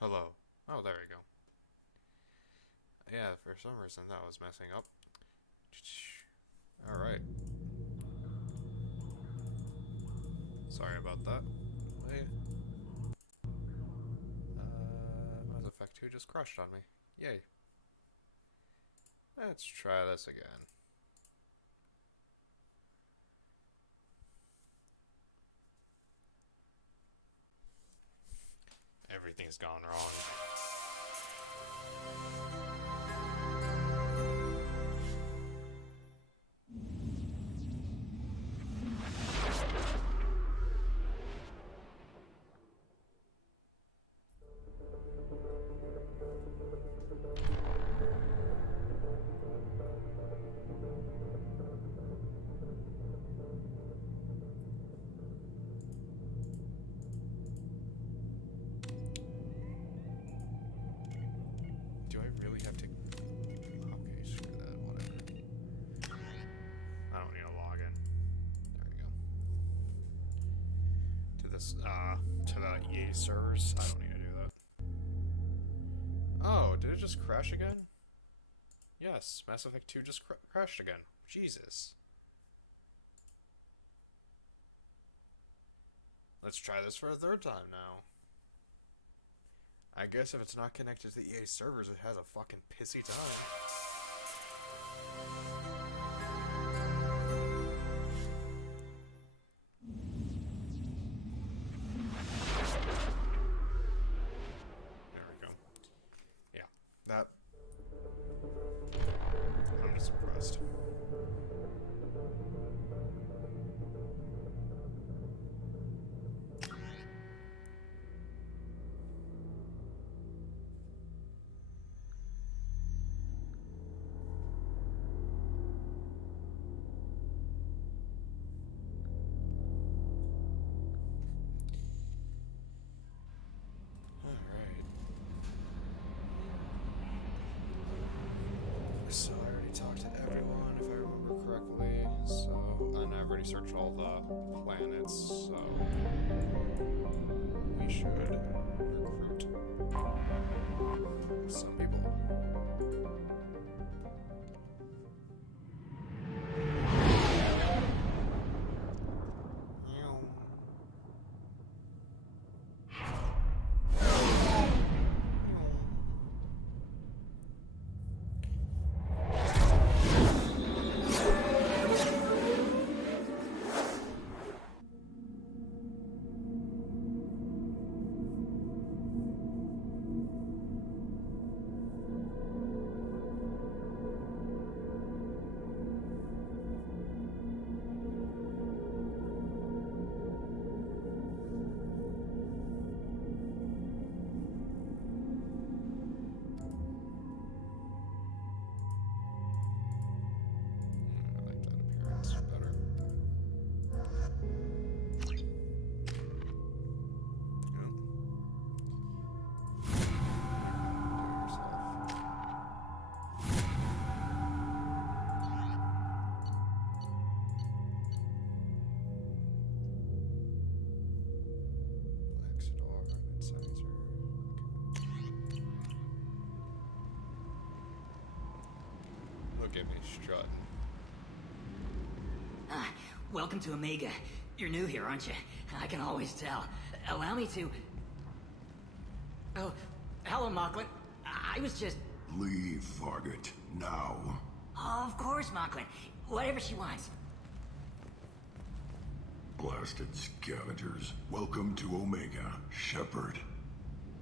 Hello. Oh, there we go. Yeah, for some reason that was messing up. Alright. Sorry about that. Wait. Mass Effect 2 just crashed on me. Yay. Let's try this again. Everything's gone wrong. Do I really have to... Okay, screw that, whatever. I don't need a login. There we go. To the EA servers. I don't need to do that. Oh, did it just crash again? Yes, Mass Effect 2 just crashed again. Jesus. Let's try this for a third time now. I guess if it's not connected to the EA servers, it has a fucking pissy time. There we go. Yeah, that... I'm just impressed. Alright. So I already talked to everyone, if I remember correctly. So, and I've already searched all the planets, so we should recruit some people. I like that appearance better. Do yourself. Laxador, Incisor. Okay. Look at me strutting. Welcome to Omega. You're new here, aren't you? I can always tell. Allow me to... Oh, hello, Mocklin. I was just... Leave, Fargate, now. Oh, of course, Mocklin. Whatever she wants. Blasted scavengers. Welcome to Omega, Shepard.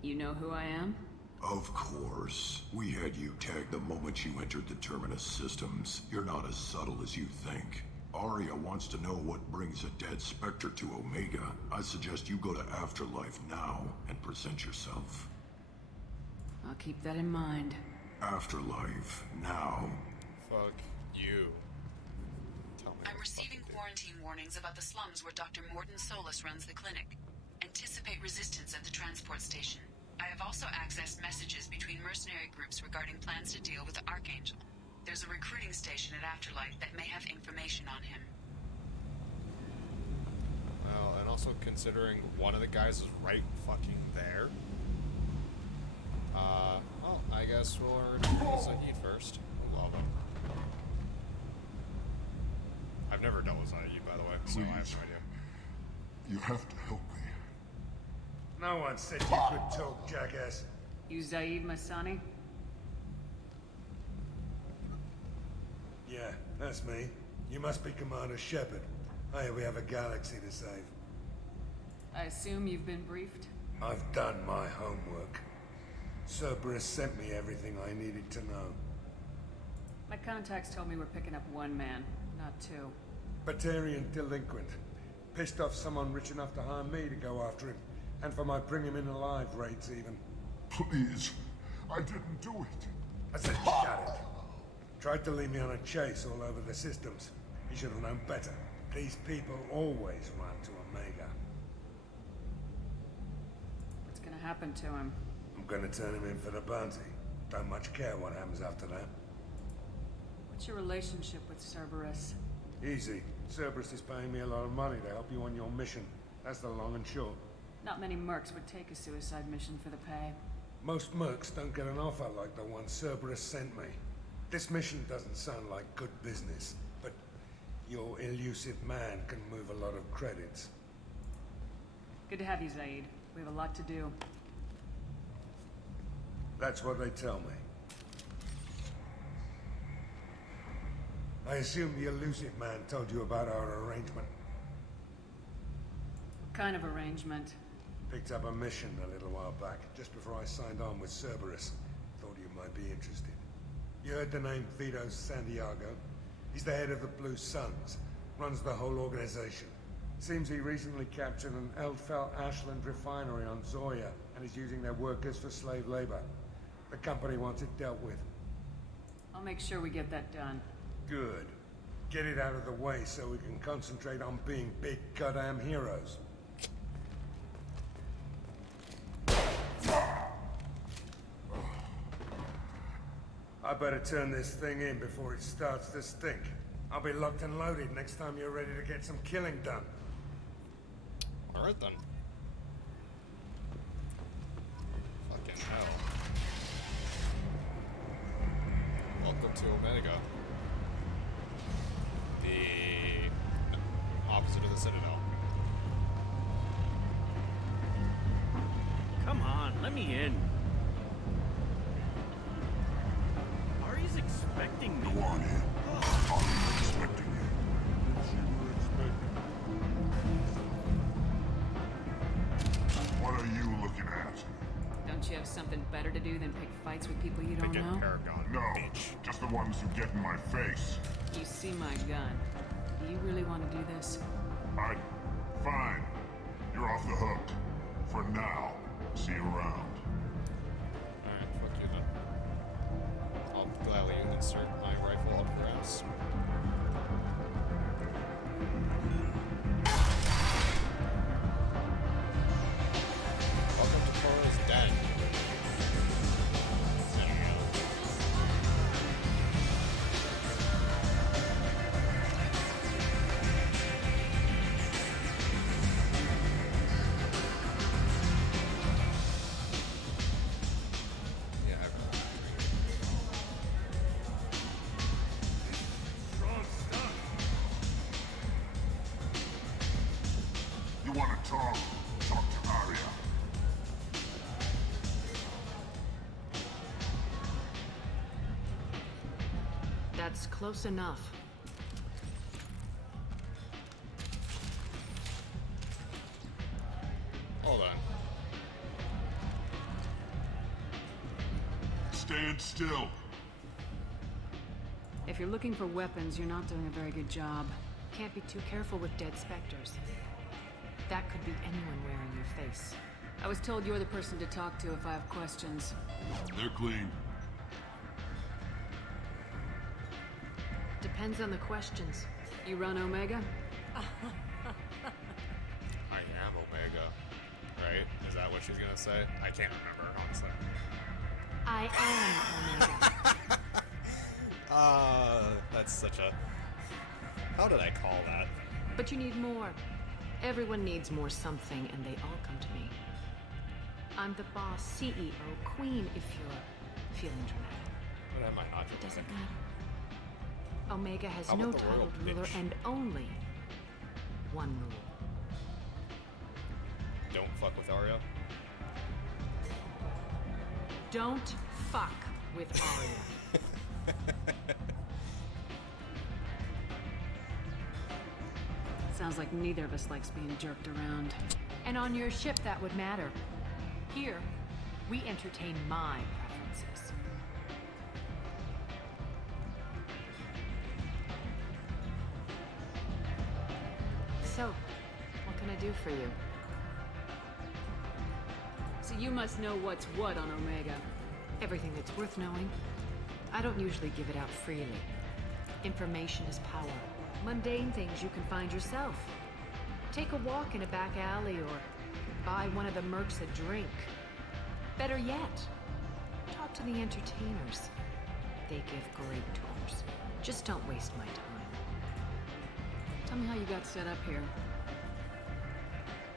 You know who I am? Of course. We had you tagged the moment you entered the Terminus systems. You're not as subtle as you think. Aria wants to know what brings a dead Spectre to Omega. I suggest you go to Afterlife now and present yourself. I'll keep that in mind. Afterlife, now. Fuck you. Tell me. I'm what receiving fucking quarantine warnings about the slums where Dr. Morton Solus runs the clinic. Anticipate resistance at the transport station. I have also accessed messages between mercenary groups regarding plans to deal with the Archangel. There's a recruiting station at Afterlife that may have information on him. Well, and also considering one of the guys is right fucking there. Well, I guess we'll return to Zahid first. Lava. I've never dealt with Zahid, by the way, so I have Please. no idea. You have to help me. No one said you could talk, jackass. You Zaid Masani? Yeah, that's me. You must be Commander Shepard. Hey, we have a galaxy to save. I assume you've been briefed? I've done my homework. Cerberus sent me everything I needed to know. My contacts told me we're picking up one man, not two. Batarian delinquent. Pissed off someone rich enough to hire me to go after him. And for my bring him in alive raids even. Please. I didn't do it. I said shut it. Tried to lead me on a chase all over the systems. He should have known better. These people always run to Omega. What's gonna happen to him? I'm gonna turn him in for the bounty. Don't much care what happens after that. What's your relationship with Cerberus? Easy. Cerberus is paying me a lot of money to help you on your mission. That's the long and short. Not many mercs would take a suicide mission for the pay. Most mercs don't get an offer like the one Cerberus sent me. This mission doesn't sound like good business, but your elusive man can move a lot of credits. Good to have you, Zaid. We have a lot to do. That's what they tell me. I assume the elusive man told you about our arrangement. What kind of arrangement? Picked up a mission a little while back, just before I signed on with Cerberus. Thought you might be interested. You heard the name Vito Santiago? He's the head of the Blue Suns, runs the whole organization. Seems he recently captured an Eldfell Ashland refinery on Zoya, and is using their workers for slave labor. The company wants it dealt with. I'll make sure we get that done. Good. Get it out of the way so we can concentrate on being big goddamn heroes. I better turn this thing in before it starts to stink. I'll be locked and loaded next time you're ready to get some killing done. Alright then. Fucking hell. Welcome to Omega. The opposite of the Citadel. Come on, let me in. Ari's expecting me. Go on in. I'm expecting you. What are you looking at? Don't you have something better to do than pick fights with people you don't Picket know? Paragon, No, bitch. just the ones who get in my face. You see my gun. Do you really want to do this? Fine. You're off the hook. For now. See you around. Alright, fuck you then. I'll gladly insert my rifle up your ass. Welcome to Toro's Den. Yeah, I've You want to talk? Talk to Arya. That's close enough. Hold on. Stand still. If you're looking for weapons, you're not doing a very good job. Can't be too careful with dead specters. That could be anyone wearing your face. I was told you're the person to talk to if I have questions. They're clean. Depends on the questions. You run Omega? I am Omega. Right? Is that what she's gonna say? I can't remember, honestly. I am Omega. That's such a... How did I call that? But you need more. Everyone needs more something, and they all come to me. I'm the boss, CEO, queen, if you're feeling dramatic. But I might not. It doesn't matter. Omega has How no about the royal titled ruler bitch? and only one rule. Don't fuck with Arya. Don't fuck with Arya. Sounds like neither of us likes being jerked around. And on your ship, that would matter. Here, we entertain my preferences. So, what can I do for you? So you must know what's what on Omega. Everything that's worth knowing. I don't usually give it out freely. Information is power. Mundane things you can find yourself. Take a walk in a back alley or buy one of the mercs a drink. Better yet, talk to the entertainers. They give great tours. Just don't waste my time. Tell me how you got set up here.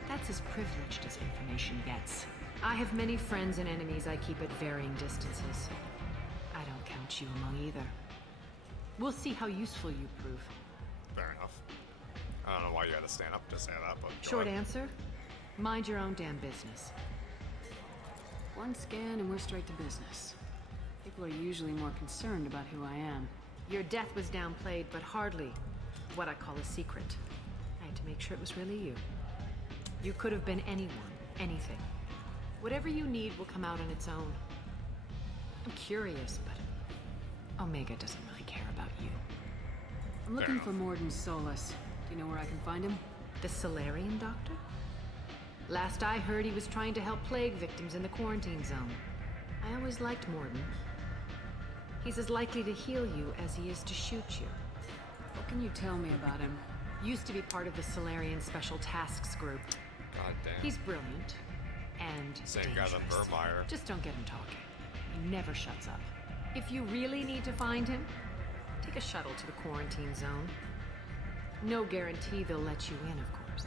That's as privileged as information gets. I have many friends and enemies I keep at varying distances. I don't count you among either. We'll see how useful you prove. Fair enough. I don't know why you had to stand up to say that, but go Short ahead. answer? Mind your own damn business. One scan and we're straight to business. People are usually more concerned about who I am. Your death was downplayed, but hardly what I call a secret. I had to make sure it was really you. You could have been anyone, anything. Whatever you need will come out on its own. I'm curious, but Omega doesn't really care about you. I'm looking enough. for Morden Solus. Do you know where I can find him? The Solarian doctor? Last I heard, he was trying to help plague victims in the quarantine zone. I always liked Morden. He's as likely to heal you as he is to shoot you. What can you tell me about him? Used to be part of the Solarian Special Tasks Group. God damn. He's brilliant and Same guy as dangerous. Burmeyer. Just don't get him talking. He never shuts up. If you really need to find him, take a shuttle to the quarantine zone. No guarantee they'll let you in, of course.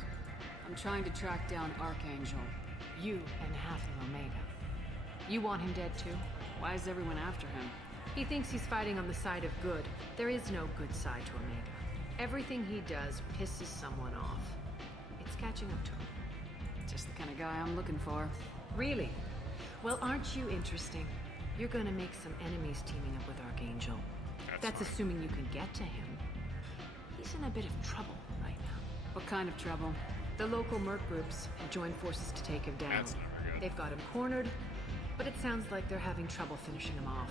I'm trying to track down Archangel. You and half of Omega. You want him dead too? Why is everyone after him? He thinks he's fighting on the side of good. There is no good side to Omega. Everything he does pisses someone off. It's catching up to him. Just the kind of guy I'm looking for. Really? Well, aren't you interesting? You're gonna make some enemies teaming up with Archangel. That's fine. assuming you can get to him. He's in a bit of trouble right now. What kind of trouble? The local merc groups have joined forces to take him down. That's never good. They've got him cornered, but it sounds like they're having trouble finishing him off.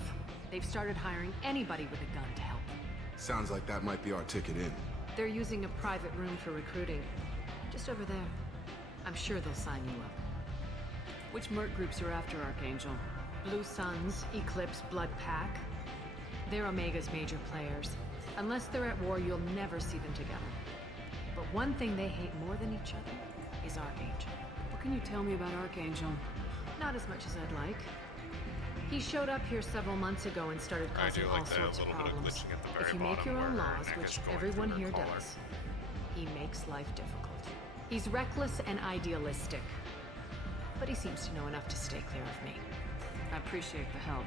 They've started hiring anybody with a gun to help them. Sounds like that might be our ticket in. They're using a private room for recruiting. Just over there. I'm sure they'll sign you up. Which merc groups are after Archangel? Blue Suns, Eclipse, Blood Pack. They're Omega's major players. Unless they're at war, you'll never see them together. But one thing they hate more than each other is Archangel. What can you tell me about Archangel? Not as much as I'd like. He showed up here several months ago and started I causing do all like that sorts of little bit of problems. glitching at the very If you make bottom your own where laws, Nick which is going everyone through here their collar. does, he makes life difficult. He's reckless and idealistic. But he seems to know enough to stay clear of me. I appreciate the help.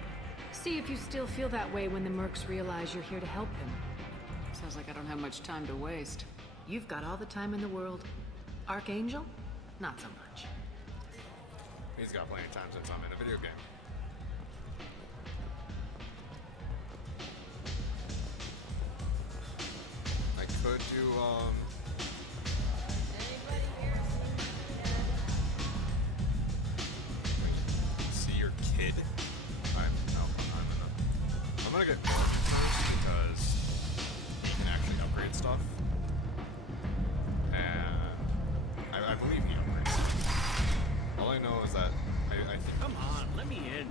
See if you still feel that way when the mercs realize you're here to help him. Sounds like I don't have much time to waste. You've got all the time in the world. Archangel? Not so much. He's got plenty of time since I'm in a video game. I could do, see your kid? I'm gonna get Mark first because he can actually upgrade stuff. And I believe he upgrades. All I know is that I think Come on, let me in.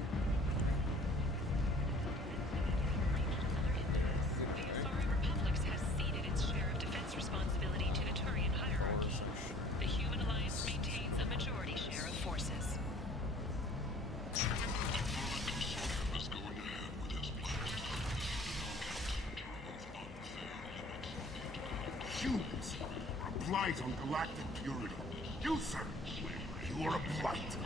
The Asari Republics has ceded its share of defense responsibility to the Turian hierarchy. The Human Alliance maintains a majority share of forces. Humans are blight on galactic purity. You, sir, you are a blight.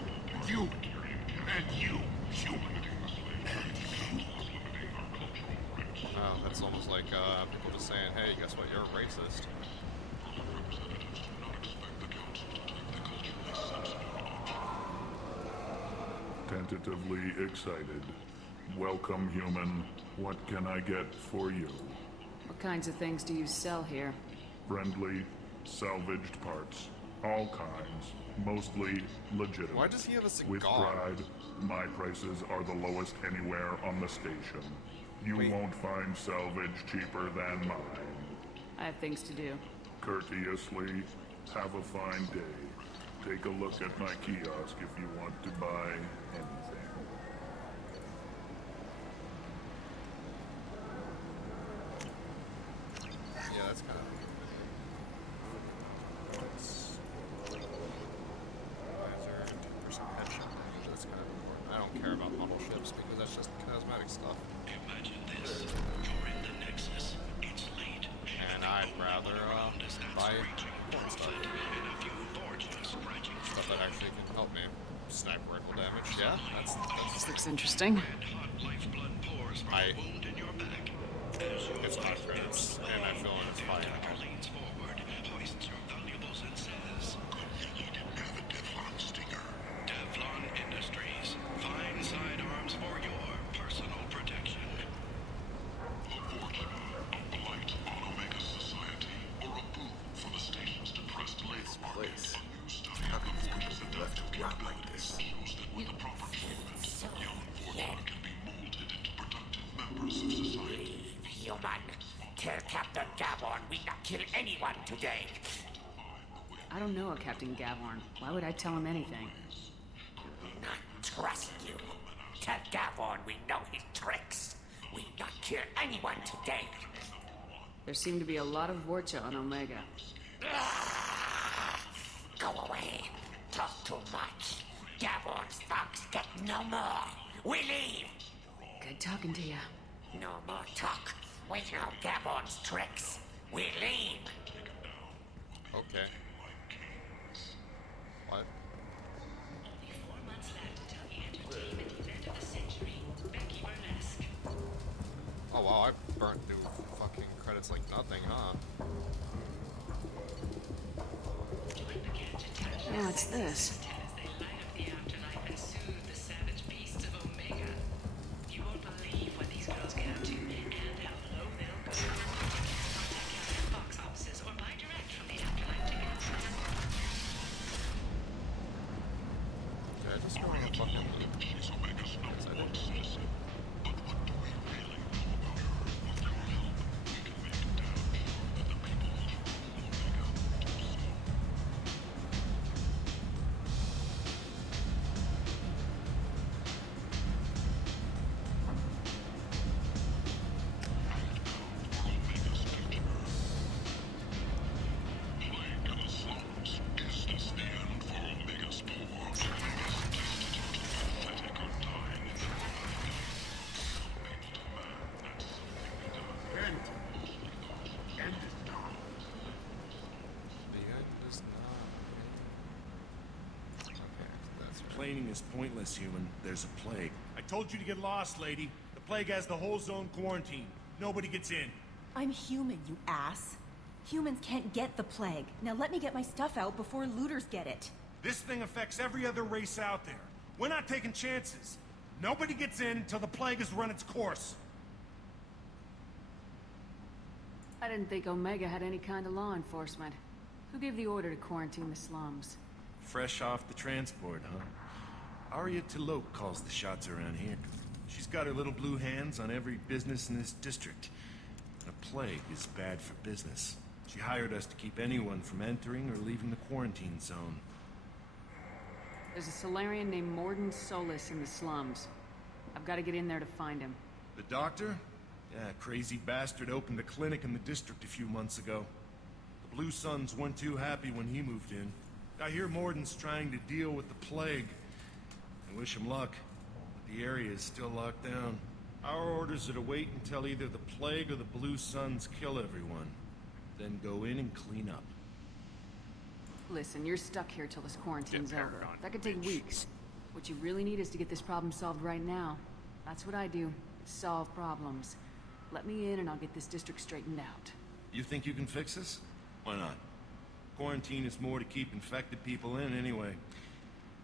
You and you, human. Oh, that's almost like people just saying, hey, guess what, you're a racist. Tentatively excited. Welcome, human. What can I get for you? What kinds of things do you sell here? Friendly, salvaged parts. All kinds. Mostly legitimate. Why does he have a cigar? With pride, my prices are the lowest anywhere on the station. You Wait. won't find salvage cheaper than mine. I have things to do. Courteously, have a fine day. Take a look at my kiosk if you want to buy anything. Yeah, that's kind of... Advisor, 10% pension. That's kind of important. I don't care about model ships because that's just cosmetic stuff. Imagine this. You're in the Nexus. It's late. And I'd rather buy important stuff. Stuff that actually can help me. Sniper rifle damage. Yeah, that's This looks interesting. it's not good. And I feel it's fine. Devlon Industries. Fine sidearms for your personal protection. A fortune, a blight on Omega Society, or a boon for the station's depressed labor market. A new study of the fortunes and left to rot like this shows that with the proper treatment, young Fortune can be molded into productive members of society. Human, tell Captain Gavorn we not kill anyone today. I don't know a Captain Gavorn. Why would I tell him anything? Not trust you. Tell Gavorn we know his tricks. We not kill anyone today. There seem to be a lot of Vorcha on Omega. Go away. Talk too much. Gavorn's thugs get no more. We leave. Good talking to you. No more talk. We know Gavorn's tricks. We leave. Okay. What? Oh wow, I burnt new fucking credits like nothing, huh? Yeah, what's this? Okay, I just go on a fucking loop. She's Omega's Yes, I number one did. citizen. But what do we really know about her? With your help, we can make damn sure that the people of Omega do so. Omega's picture. Plague in the slums. Is this the end for Omega's poor? Is it destitute, pathetic, or dying in the dark? Some people demand that something be done. The end is not. Okay, that's right. Complaining is pointless, human. There's a plague. I told you to get lost, lady. The plague has the whole zone quarantined. Nobody gets in. I'm human, you ass. Humans can't get the plague. Now let me get my stuff out before looters get it. This thing affects every other race out there. We're not taking chances. Nobody gets in until the plague has run its course. I didn't think Omega had any kind of law enforcement. Who gave the order to quarantine the slums? Fresh off the transport, huh? Arya T'Loak calls the shots around here. She's got her little blue hands on every business in this district. The plague is bad for business. She hired us to keep anyone from entering or leaving the quarantine zone. There's a Solarian named Morden Solis in the slums. I've got to get in there to find him. The doctor? Yeah, crazy bastard opened a clinic in the district a few months ago. The Blue Suns weren't too happy when he moved in. I hear Morden's trying to deal with the plague. I wish him luck, but the area is still locked down. Our orders are to wait until either the plague or the Blue Suns kill everyone. Then go in and clean up. Listen, you're stuck here till this quarantine's over. That could take weeks. What you really need is to get this problem solved right now. That's what I do. Solve problems. Let me in and I'll get this district straightened out. You think you can fix this? Why not? Quarantine is more to keep infected people in anyway.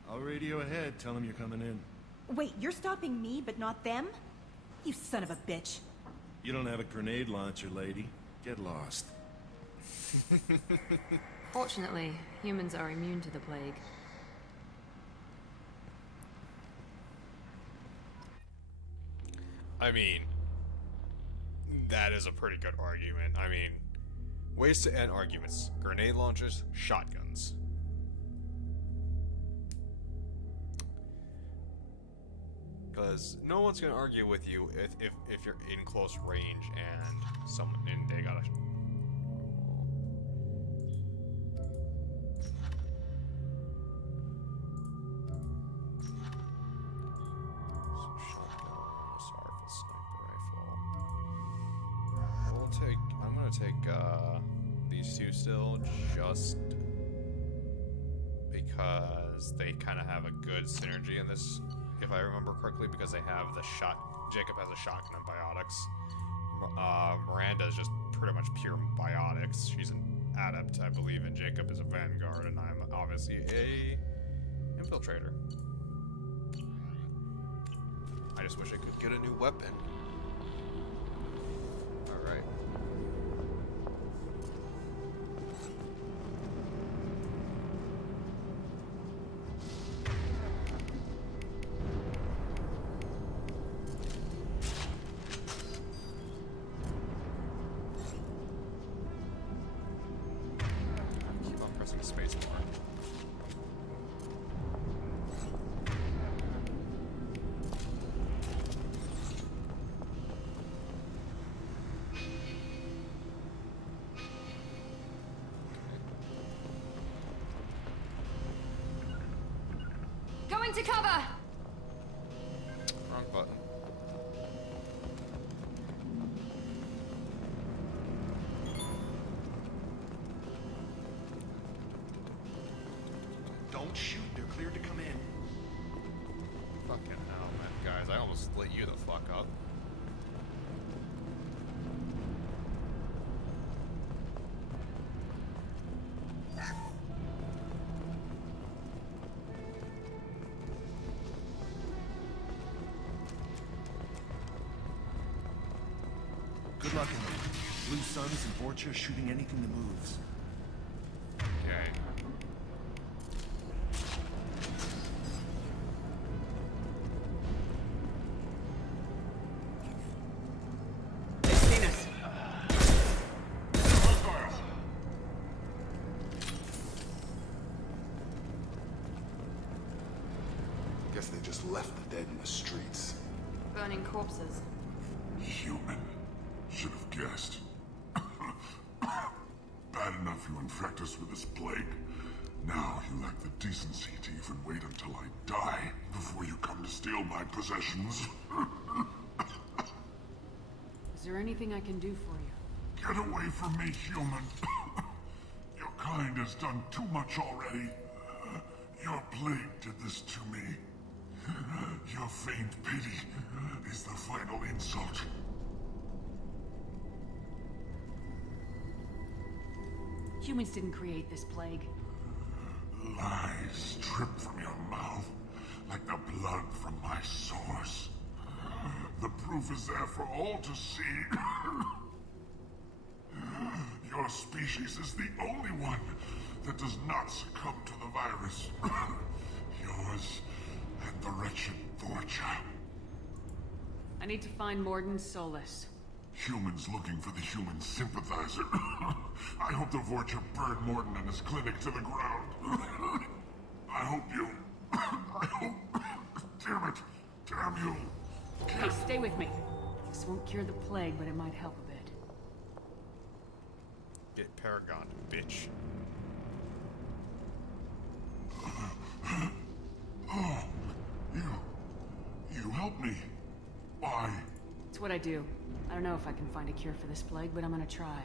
I'll radio ahead, tell them you're coming in. Wait, you're stopping me, but not them? You son of a bitch. You don't have a grenade launcher, lady. Get lost. Fortunately, humans are immune to the plague. I mean, that is a pretty good argument. I mean, ways to end arguments: grenade launchers, shotguns. Because no one's gonna argue with you if you're in close range and they got a. I'm gonna take these two still, just because they kind of have a good synergy in this, if I remember correctly, because they have the Jacob has a shotgun and biotics. Miranda is just pretty much pure biotics. She's an adept, I believe, and Jacob is a vanguard, and I'm obviously a infiltrator. I just wish I could get a new weapon. Alright. Keep on pressing space bar. Go into cover! Wrong button. Don't shoot. They're cleared to come in. Fucking hell, man. Guys, I almost lit you the fuck up. Good luck in them. Blue Suns and Vorcha shooting anything that moves. Okay. They've seen us. Guess they just left the dead in the streets. Burning corpses. Human. Should have guessed. Bad enough you infect us with this plague. Now you lack the decency to even wait until I die before you come to steal my possessions. Is there anything I can do for you? Get away from me, human. Your kind has done too much already. Your plague did this to me. Your feigned pity is the final insult. Humans didn't create this plague. Lies drip from your mouth like the blood from my source. The proof is there for all to see. Your species is the only one that does not succumb to the virus. Yours and the wretched Vorcha. I need to find Morden Solus. Humans looking for the human sympathizer. I hope the Vorcha burned Morden and his clinic to the ground. I hope you... I hope... Damn it. Damn you. Hey, stay with me. This won't cure the plague, but it might help a bit. Get Paragon, bitch. Oh, you helped me. Why? It's what I do. I don't know if I can find a cure for this plague, but I'm gonna try.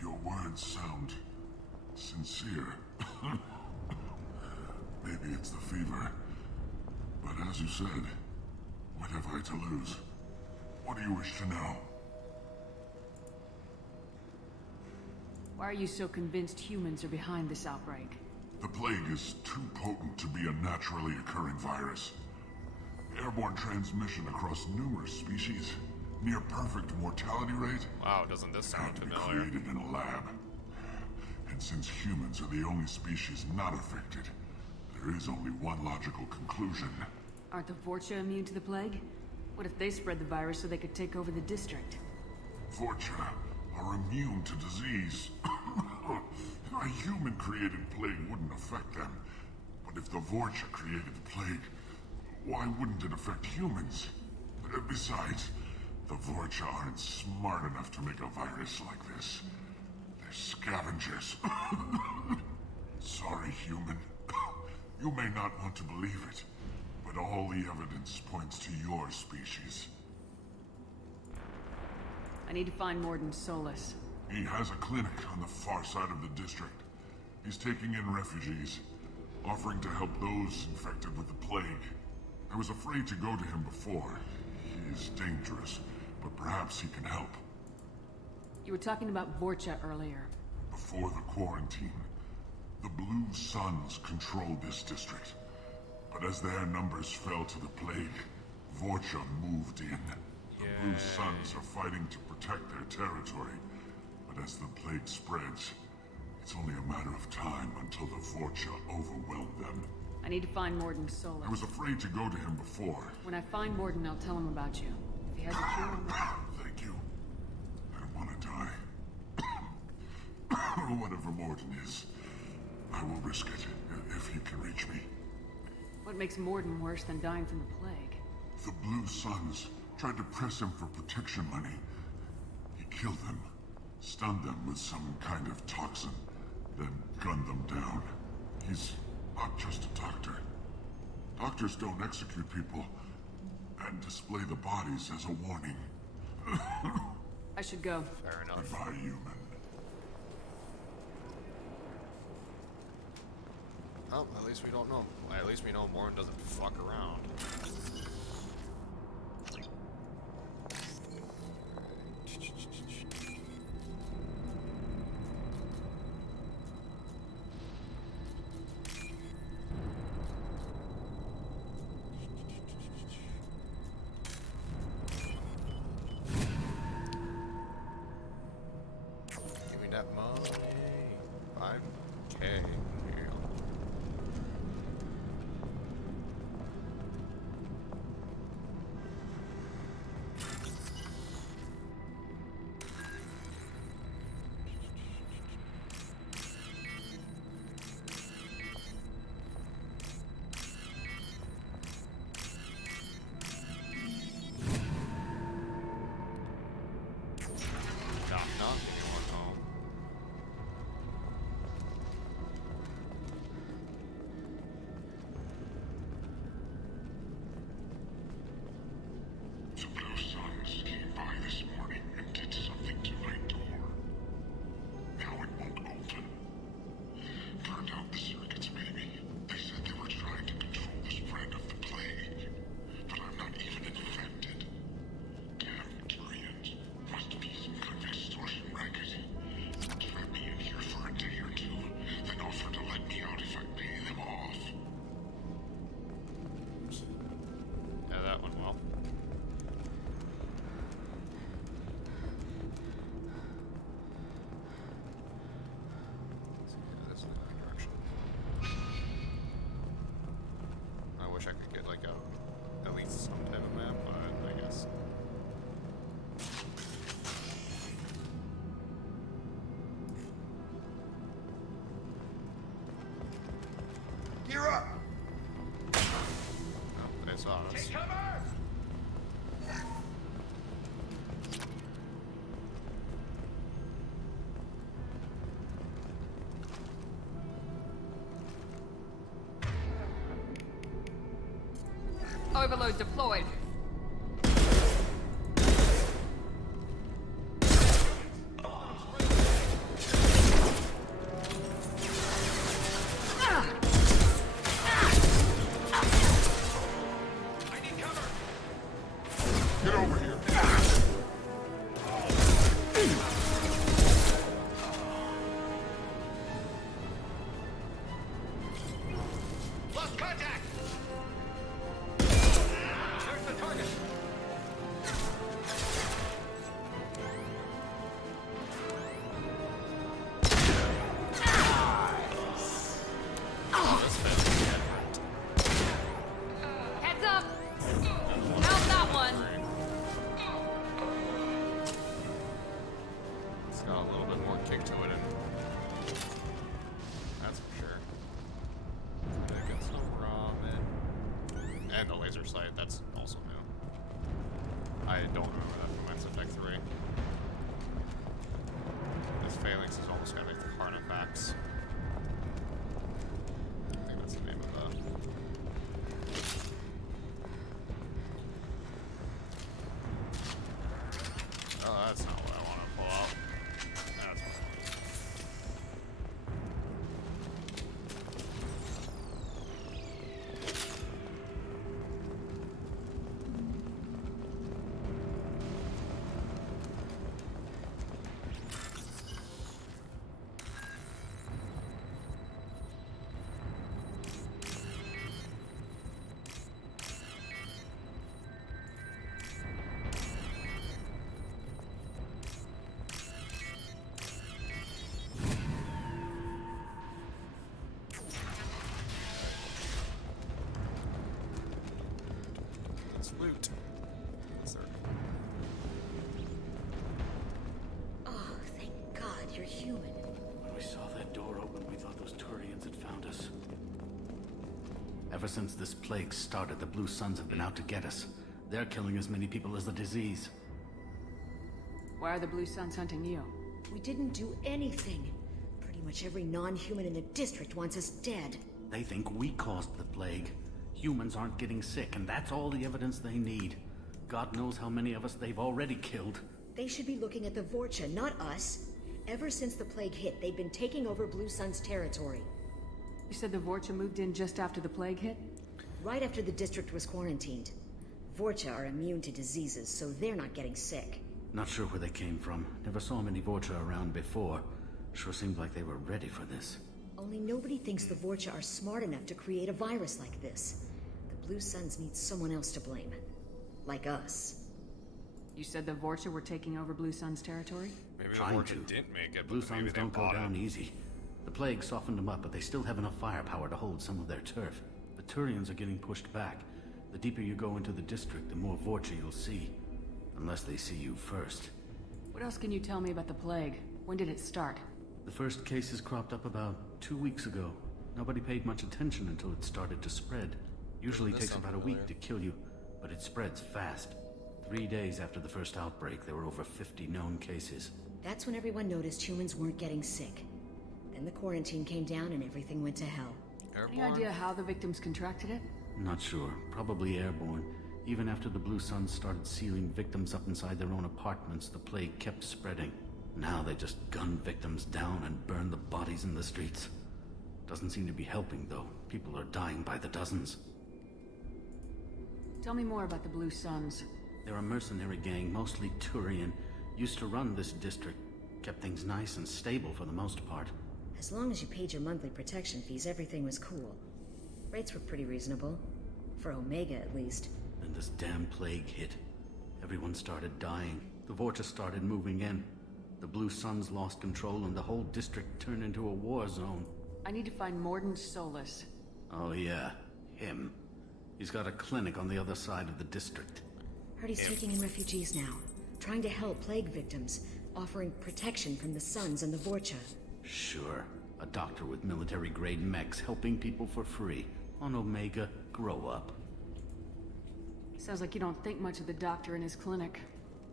Your words sound sincere. Maybe it's the fever. But as you said, what have I to lose? What do you wish to know? Why are you so convinced humans are behind this outbreak? The plague is too potent to be a naturally occurring virus. Airborne transmission across numerous species, near perfect mortality rate. Wow, doesn't this sound had to be familiar? created in a lab. And since humans are the only species not affected, there is only one logical conclusion. Aren't the Vorcha immune to the plague? What if they spread the virus so they could take over the district? Vorcha are immune to disease. A human-created plague wouldn't affect them. But if the Vorcha created the plague, why wouldn't it affect humans? Besides, the Vorcha aren't smart enough to make a virus like this. They're scavengers. Sorry, human. You may not want to believe it, but all the evidence points to your species. I need to find Morden Solus. He has a clinic on the far side of the district. He's taking in refugees, offering to help those infected with the plague. I was afraid to go to him before. He is dangerous, but perhaps he can help. You were talking about Vorcha earlier. Before the quarantine, the Blue Suns controlled this district. But as their numbers fell to the plague, Vorcha moved in. The Blue Suns are fighting to protect their territory. But as the plague spreads, it's only a matter of time until the Vorcha overwhelm them. I need to find Morden Solus. I was afraid to go to him before. When I find Morden, I'll tell him about you. If he has a cure, Thank you. I don't want to die. Whatever Morden is, I will risk it if you can reach me. what makes Morden worse than dying from the plague? The Blue Suns tried to press him for protection money. He killed them, stunned them with some kind of toxin, then gunned them down. He's not just a doctor. Doctors don't execute people and display the bodies as a warning. I should go. Fair enough. Goodbye, human. Oh, at least we don't know. At least we know Morden doesn't fuck around. Give me that money. 5K. Knock, knock, anyone home? The Blue Suns came by this morning and did something to my door. Now it won't open. Turned out the circuits, maybe. They said they were trying to control the spread of the plague. But I'm not even infected. Damn Tyrians. Must be some kind of extortion racket. Trap me in here for a day or two, then offer to let me out if I pay them off. Yeah, that went well. That's the right direction. I wish I could get like at least some type of map, but I guess. Gear up! Oh, they saw us. Take cover! Overload deployed. kick to it, and that's for sure. I got some ramen. And the laser sight, that's also new. I don't remember that from Mass Effect 3. This Phalanx is almost kind of like the Carnifex. I think that's the name of that. Oh, that's not what I want to pull out. That's what I want. Loot. Yes, sir. Oh, thank God you're human. When we saw that door open, we thought those Turians had found us. Ever since this plague started, the Blue Suns have been out to get us. They're killing as many people as the disease. Why are the Blue Suns hunting you? We didn't do anything. Pretty much every non-human in the district wants us dead. They think we caused the plague. Humans aren't getting sick, and that's all the evidence they need. God knows how many of us they've already killed. They should be looking at the Vorcha, not us. Ever since the plague hit, they've been taking over Blue Sun's territory. You said the Vorcha moved in just after the plague hit? Right after the district was quarantined. Vorcha are immune to diseases, so they're not getting sick. Not sure where they came from. Never saw many Vorcha around before. Sure seemed like they were ready for this. Only nobody thinks the Vorcha are smart enough to create a virus like this. The Blue Suns need someone else to blame. Like us. You said the Vorcha were taking over Blue Sun's territory? Maybe the Trying Vorcha to. didn't make it, Blue but maybe Suns they don't go bought down it. easy. The plague softened them up, but they still have enough firepower to hold some of their turf. The Turians are getting pushed back. The deeper you go into the district, the more Vorcha you'll see. Unless they see you first. What else can you tell me about the plague? When did it start? The first cases cropped up about 2 weeks ago. Nobody paid much attention until it started to spread. Usually takes about a week to kill you, but it spreads fast. 3 days after the first outbreak, there were over 50 known cases. That's when everyone noticed humans weren't getting sick. Then the quarantine came down and everything went to hell. Any idea how the victims contracted it? Not sure. Probably airborne. Even after the Blue Suns started sealing victims up inside their own apartments, the plague kept spreading. Now they just gun victims down and burn the bodies in the streets. Doesn't seem to be helping, though. People are dying by the dozens. Tell me more about the Blue Suns. They're a mercenary gang, mostly Turian. Used to run this district. Kept things nice and stable for the most part. As long as you paid your monthly protection fees, everything was cool. Rates were pretty reasonable. For Omega, at least. Then this damn plague hit. Everyone started dying. The Vorcha started moving in. The Blue Suns lost control and the whole district turned into a war zone. I need to find Mordin Solus. Oh yeah, him. He's got a clinic on the other side of the district. Heard he's taking in refugees now. Trying to help plague victims. Offering protection from the Suns and the Vorcha. Sure. A doctor with military-grade mechs helping people for free. On Omega, grow up. Sounds like you don't think much of the doctor in his clinic.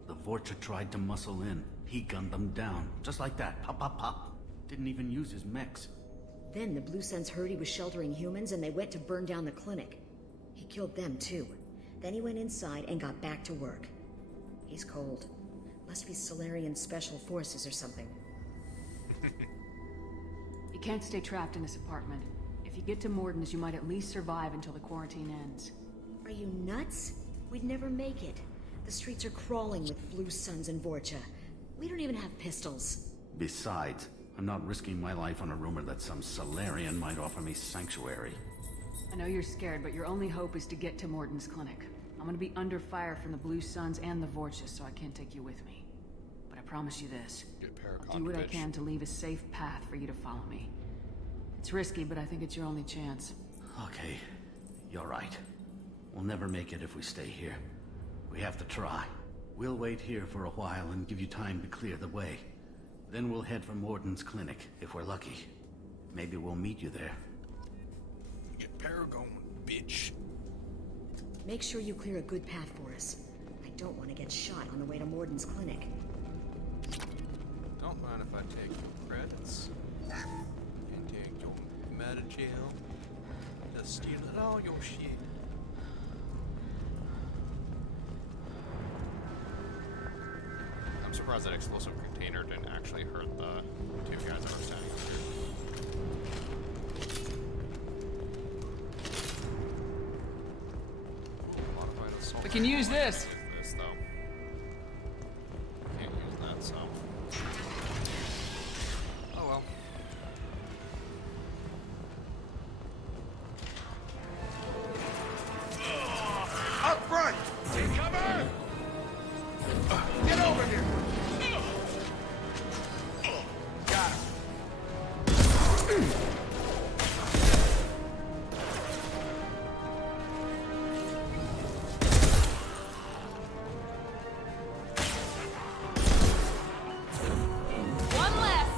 The Vorcha tried to muscle in. He gunned them down. Just like that. Pop, pop, pop. Didn't even use his mechs. Then the Blue Suns heard he was sheltering humans and they went to burn down the clinic. He killed them too. Then he went inside and got back to work. He's cold. Must be Solarian Special Forces or something. You can't stay trapped in this apartment. If you get to Mordin's, you might at least survive until the quarantine ends. Are you nuts? We'd never make it. The streets are crawling with Blue Suns and Vorcha. We don't even have pistols. Besides, I'm not risking my life on a rumor that some Solarian might offer me sanctuary. I know you're scared, but your only hope is to get to Mordin's clinic. I'm gonna be under fire from the Blue Suns and the Vorcha, so I can't take you with me. But I promise you this. I'll do what I can to leave a safe path for you to follow me. It's risky, but I think it's your only chance. Okay, you're right. We'll never make it if we stay here. We have to try. We'll wait here for a while and give you time to clear the way. Then we'll head for Morden's clinic, if we're lucky. Maybe we'll meet you there. Get Paragon, bitch. Make sure you clear a good path for us. I don't want to get shot on the way to Morden's clinic. Don't mind if I take your credits. And take your meta jail. Just stealing all your shit. I'm surprised that explosive container didn't actually hurt the two guys that were standing up here. We can use this. This though. Can't use that, so. Oh well. Up front! Take cover! Get over here! Got him. One less.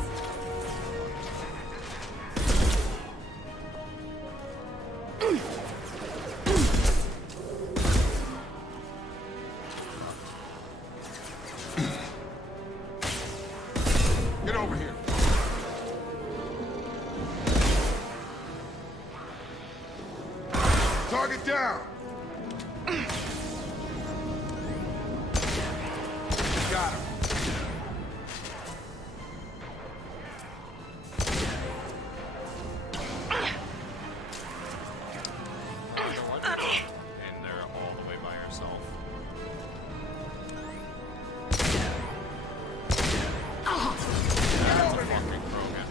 Get over here. Target down. Got him. In there all the way by yourself. That's a fucking Krogan.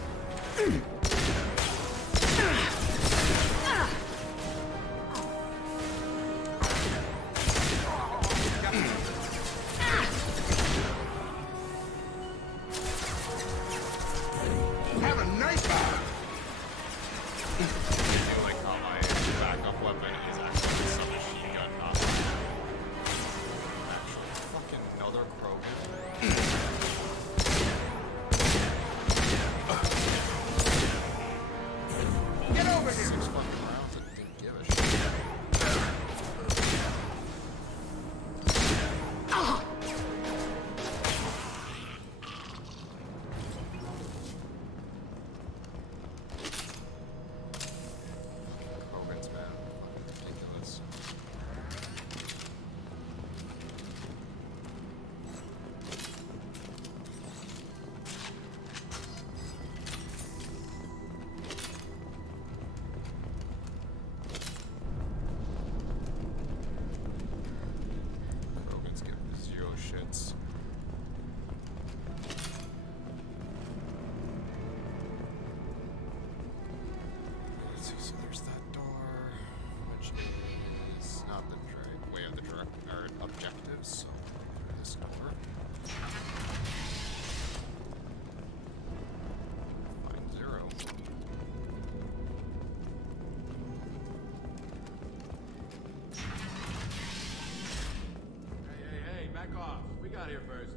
Have a nice time. I feel like how my backup weapon is actually a submachine gun, not actually fucking another Krogan. Get over here. 6 fucking rounds and didn't give a shit. Krogans, man. Fucking ridiculous. Krogans give zero shits. Let's see, so there's that door, which is not the way of the direct or objectives, so through this door. Find 0. Hey, back off. We got here first.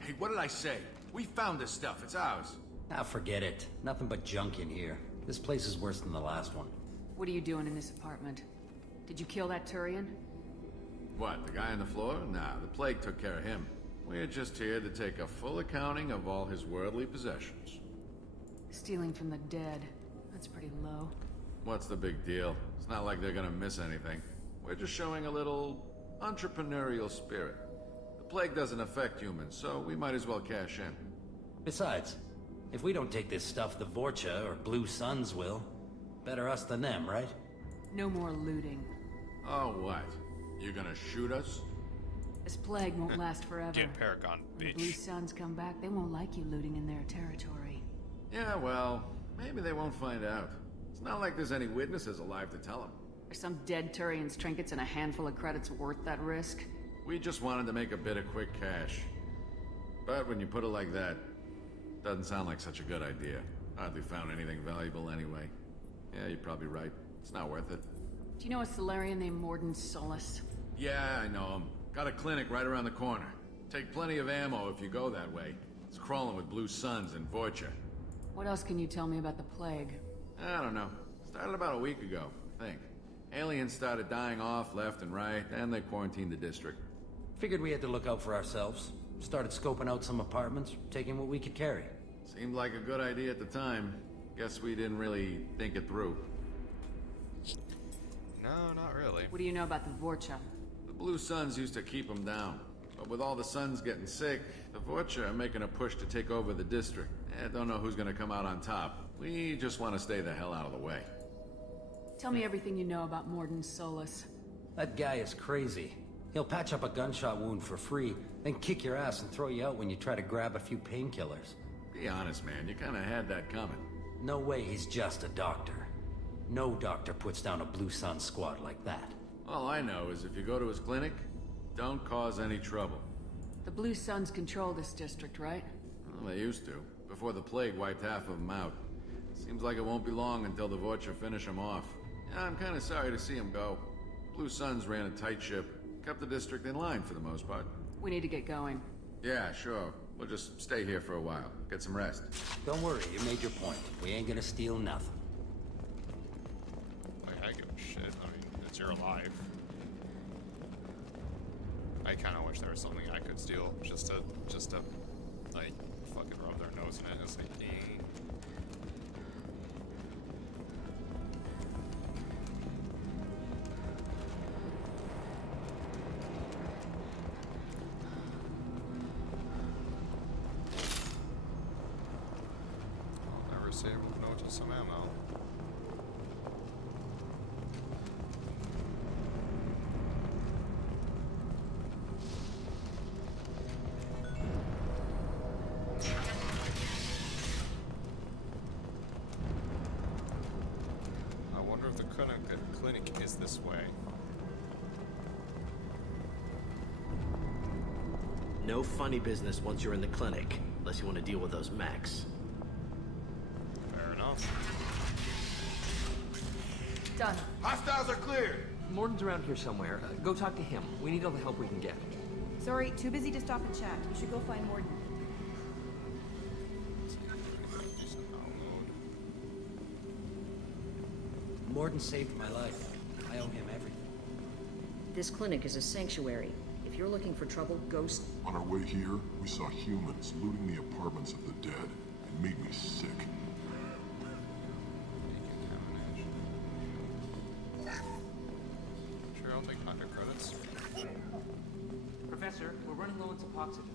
Hey, what did I say? We found this stuff. It's ours. Ah, forget it. Nothing but junk in here. This place is worse than the last one. What are you doing in this apartment? Did you kill that Turian? What, the guy on the floor? Nah, the plague took care of him. We're just here to take a full accounting of all his worldly possessions. Stealing from the dead. That's pretty low. What's the big deal? It's not like they're gonna miss anything. We're just showing a little entrepreneurial spirit. The plague doesn't affect humans, so we might as well cash in. Besides, if we don't take this stuff, the Vorcha or Blue Suns will. Better us than them, right? No more looting. Oh, what? You gonna shoot us? This plague won't last forever. Get Paragon, When the bitch. Blue Suns come back, they won't like you looting in their territory. Yeah, well, maybe they won't find out. It's not like there's any witnesses alive to tell them. Are some dead Turian's trinkets and a handful of credits worth that risk? We just wanted to make a bit of quick cash. But when you put it like that, doesn't sound like such a good idea. Hardly found anything valuable anyway. Yeah, you're probably right. It's not worth it. Do you know a Solarian named Morden Solus? Yeah, I know him. Got a clinic right around the corner. Take plenty of ammo if you go that way. It's crawling with Blue Suns and Vorcha. What else can you tell me about the plague? I don't know. Started about a week ago, I think. Aliens started dying off left and right, and they quarantined the district. Figured we had to look out for ourselves. Started scoping out some apartments, taking what we could carry. Seemed like a good idea at the time. Guess we didn't really think it through. No, not really. What do you know about the Vorcha? The Blue Suns used to keep them down. But with all the Suns getting sick, the Vorcha are making a push to take over the district. Don't know who's gonna come out on top. We just want to stay the hell out of the way. Tell me everything you know about Mordin Solus. That guy is crazy. He'll patch up a gunshot wound for free, then kick your ass and throw you out when you try to grab a few painkillers. Be honest, man. You kinda had that coming. No way he's just a doctor. No doctor puts down a Blue Sun squad like that. All I know is if you go to his clinic, don't cause any trouble. The Blue Suns control this district, right? Well, they used to, before the plague wiped half of them out. Seems like it won't be long until the Vorcha finish them off. Yeah, I'm kinda sorry to see them go. Blue Suns ran a tight ship, kept the district in line for the most part. We need to get going. Yeah, sure. We'll just stay here for a while, get some rest. Don't worry, you made your point. We ain't gonna steal nothing. Like, I give a shit. I mean, it's your life. I kinda wish there was something I could steal just to, like, fucking rub their nose in it. It's like, I'll never say no to some ammo. I wonder if the clinic is this way. No funny business once you're in the clinic, unless you want to deal with those mechs. Fair enough. Done. Hostiles are cleared! Morden's around here somewhere. Go talk to him. We need all the help we can get. Sorry, too busy to stop and chat. You should go find Morden. Morden saved my life. I owe him everything. This clinic is a sanctuary. If you're looking for trouble, Ghost... On our way here, we saw humans looting the apartments of the dead. It made me sick. Sure, I'll take contact credits. Professor, we're running low on some oxygen.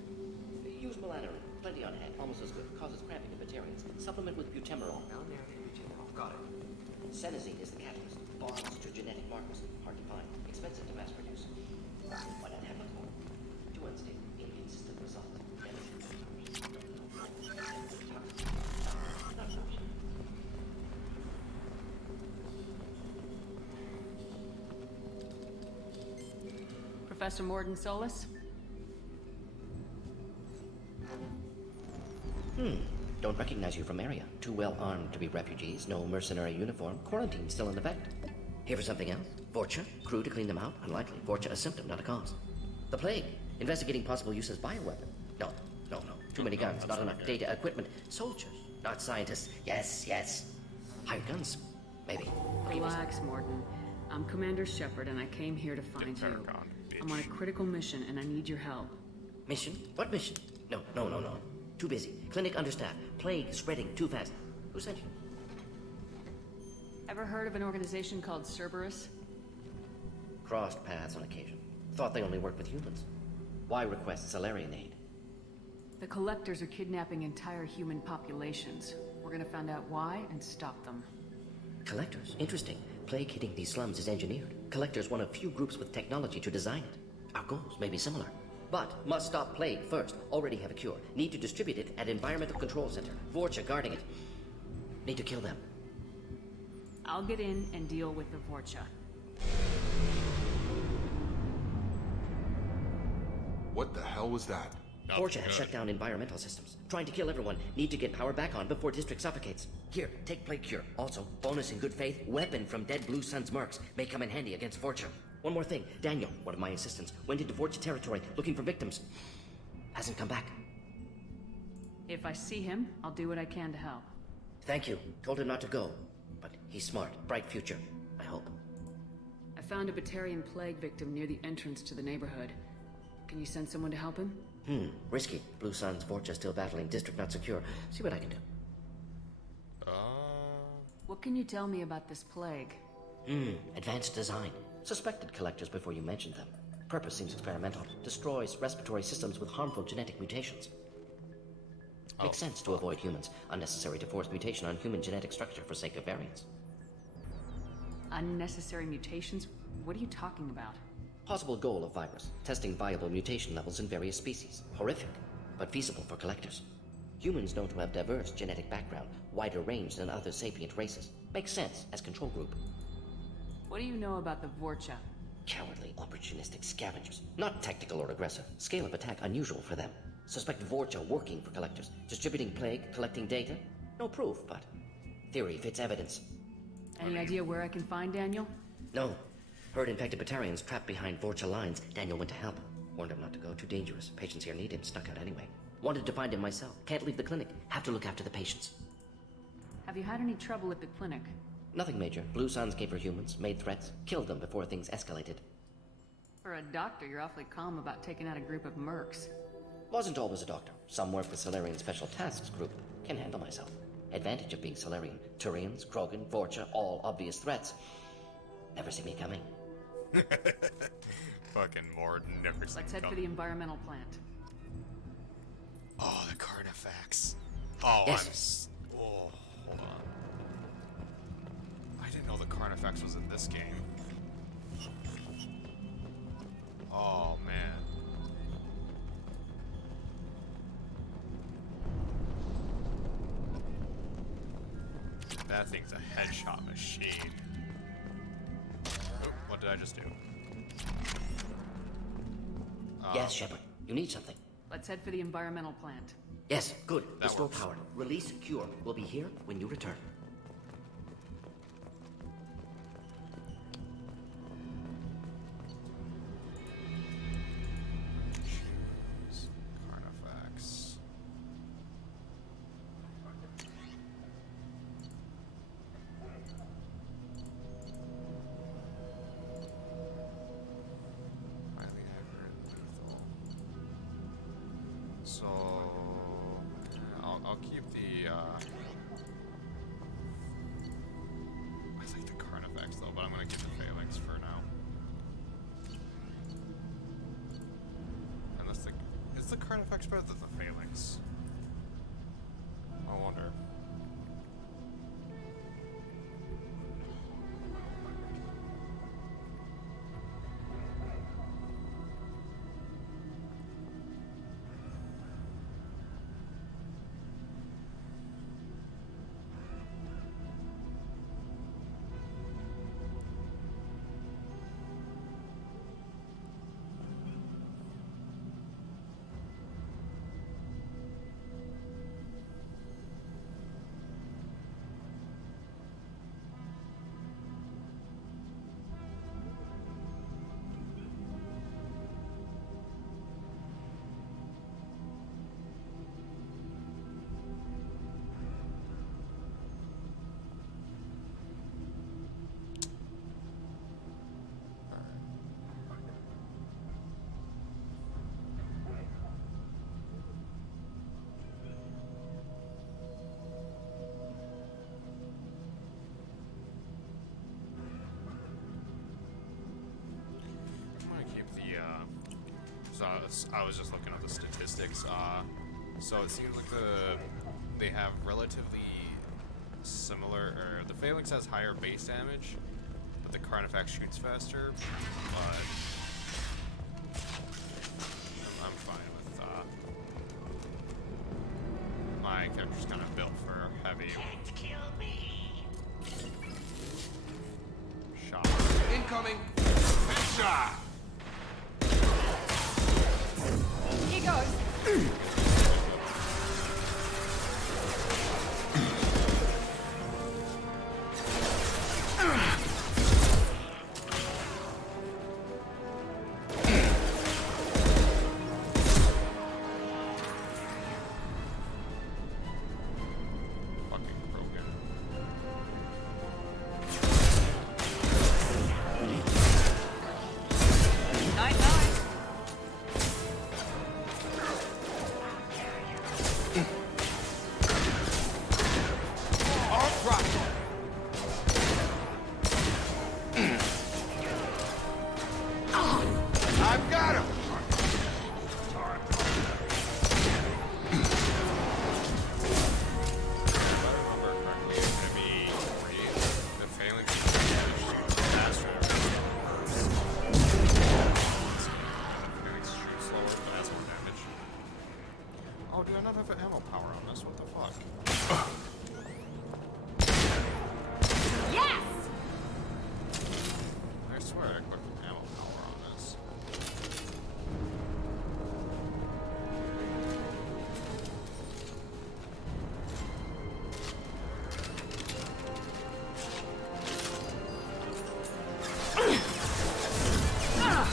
Use melanorin. Plenty on hand. Almost as good. Causes cramping in vegetarians. Supplement with butemerol. Got it. Senesine is the catalyst. Bonds to genetic markers. Hard to find. Expensive to mass produce. Why not have it more? To unstable. Inconsistent results. Professor Morden Solus? Don't recognize you from area. Too well armed to be refugees. No mercenary uniform. Quarantine still in effect. Here for something else? Vorcha? Crew to clean them out? Unlikely. Vorcha a symptom, not a cause. The plague. Investigating possible use as bioweapon. No. Too many guns, not enough data, equipment. Soldiers, not scientists. Yes. Hired guns, maybe. Relax, Morden. I'm Commander Shepard, and I came here to find you. I'm on a critical mission, and I need your help. Mission? What mission? No. Too busy. Clinic understaffed. Plague spreading too fast. Who sent you? Ever heard of an organization called Cerberus? Crossed paths on occasion. Thought they only worked with humans. Why request Salarian aid? The Collectors are kidnapping entire human populations. We're gonna find out why and stop them. Collectors? Interesting. Plague hitting these slums is engineered. Collectors one of few groups with technology to design it. Our goals may be similar. But must stop plague first. Already have a cure. Need to distribute it at Environmental Control Center. Vorcha guarding it. Need to kill them. I'll get in and deal with the Vorcha. What the hell was that? Vorcha has shut down environmental systems. Trying to kill everyone. Need to get power back on before district suffocates. Here, take plague cure. Also, bonus in good faith, weapon from dead Blue Sun's mercs. May come in handy against Vorcha. One more thing. Daniel, one of my assistants, went into Vorcha territory looking for victims. Hasn't come back. If I see him, I'll do what I can to help. Thank you. Told him not to go. But he's smart. Bright future. I hope. I found a Batarian plague victim near the entrance to the neighborhood. Can you send someone to help him? Risky. Blue Suns, Vorcha still battling. District not secure. See what I can do. What can you tell me about this plague? Advanced design. Suspected collectors before you mentioned them. Purpose seems experimental. Destroys respiratory systems with harmful genetic mutations. Makes sense to avoid humans. Unnecessary to force mutation on human genetic structure for sake of variance. Unnecessary mutations? What are you talking about? Possible goal of virus. Testing viable mutation levels in various species. Horrific, but feasible for collectors. Humans known to have diverse genetic background, wider range than other sapient races. Makes sense as control group. What do you know about the Vorcha? Cowardly, opportunistic scavengers. Not tactical or aggressive. Scale of attack unusual for them. Suspect Vorcha working for collectors. Distributing plague, collecting data. No proof, but theory fits evidence. Any idea where I can find Daniel? No. Heard infected Batarians trapped behind Vorcha lines. Daniel went to help. Warned him not to go. Too dangerous. Patients here need him. Snuck out anyway. Wanted to find him myself. Can't leave the clinic. Have to look after the patients. Have you had any trouble at the clinic? Nothing major. Blue Suns came for humans, made threats, killed them before things escalated. For a doctor, you're awfully calm about taking out a group of mercs. Wasn't always a doctor. Some work with Salarian Special Tasks Group. Can handle myself. Advantage of being Salarian. Turians, Krogan, Vorcha, all obvious threats. Never see me coming. Fucking Mordin, never see Let's me head for coming. the environmental plant. Oh, the Carnifex. Oh, Yes. oh, hold on. I didn't know the Carnifex was in this game. Oh, man. That thing's a headshot machine. Oh, what did I just do? Yes, Shepard. You need something. Let's head for the environmental plant. Yes, good. That Restore works. power. Release Cure. We'll be here when you return. Choose Carnifex. Highly accurate, lethal. So I'll keep the I like the Carnifex though, but I'm gonna keep the Phalanx for now. Unless is the Carnifex better than the Phalanx? I wonder. I was just looking at the statistics. So it seems like they have relatively similar, or the Phalanx has higher base damage, but the Carnifex shoots faster. But I'm fine with my character's kind of built for heavy. Shot. Incoming! Headshot! He goes. Oh, do I not have an ammo power on this? What the fuck? Yes! I swear I equipped ammo power on this.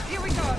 Here we go.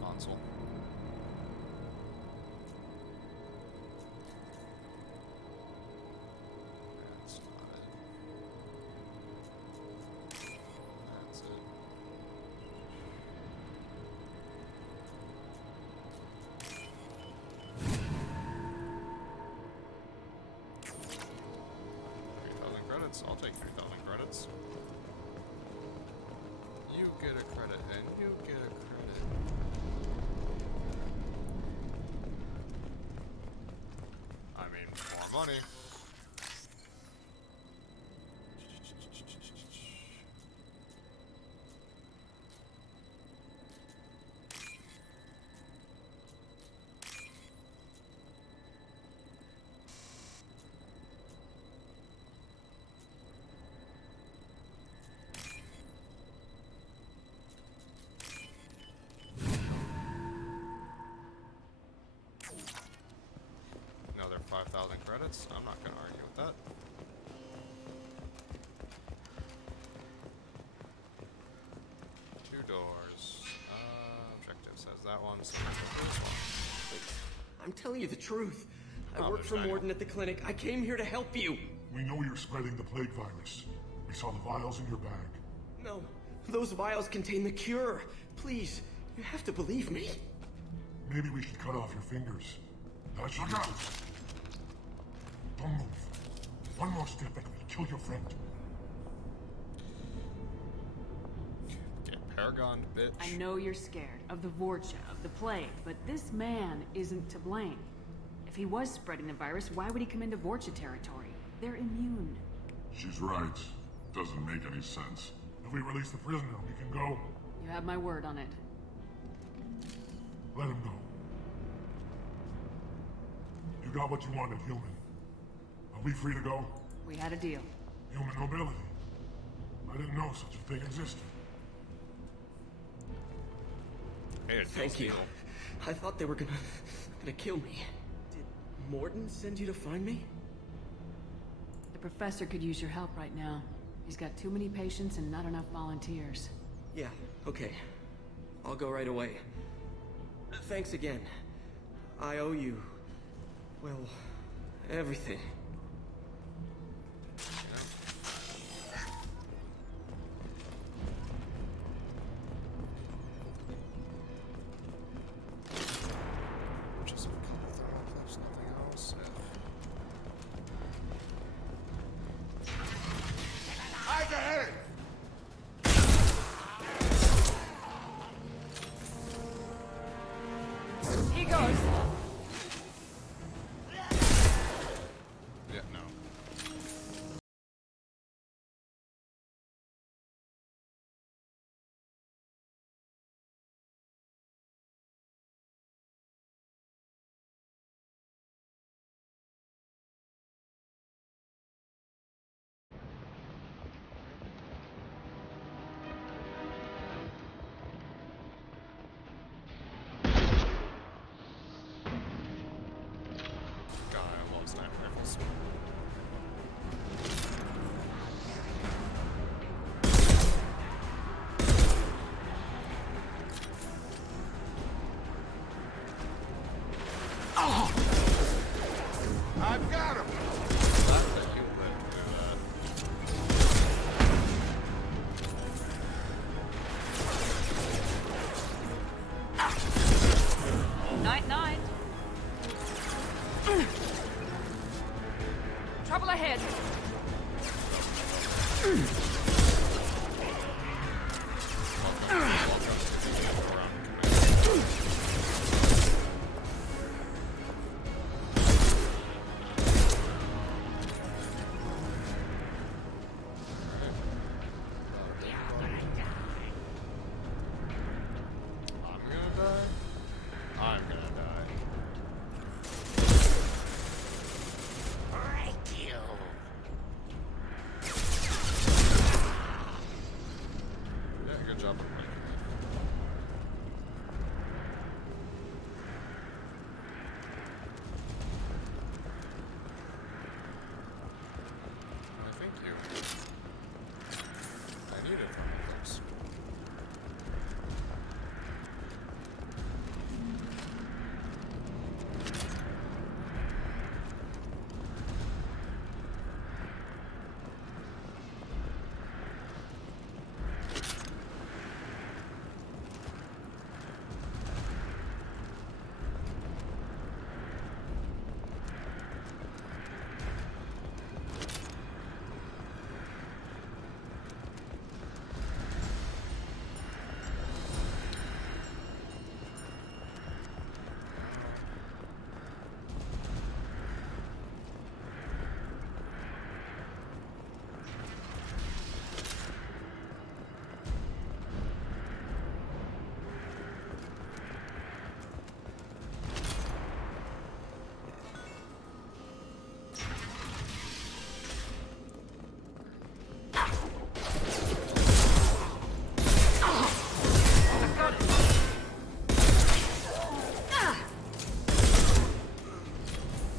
Console. That's not it. That's it. $3,000 credits. I'll take 3,000 credits. You get a credit, and you get a credit. More money. Another 5,000 credits. I'm not going to argue with that. Two doors. Objective says that one. So this one. I'm telling you the truth. I work for Mordin at the clinic. I came here to help you. We know you're spreading the plague virus. We saw the vials in your bag. No, those vials contain the cure. Please, you have to believe me. Maybe we should cut off your fingers. That should get us. Don't move. One more step and we'll kill your friend. Get Paragon, bitch. I know you're scared of the Vorcha, of the plague, but this man isn't to blame. If he was spreading the virus, why would he come into Vorcha territory? They're immune. She's right. Doesn't make any sense. If we release the prisoner, we can go. You have my word on it. Let him go. You got what you wanted, human. Are we free to go? We had a deal. Human nobility. I didn't know such a thing existed. Thank you. I thought they were gonna kill me. Did Mordin send you to find me? The professor could use your help right now. He's got too many patients and not enough volunteers. Yeah, okay. I'll go right away. Thanks again. I owe you, well, everything. Just a couple thermal clips, nothing else. Eyes ahead! He goes. guys. I've got him! Glad that you lived through that. Night, night. Trouble ahead. I'm gonna die. Yeah, good job of making it. I think you. I needed one of those.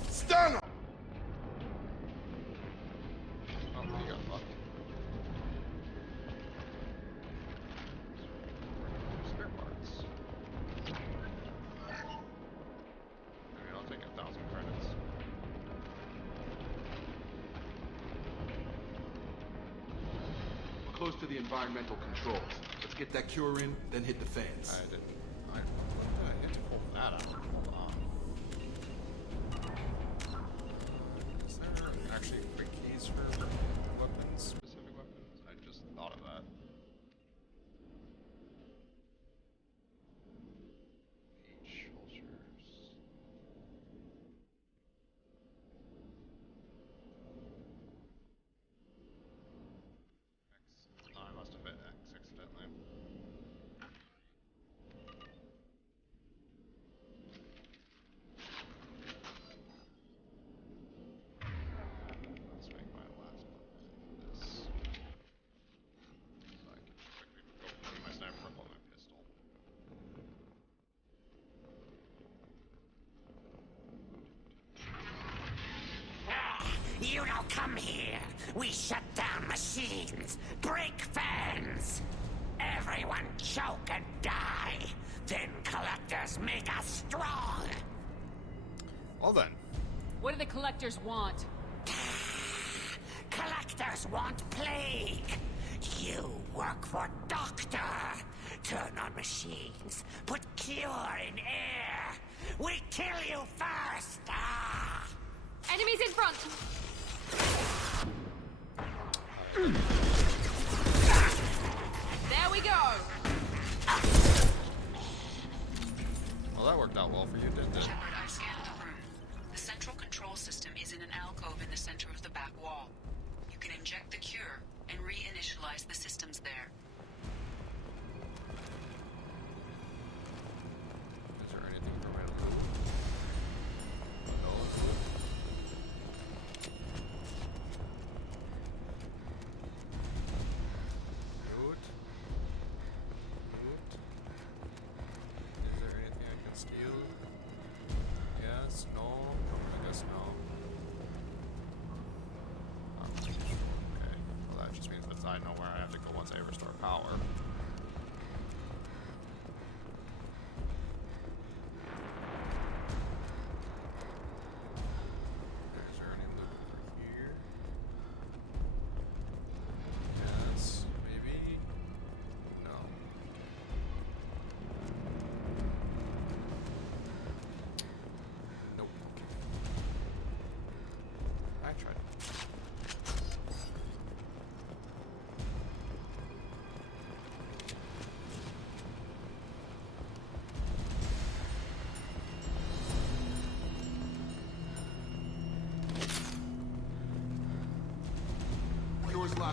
Stun him! Oh, you got lucky. Spare parts. I mean, I'll take 1,000 credits. We're close to the environmental controls. Let's get that cure in, then hit the fans. I didn't. What did I hit to pull that out? Hold on. Is there actually quick keys for weapons, specific weapons? I just thought of that. H holsters. X. Oh, I must have hit X accidentally. Let's make my last button for this. So I can quickly go put my sniper rifle on my pistol. You don't come here. We shut down machines, break fans. Everyone choke and die. Then collectors make us strong. Well then. What do the collectors want? Collectors want plague. You work for Doctor. Turn on machines. Put cure in air. We kill you first. Ah. Enemies in front! There we go! Well, that worked out well for you, didn't it? Shepard, I've scanned the room. The central control system is in an alcove in the center of the back wall. You can inject the cure and reinitialize the systems there. Is there anything for me to loot? No. Loot. Loot. Is there anything I can steal? Yes, no, I guess no.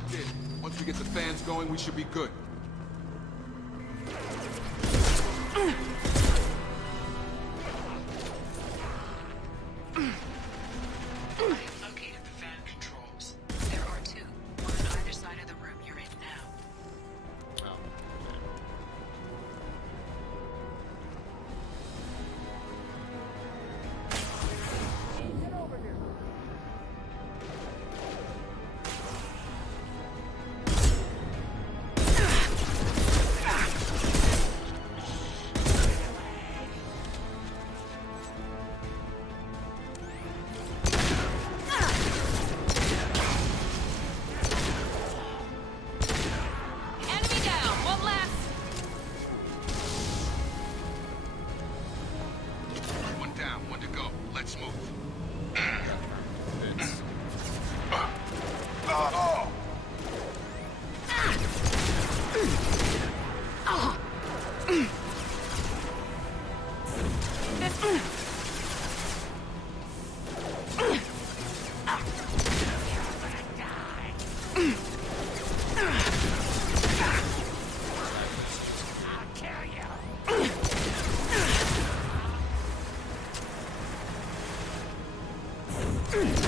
locked in. Once we get the fans going, we should be good. Located the fan controls. There are two, one on either side of the room you're in now. Oh, Enemy down! One less! One down, one to go. Let's move. it's...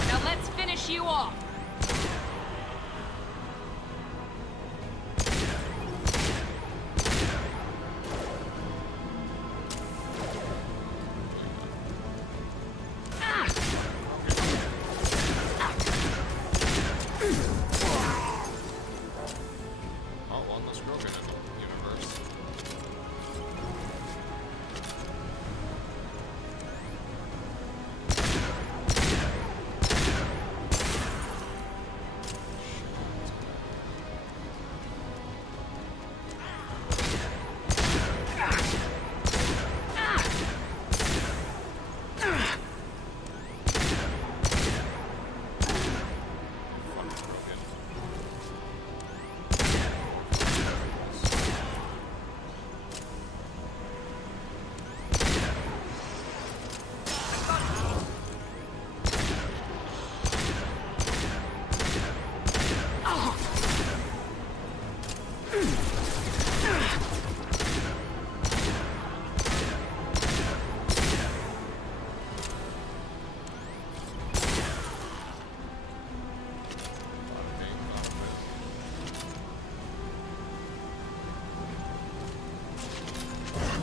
Now let's finish you off! Oh, one less broken in the universe.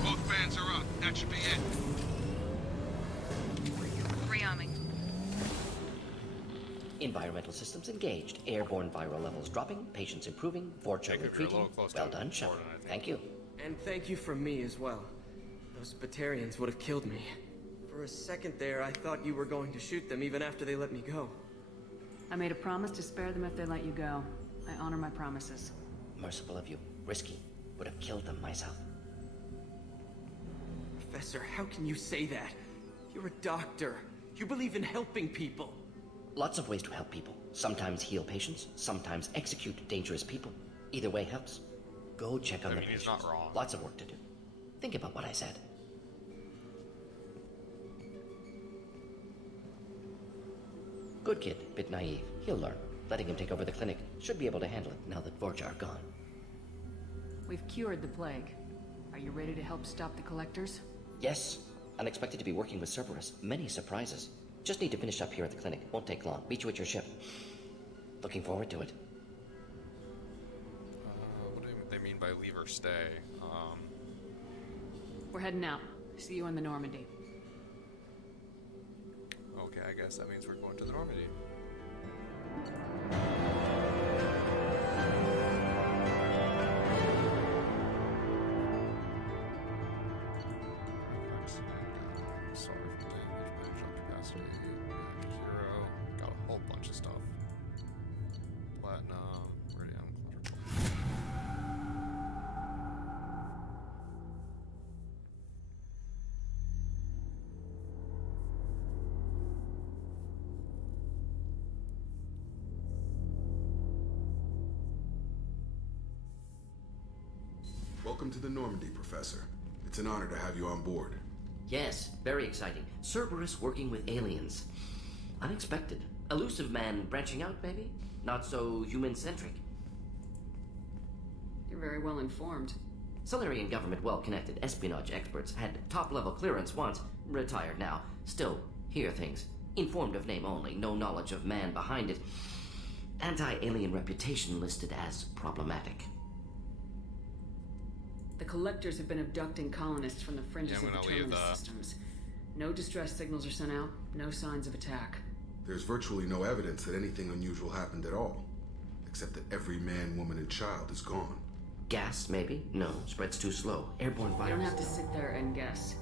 Both fans are up. That should be it. Rearming. Environmental systems engaged. Airborne viral levels dropping. Patients improving. Vorcha Jacob, you're a retreating. little close to Well done, Shepard. Gordon, I think. Thank you. And thank you from me as well. Those Batarians would have killed me. For a second there, I thought you were going to shoot them even after they let me go. I made a promise to spare them if they let you go. I honor my promises. Merciful of you. Risky. Would have killed them myself. Professor, how can you say that? You're a doctor. You believe in helping people. Lots of ways to help people. Sometimes heal patients, sometimes execute dangerous people. Either way helps. Go check on the he's patients. not wrong. Lots of work to do. Think about what I said. Good kid, bit naive. He'll learn. Letting him take over the clinic should be able to handle it now that Vorcha are gone. We've cured the plague. Are you ready to help stop the collectors? Yes. Unexpected to be working with Cerberus. Many surprises. Just need to finish up here at the clinic. Won't take long. Meet you at your ship. Looking forward to it. What do they mean by leave or stay? We're heading out. See you on the Normandy. Okay, I guess that means we're going to the Normandy. Sorry for damage, capacity, 0. Got a whole bunch of stuff. Platinum, radium, Welcome to the Normandy, Professor. It's an honor to have you on board. Yes, very exciting. Cerberus working with aliens. Unexpected. Elusive man branching out, maybe? Not so human-centric. You're very well informed. Solarian government well-connected espionage experts had top-level clearance once, retired now. Still, hear things. Informed of name only, no knowledge of man behind it. Anti-alien reputation listed as problematic. The Collectors have been abducting colonists from the fringes of the terminus systems. No distress signals are sent out, no signs of attack. There's virtually no evidence that anything unusual happened at all. Except that every man, woman, and child is gone. Gas, maybe? No, spreads too slow. Airborne virus. You don't have to sit there and guess.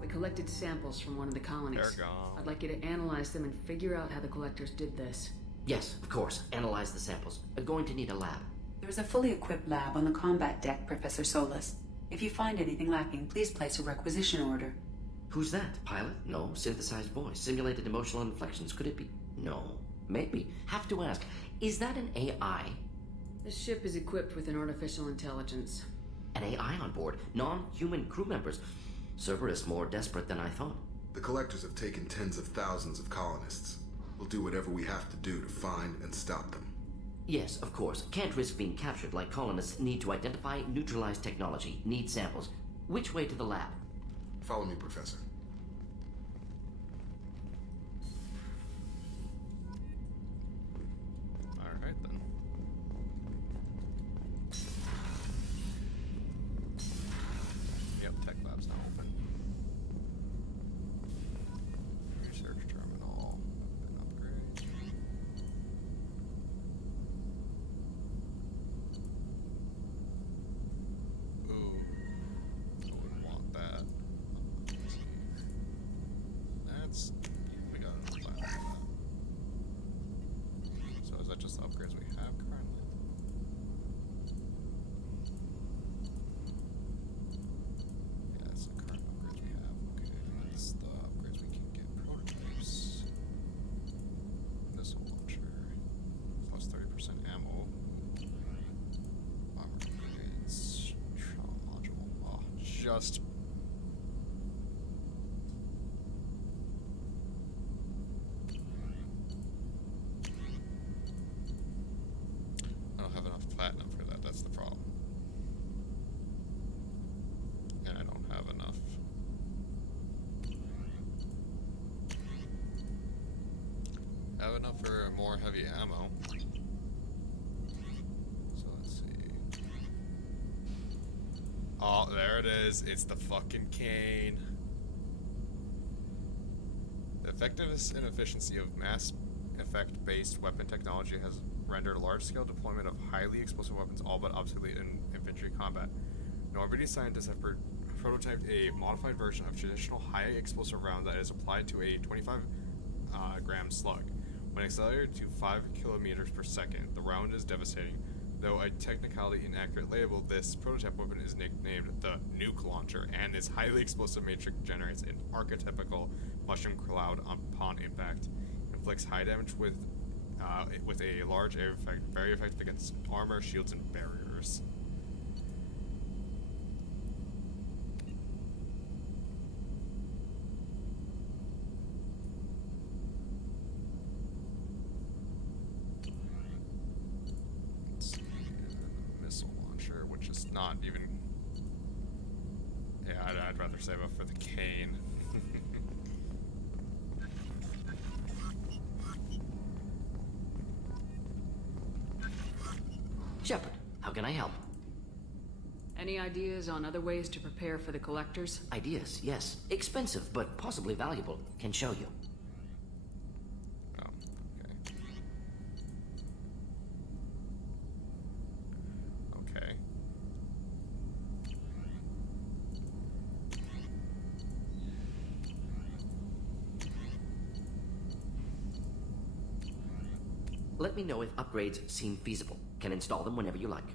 We collected samples from one of the colonies. They're gone. I'd like you to analyze them and figure out how the Collectors did this. Yes, of course. Analyze the samples. We're going to need a lab. There's a fully equipped lab on the combat deck, Professor Solis. If you find anything lacking, please place a requisition order. Who's that? Pilot? No. Synthesized voice. Simulated emotional inflections. Could it be? No. Maybe. Have to ask. Is that an AI? This ship is equipped with an artificial intelligence. An AI on board? Non-human crew members? Cerberus more desperate than I thought. The Collectors have taken tens of thousands of colonists. We'll do whatever we have to do to find and stop them. Yes, of course. Can't risk being captured like colonists need to identify, neutralize technology, need samples. Which way to the lab? Follow me, Professor. Alright then. Yep, tech lab's now open. Research terminal. Open upgrade. Ooh. I wouldn't want that. Let's see. That's... we got enough lab for that. So is that just the upgrades we have currently? Yeah, that's the current upgrades we have. Okay, that's the upgrades we can get. Prototypes. Missile launcher. Plus 30% ammo. Armor upgrades. Trauma module. Oh, just... I don't have enough platinum for that, that's the problem. And I don't have enough. I have enough for more heavy ammo. So let's see. Oh, there it is. It's the fucking cane. The effectiveness and efficiency of mass effect-based weapon technology has rendered large-scale deployment of highly explosive weapons all but obsolete in infantry combat. Normandy scientists have prototyped a modified version of traditional high-explosive round that is applied to a 25-gram slug. When accelerated to 5 kilometers per second, the round is devastating. Though a technically inaccurate label, this prototype weapon is nicknamed the Nuke Launcher, and its highly explosive matrix generates an archetypical mushroom cloud upon impact. Inflicts high damage with a large air effect, very effective against armor, shields, and barriers. Let's see, missile launcher, which is not even... yeah, I'd rather save up for the cane. Shepard, how can I help? Any ideas on other ways to prepare for the Collectors? Ideas, yes. Expensive, but possibly valuable. Can show you. Oh, okay. Okay. Let me know if upgrades seem feasible. Can install them whenever you like.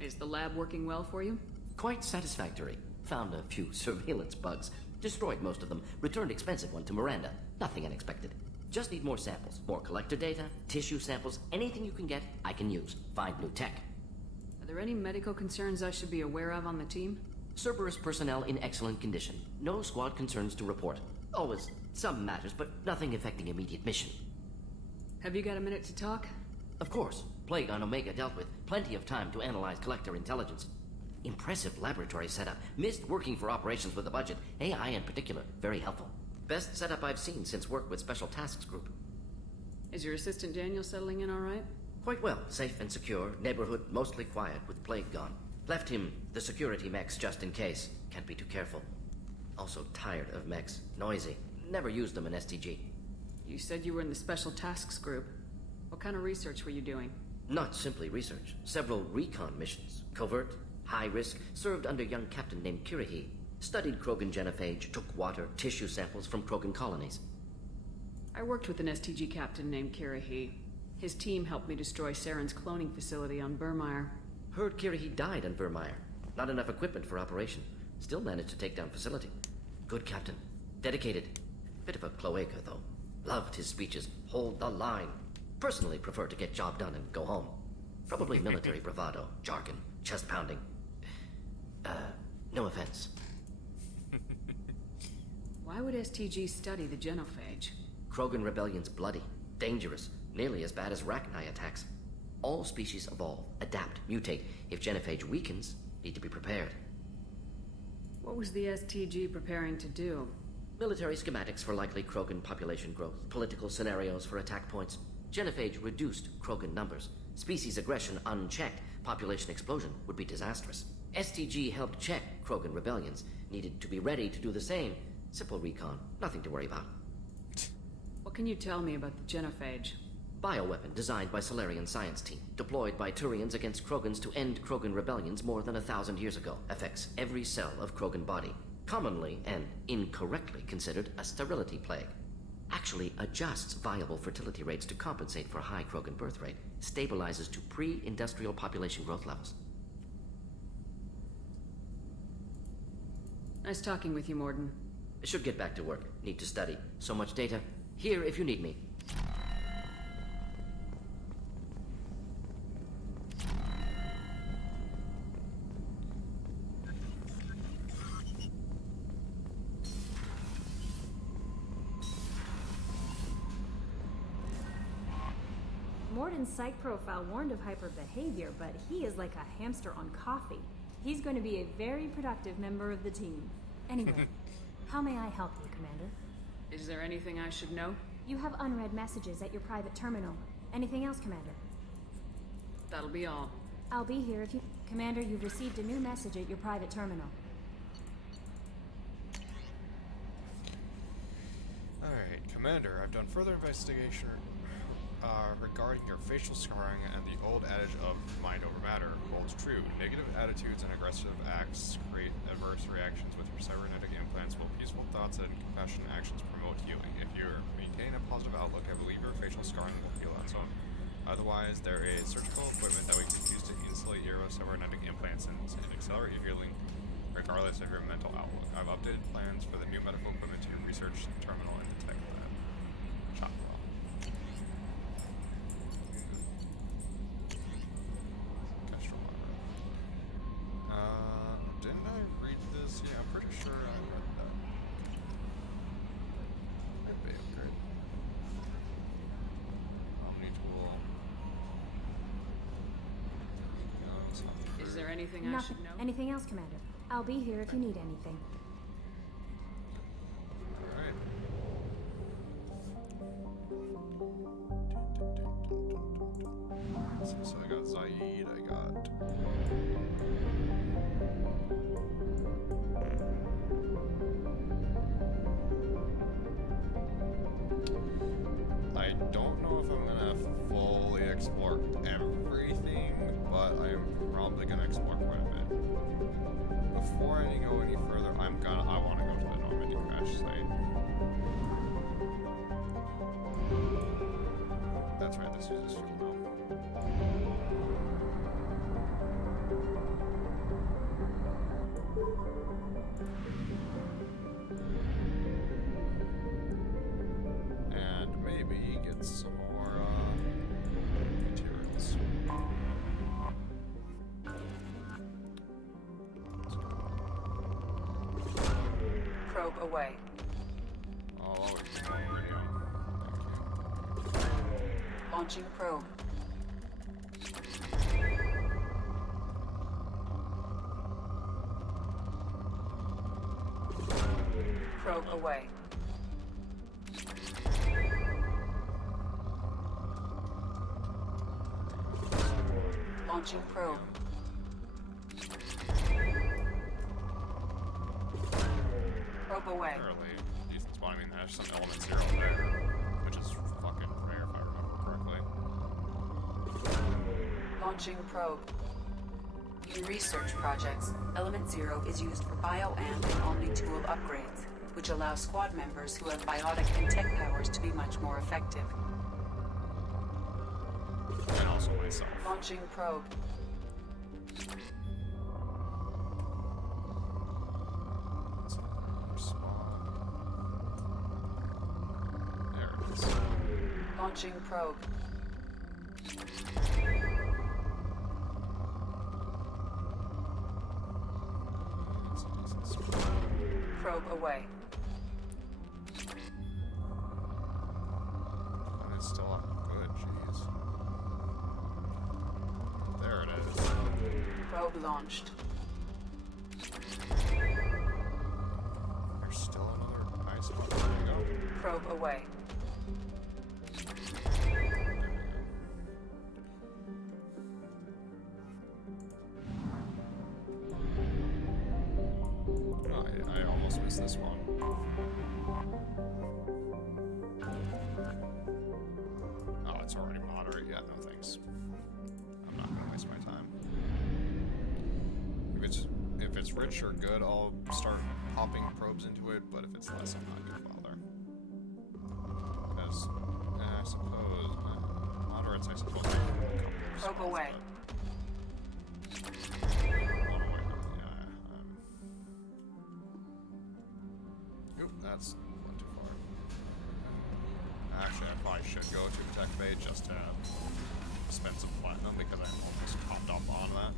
Is the lab working well for you? Quite satisfactory. Found a few surveillance bugs. Destroyed most of them. Returned expensive one to Miranda. Nothing unexpected. Just need more samples. More collector data, tissue samples, anything you can get, I can use. Find new tech. Are there any medical concerns I should be aware of on the team? Cerberus personnel in excellent condition. No squad concerns to report. Always some matters, but nothing affecting immediate mission. Have you got a minute to talk? Of course. Plague on Omega dealt with. Plenty of time to analyze collector intelligence. Impressive laboratory setup. Missed working for operations with a budget. AI in particular, very helpful. Best setup I've seen since work with Special Tasks Group. Is your assistant Daniel settling in all right? Quite well. Safe and secure. Neighborhood mostly quiet with Plague gone. Left him the security mechs just in case. Can't be too careful. Also tired of mechs. Noisy. Never used them in STG. You said you were in the Special Tasks Group. What kind of research were you doing? Not simply research. Several recon missions. Covert, high risk, served under a young captain named Kirahi. Studied Krogan genophage, took water, tissue samples from Krogan colonies. I worked with an STG captain named Kirahi. His team helped me destroy Saren's cloning facility on Burmire. Heard Kirahi died on Burmire. Not enough equipment for operation. Still managed to take down facility. Good captain. Dedicated. Bit of a cloaca, though. Loved his speeches. Hold the line. Personally prefer to get job done and go home. Probably military bravado, jargon, chest pounding. No offense. Why would STG study the genophage? Krogan rebellion's bloody, dangerous, nearly as bad as Rachni attacks. All species evolve, adapt, mutate. If genophage weakens, need to be prepared. What was the STG preparing to do? Military schematics for likely Krogan population growth, political scenarios for attack points. Genophage reduced Krogan numbers. Species aggression unchecked, population explosion would be disastrous. STG helped check Krogan rebellions. Needed to be ready to do the same. Simple recon, nothing to worry about. What can you tell me about the genophage? Bioweapon designed by Solarian science team, deployed by Turians against Krogans to end Krogan rebellions more than 1,000 years ago. Affects every cell of Krogan body. Commonly and incorrectly considered a sterility plague. Actually adjusts viable fertility rates to compensate for high Krogan birth rate. Stabilizes to pre-industrial population growth levels. Nice talking with you, Mordin. Should get back to work. Need to study. So much data. Here if you need me. Mordin's psych profile warned of hyper behavior, but he is like a hamster on coffee. He's going to be a very productive member of the team. Anyway, how may I help you, Commander? Is there anything I should know? You have unread messages at your private terminal. Anything else, Commander? That'll be all. I'll be here if you... Commander, you've received a new message at your private terminal. Alright, Commander, I've done further investigation regarding your facial scarring, and the old adage of mind over matter holds true. Negative attitudes and aggressive acts create adverse reactions with your cybernetic implants, while peaceful thoughts and compassionate actions promote healing. If you maintain a positive outlook, I believe your facial scarring will heal on its own. Otherwise, there is surgical equipment that we can use to insulate your cybernetic implants and accelerate your healing regardless of your mental outlook. I've updated plans for the new medical equipment to your research terminal and the tech lab. Chopwell. Didn't I read this? Yeah, I'm pretty sure I read that. Maybe upgrade. Omni-tool. Is there anything I Nothing. should know? Anything else, Commander? I'll be here if you need anything. Alright. So I got Zaid, I got... I don't know if I'm gonna fully explore everything, but I'm probably gonna explore quite a bit. Before I go any further, I want to go to the Normandy crash site. That's right, this uses fuel now. And maybe get some more materials. Probe away. Oh, I'll use my radio. Launching probe. Probe away. Launching probe. Probe away. Apparently, well, I mean, there's some element 0 there, which is fucking rare if I remember correctly. Launching probe. In research projects, Element 0 is used for bioamp and Omni-tool upgrades, which allow squad members who have biotic and tech powers to be much more effective. And also myself. Launching probe. There it is. Launching probe. Probe away. And it's still up good, jeez. There it is. Probe launched. There's still another nice one. There you go. Probe away. I almost missed this one. Oh, it's already moderate. Yeah, no thanks. I'm not gonna waste my time. If it's rich or good, I'll start popping probes into it, but if it's less, I'm not gonna bother. Because, I suppose, moderates, I suppose, I can do a couple of Probe away. That's one too far. Actually, I probably should go to Tech Bay just to spend some platinum because I almost popped off on that.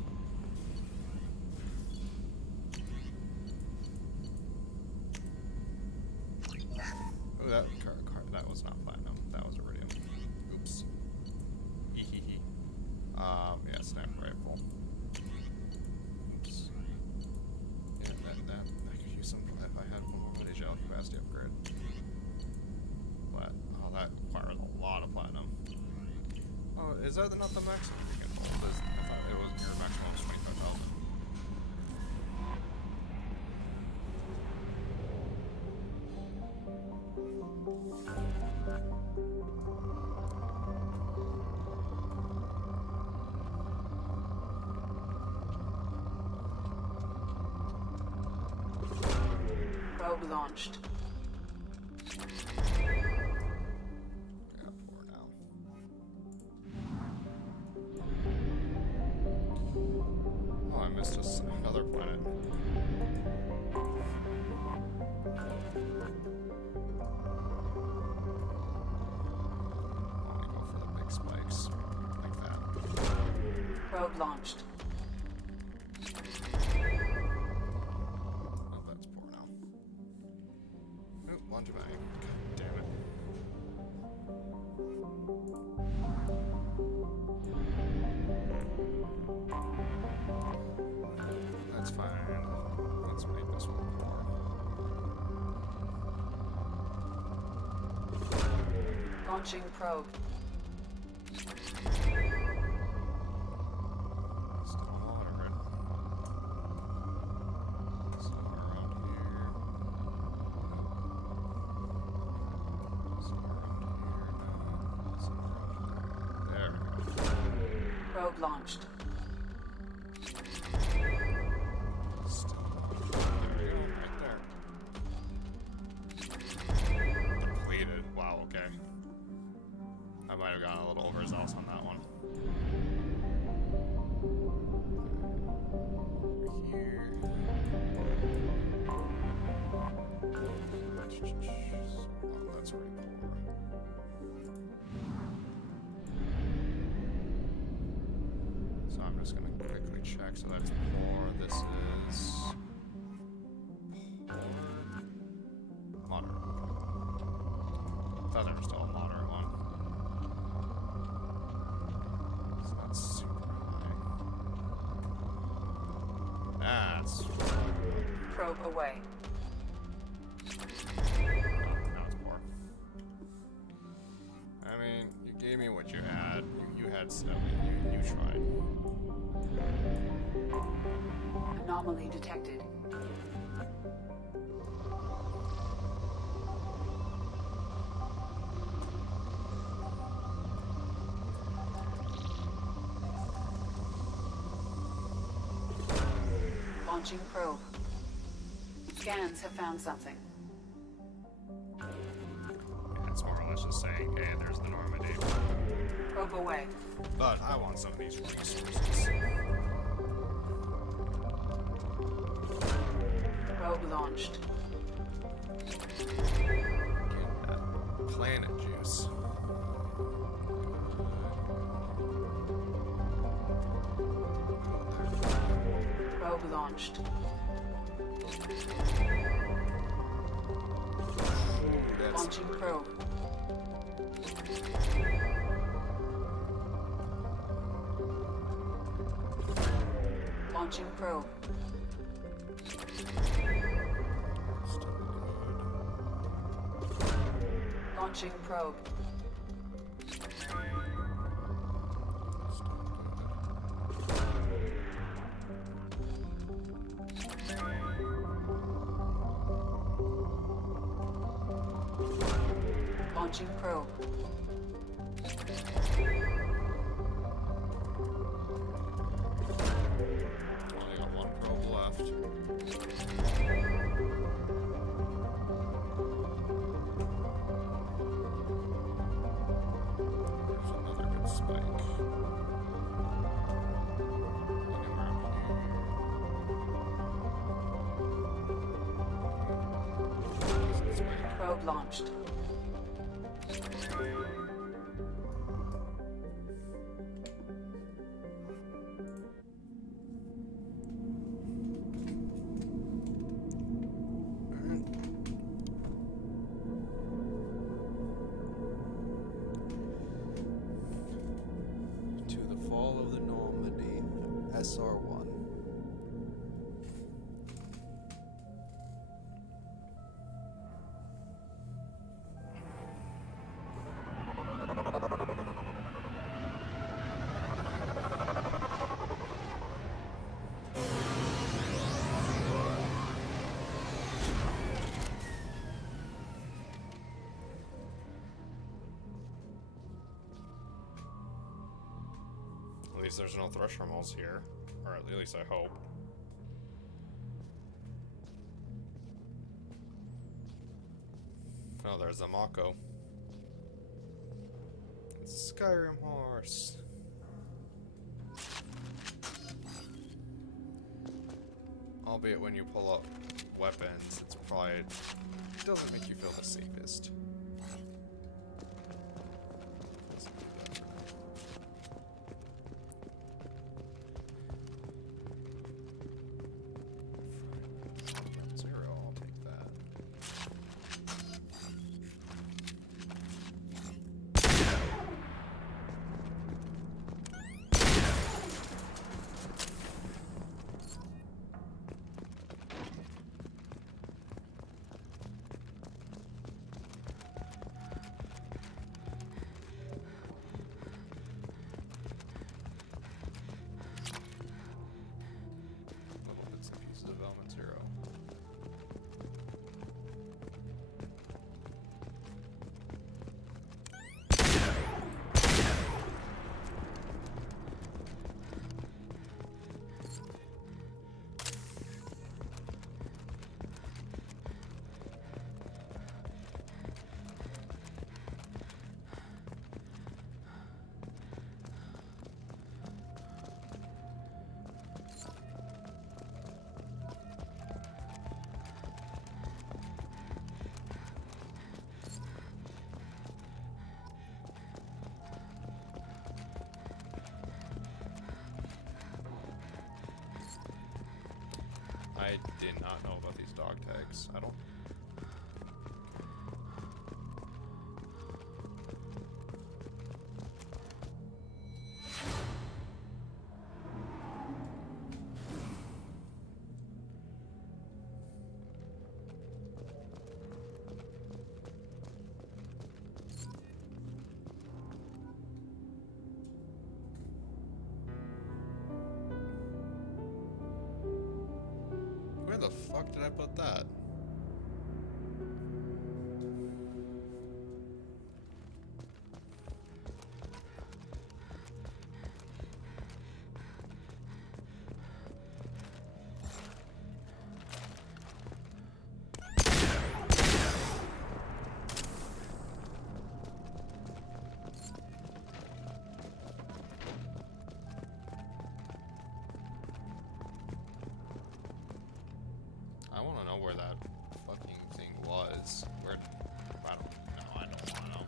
Oh, that was not platinum. That was iridium. Oops. Hehehe. Yeah, sniper rifle. Oops. Yeah, that could use some if I had one more gel capacity upgrade. But that requires a lot of platinum. Oh, is that not the maximum you can hold? I thought it was your maximum was 25,000. Probe launched. Got 4 now. Oh, I missed another planet. I want to go for the big spikes, like that. Probe launched. One too many. God damn it. That's fine. Let's make this one more. Launching probe. Still moderate. Somewhere around here. There we go. Probe launched. Still. There we go, right there. Depleted. Wow, okay. I might have gotten a little overzealous on that one. Over here. Oh, that's already poor. So I'm just gonna quickly check. So that's poor. This is poor. Moderate. Thought there was still a moderate one. So that's super high. That's Probe away. now it's poor. I mean, you gave me what you had. You had something. You tried. Anomaly detected. Launching probe. Scans have found something. It's more or less just saying, hey, there's the Normandy. Probe away. But I want some of these resources. Probe launched. Planet juice. Probe launched. Launching probe. Launching probe. Launching probe. Launching probe. Only got one probe left. There's another good spike. Probe launched. To the fall of the Normandy, SR-1. At least there's no Threshermals here. Or at least I hope. Oh, there's a Mako. Skyrim horse. Albeit when you pull up weapons, it's probably it doesn't make you feel the safest. Zero, I'll take that. Little bits and pieces of Element Zero. I did not know about these dog tags. I don't. the fuck did I put that? I want to know where that fucking thing was. Where? I don't know. I don't want to know.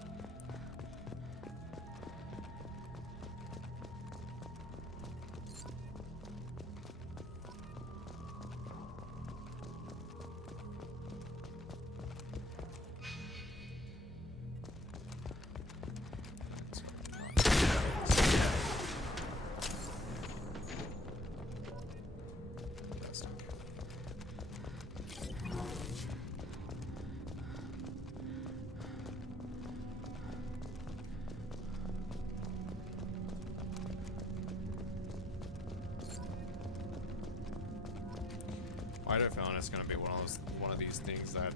I have found it's gonna be one of these things that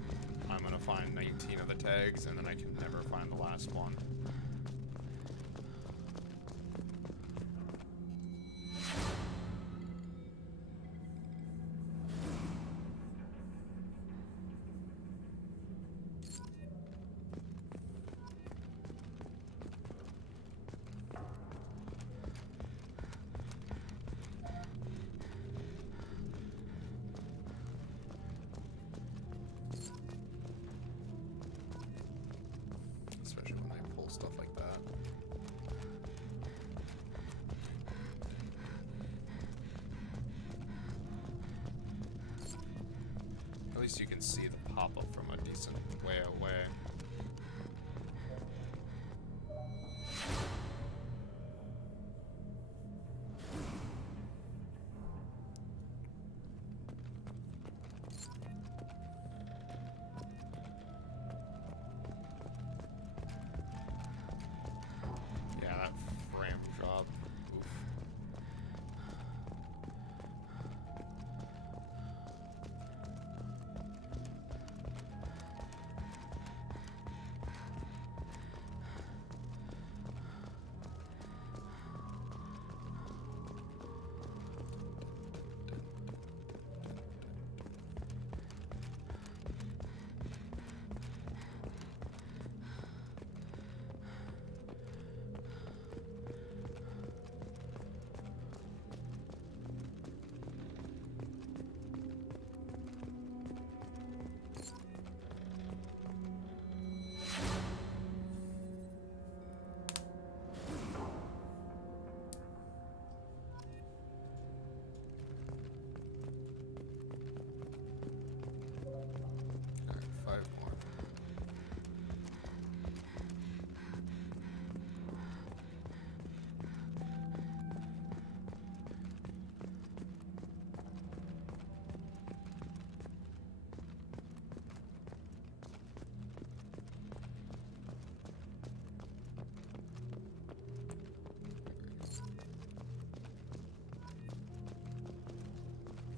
I'm gonna find 19 of the tags and then I can never find the last one. Especially when they pull stuff like that. At least you can see the pop-up from a decent way away. Yeah, that frame drop. Oof.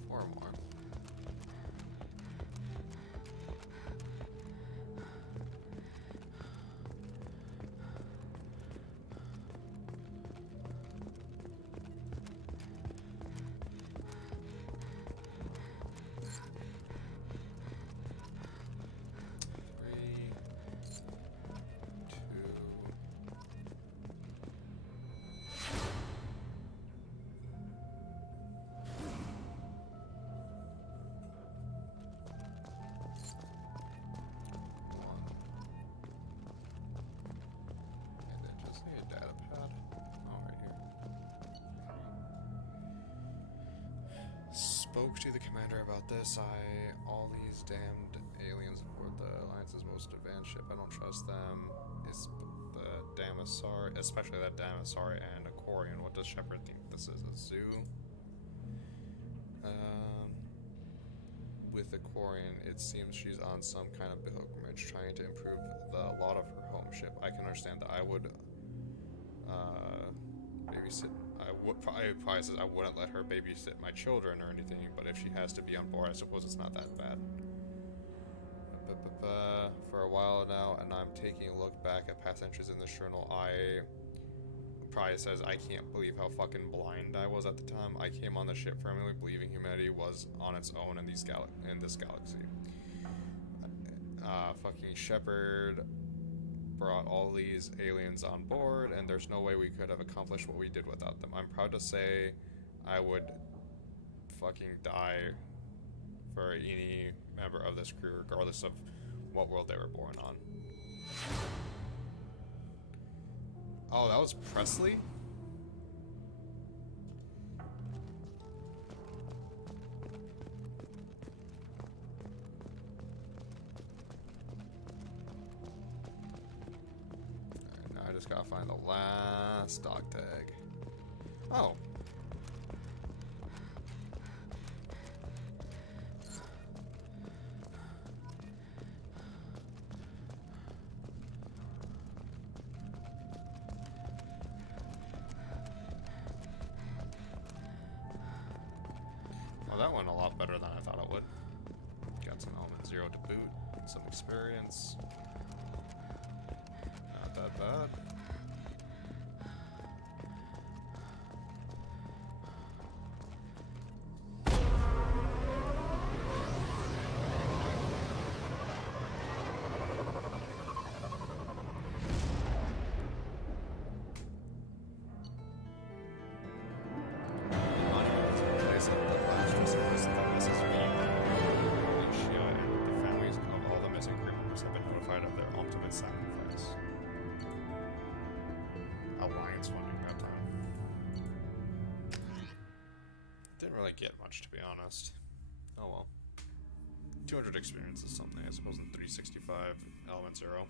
Four more. Spoke to the commander about this. All these damned aliens aboard the Alliance's most advanced ship. I don't trust them. It's the Damasari, especially that Damasari and Aquarian. What does Shepard think this is? A zoo? With Aquarian, it seems she's on some kind of pilgrimage, trying to improve the lot of her home ship. I can understand that. I probably says I wouldn't let her babysit my children or anything, but if she has to be on board, I suppose it's not that bad. For a while now, and I'm taking a look back at past entries in this journal. Probably says I can't believe how fucking blind I was at the time. I came on the ship firmly believing humanity was on its own in this galaxy. Fucking Shepard brought all these aliens on board, and there's no way we could have accomplished what we did without them. I'm proud to say I would fucking die for any member of this crew, regardless of what world they were born on. Oh, that was Presley? Alright, now I just gotta find the last dog tag. Oh. Well, that went a lot better than I thought it would. Got some element 0 to boot, some experience. Not that bad. Didn't really get much, to be honest. Oh well. 200 experience is something, I suppose, in 365 element 0.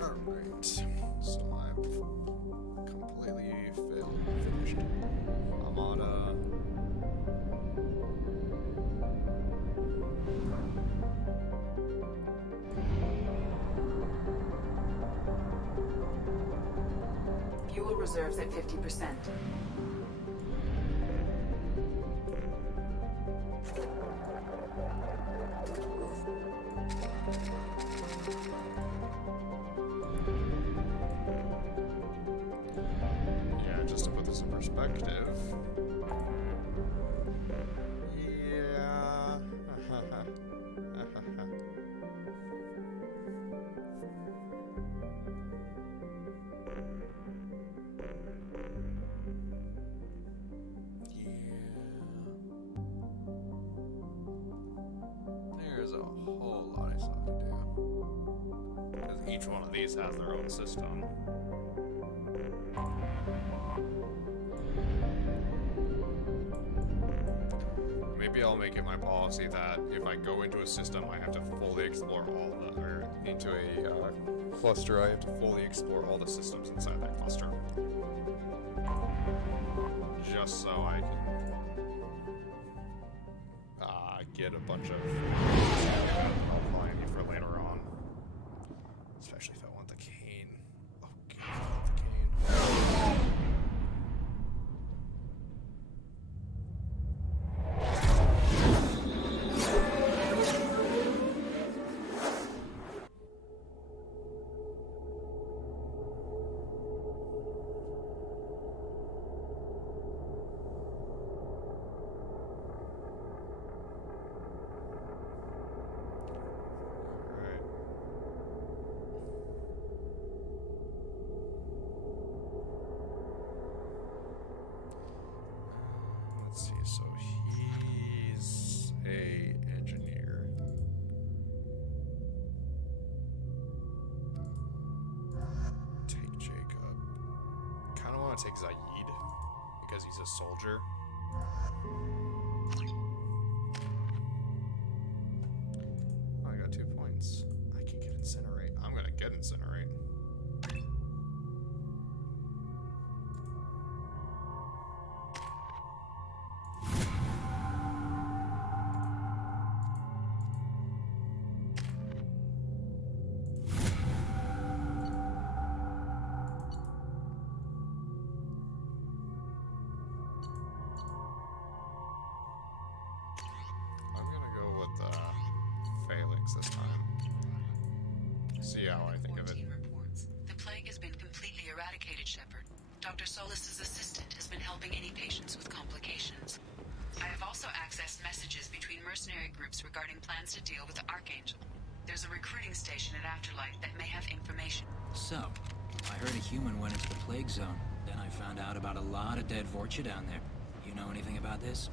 Alright, so I've completely finished Armada. Fuel reserves at 50%. Yeah, just to put this in perspective. Yeah. There's a whole lot of stuff to do. Because each one of these has their own system. Maybe I'll make it my policy that if I go into a system, I have to fully explore all the, or into a cluster, I have to fully explore all the systems inside that cluster. Just so I can get a bunch of I'll probably need for later on. Especially if I want the cane. Oh god, I want the cane. Let's see, so he's a engineer. Take Jacob. Kind of want to take Zaid because he's a soldier. Oh, I got 2 points. I can get Incinerate. I'm gonna get Incinerate. antibiotics this time. See how I think of it. The plague has been completely eradicated, Shepard. Dr. Solis's assistant has been helping any patients with complications. I have also accessed messages between mercenary groups regarding plans to deal with the Archangel. There's a recruiting station at Afterlight that may have information. So, I heard a human went into the plague zone. Then I found out about a lot of dead Vorcha down there. You know anything about this?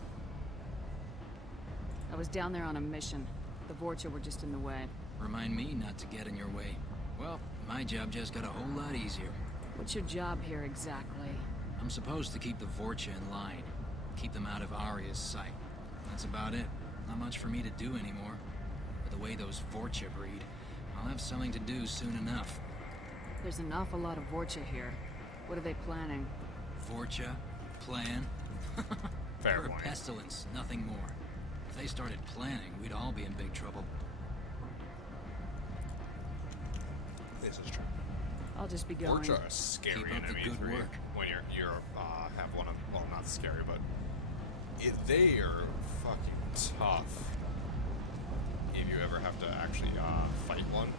I was down there on a mission. The Vorcha were just in the way. Remind me not to get in your way. Well, my job just got a whole lot easier. What's your job here exactly? I'm supposed to keep the Vorcha in line. Keep them out of Aria's sight. That's about it. Not much for me to do anymore. But the way those Vorcha breed, I'll have something to do soon enough. There's an awful lot of Vorcha here. What are they planning? Vorcha? Plan? Fair We're a point. pestilence, nothing more. If they started planning, we'd all be in big trouble. This is true. I'll just be going. Vorcha are scary Keep in up the good ME3 work. when you're have one of, well, not scary, but they are fucking tough. If you ever have to actually fight one,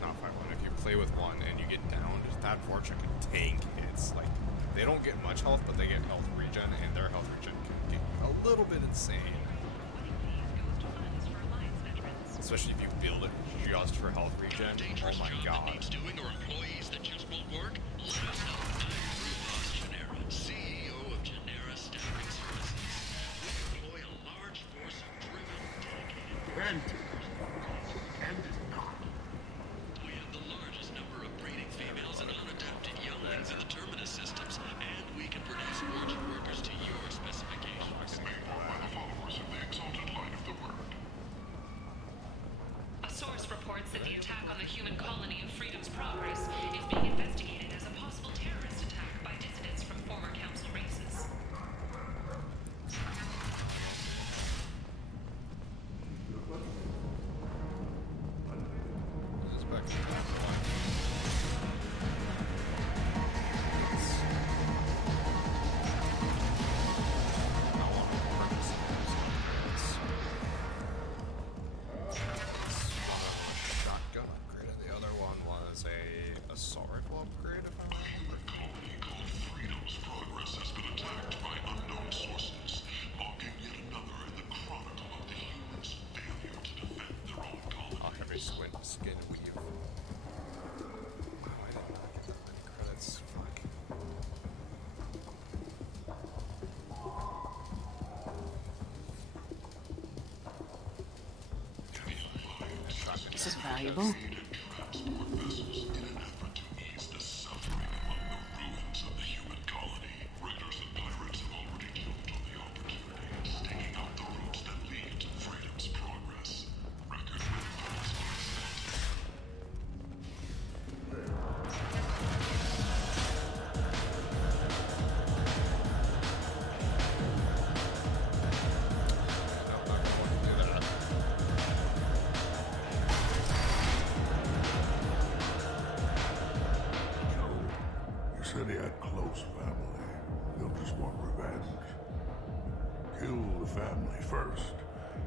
not fight one. If you play with one and you get downed, that Vorcha can tank hits. Like, they don't get much health, but they get health regen, and their health regen can get a little bit insane. Especially if you build it just for health regen. Oh my god. Doing or employees that just won't work? Let us know. I'm Rubos Genera, CEO of Genera Staffing Services. We employ a large force of driven, dedicated... We have the largest number of breeding females and unadapted younglings in the Terminus systems, and we can produce origin workers to your specifications. Made by the followers of the exalted light of the word. A source reports that the attack on the human colony of Freedom's Progress is being investigated as a possible terrorist attack by dissidents from former council races. This is back to the shotgun upgrade, and the other one was a assault rifle upgrade, if I remember. A colony called Freedom's Progress has been attacked by unknown sources, marking yet another in the chronicle of the humans' failure to defend their own colony. I'll have a skin weave. Wow, I did not get that many credits. Fuck. This is valuable. Transport vessels in an effort to ease the suffering among the ruins of the human colony. Raiders and pirates have already jumped on the opportunity, staking out the routes that lead to Freedom's Progress. Record windfalls are set. You said he had close family. He'll just want revenge. Kill the family first.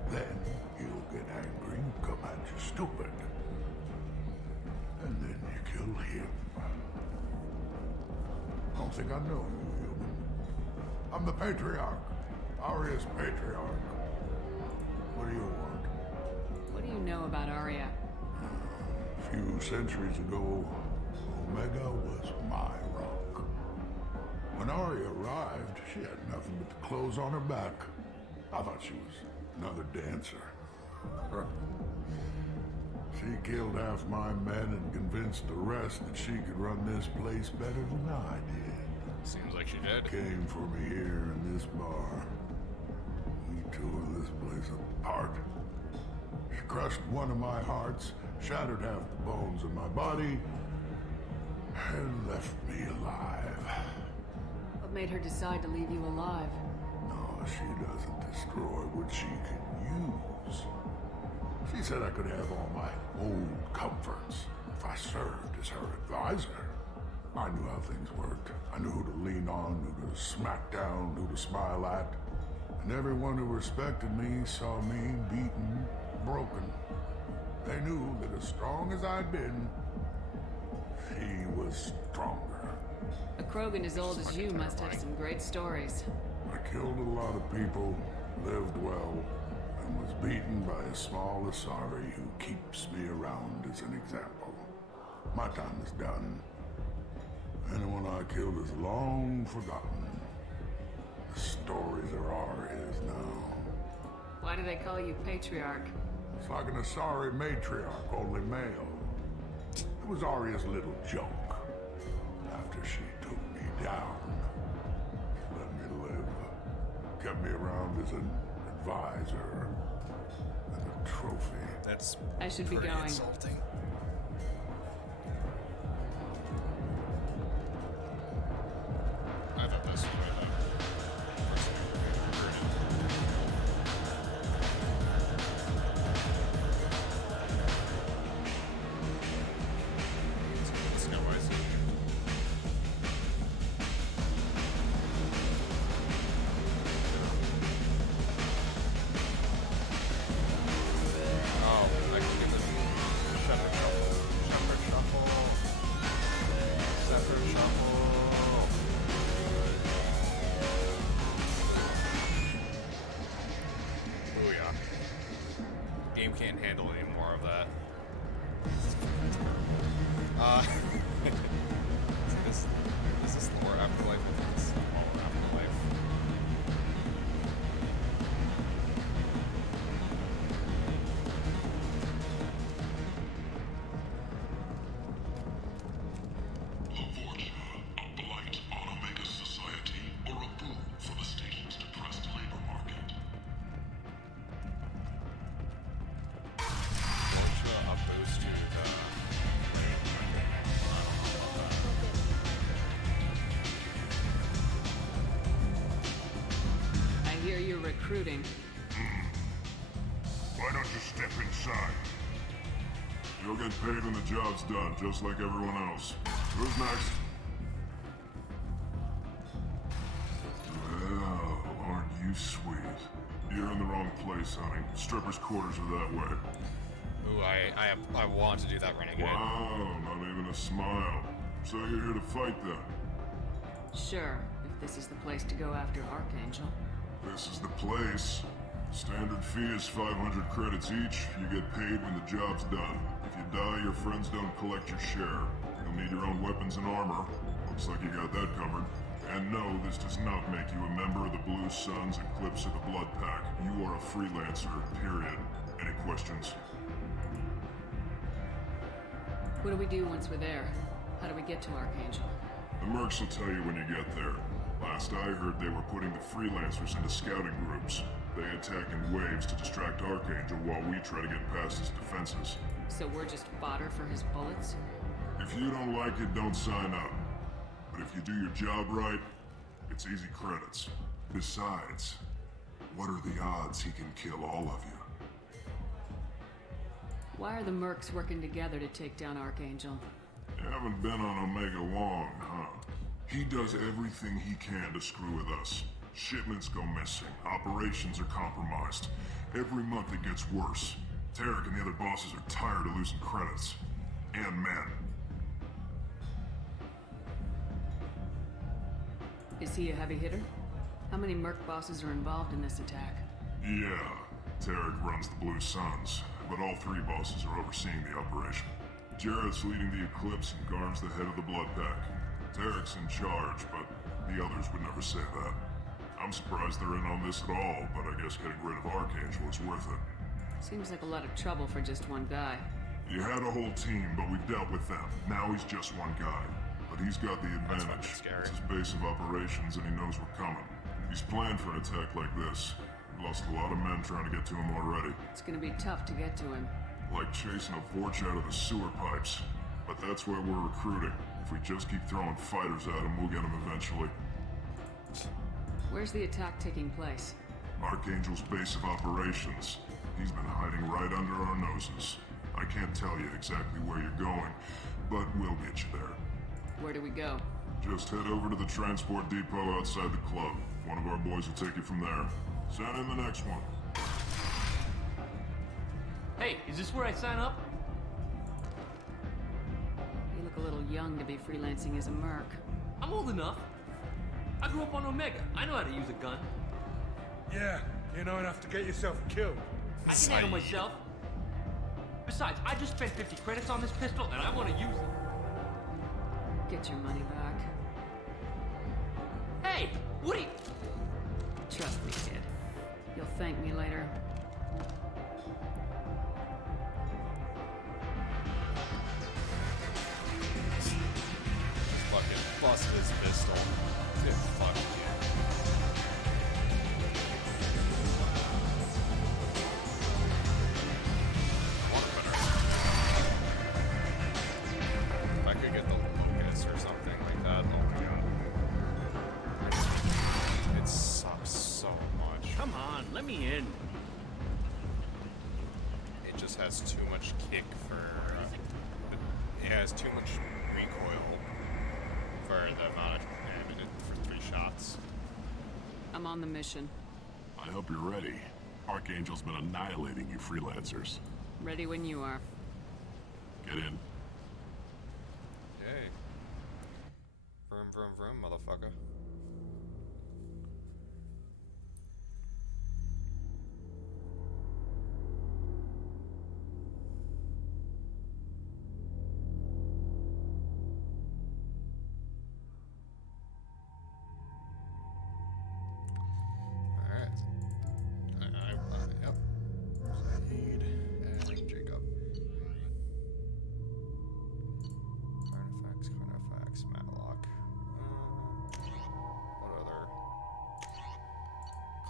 Then he'll get angry and come at you stupid. And then you kill him. I don't think I know you, human. I'm the Patriarch. Aria's Patriarch. What do you want? What do you know about Aria? A few centuries ago, Omega was my rock. When Aria arrived, she had nothing but the clothes on her back. I thought she was another dancer. She killed half my men and convinced the rest that she could run this place better than I did. Seems like she did. Came for me here in this bar. We tore this place apart. She crushed one of my hearts, shattered half the bones in my body, and left me alive. What made her decide to leave you alive? No, she doesn't destroy what she can use. She said I could have all my old comforts if I served as her advisor. I knew how things worked. I knew who to lean on, who to smack down, who to smile at. And everyone who respected me saw me beaten, broken. They knew that as strong as I'd been, she was stronger. A Krogan as old as you must have some great stories. I killed a lot of people, lived well, and was beaten by a small Asari who keeps me around as an example. My time is done. Anyone I killed is long forgotten. The stories are Aria's now. Why do they call you Patriarch? It's like an Asari matriarch, only male. It was Aria's little joke. After she took me down, she let me live. Kept me around as an advisor, as a trophy. That's I should be pretty going. insulting. I thought this was way better. Let's go, boys. Oh, I can get this Shepherd Shuffle. Shepherd Shuffle. Shepherd Shuffle. Booyah. Game can't handle any more of that. Is this lore Afterlife? I think it's all Afterlife. The Vorcha, a blight on Omega society, or a boon for the station's depressed labor market? Vorcha, a boost to the... I hear you're recruiting. Why don't you step inside? You'll get paid when the job's done, just like everyone else. Who's next? Well, aren't you sweet? You're in the wrong place, honey. Strippers' quarters are that way. Ooh, I want to do that renegade. Wow, not even a smile. So you're here to fight then? Sure, if this is the place to go after Archangel. This is the place. Standard fee is 500 credits each. You get paid when the job's done. If you die, your friends don't collect your share. You'll need your own weapons and armor. Looks like you got that covered. And no, this does not make you a member of the Blue Suns, Eclipse, or the Blood Pack. You are a freelancer, period. Any questions? What do we do once we're there? How do we get to Archangel? The mercs will tell you when you get there. Last I heard, they were putting the freelancers into scouting groups. They attack in waves to distract Archangel while we try to get past his defenses. So we're just fodder for his bullets? If you don't like it, don't sign up. But if you do your job right, it's easy credits. Besides, what are the odds he can kill all of you? Why are the mercs working together to take down Archangel? You haven't been on Omega long, huh? He does everything he can to screw with us. Shipments go missing, operations are compromised. Every month it gets worse. Tarek and the other bosses are tired of losing credits. And men. Is he a heavy hitter? How many merc bosses are involved in this attack? Yeah, Tarek runs the Blue Suns, but all three bosses are overseeing the operation. Jarrett's leading the Eclipse and Garm's the head of the Blood Pack. Tarek's in charge, but the others would never say that. I'm surprised they're in on this at all, but I guess getting rid of Archangel is worth it. Seems like a lot of trouble for just one guy. You had a whole team, but we've dealt with them. Now he's just one guy. But he's got the advantage. It's his base of operations and he knows we're coming. He's planned for an attack like this. We've lost a lot of men trying to get to him already. It's gonna be tough to get to him. Like chasing a Vorcha out of the sewer pipes. But that's where we're recruiting. If we just keep throwing fighters at him, we'll get him eventually. Where's the attack taking place? Archangel's base of operations. He's been hiding right under our noses. I can't tell you exactly where you're going, but we'll get you there. Where do we go? Just head over to the transport depot outside the club. One of our boys will take you from there. Send in the next one. Hey, is this where I sign up? You look a little young to be freelancing as a merc. I'm old enough. I grew up on Omega. I know how to use a gun. Yeah, you know enough to get yourself killed. I can handle myself. Besides, I just spent 50 credits on this pistol, and I want to use it. Get your money back. Hey, what are you... Trust me, kid. You'll thank me later. Fucking bust his pistol. Dude, fuck yeah. If I could get the Locust or something like that, oh my god. It sucks so much. Come on, let me in. It just has too much kick for... it has too much recoil for the amount of ammo for 3 shots. I'm on the mission. I hope you're ready. Archangel's been annihilating you freelancers. Ready when you are. Get in. Yay. Vroom, vroom, vroom, motherfucker. Alright. Yep. Zaid and Jacob. Carnifex, Matlock. What other?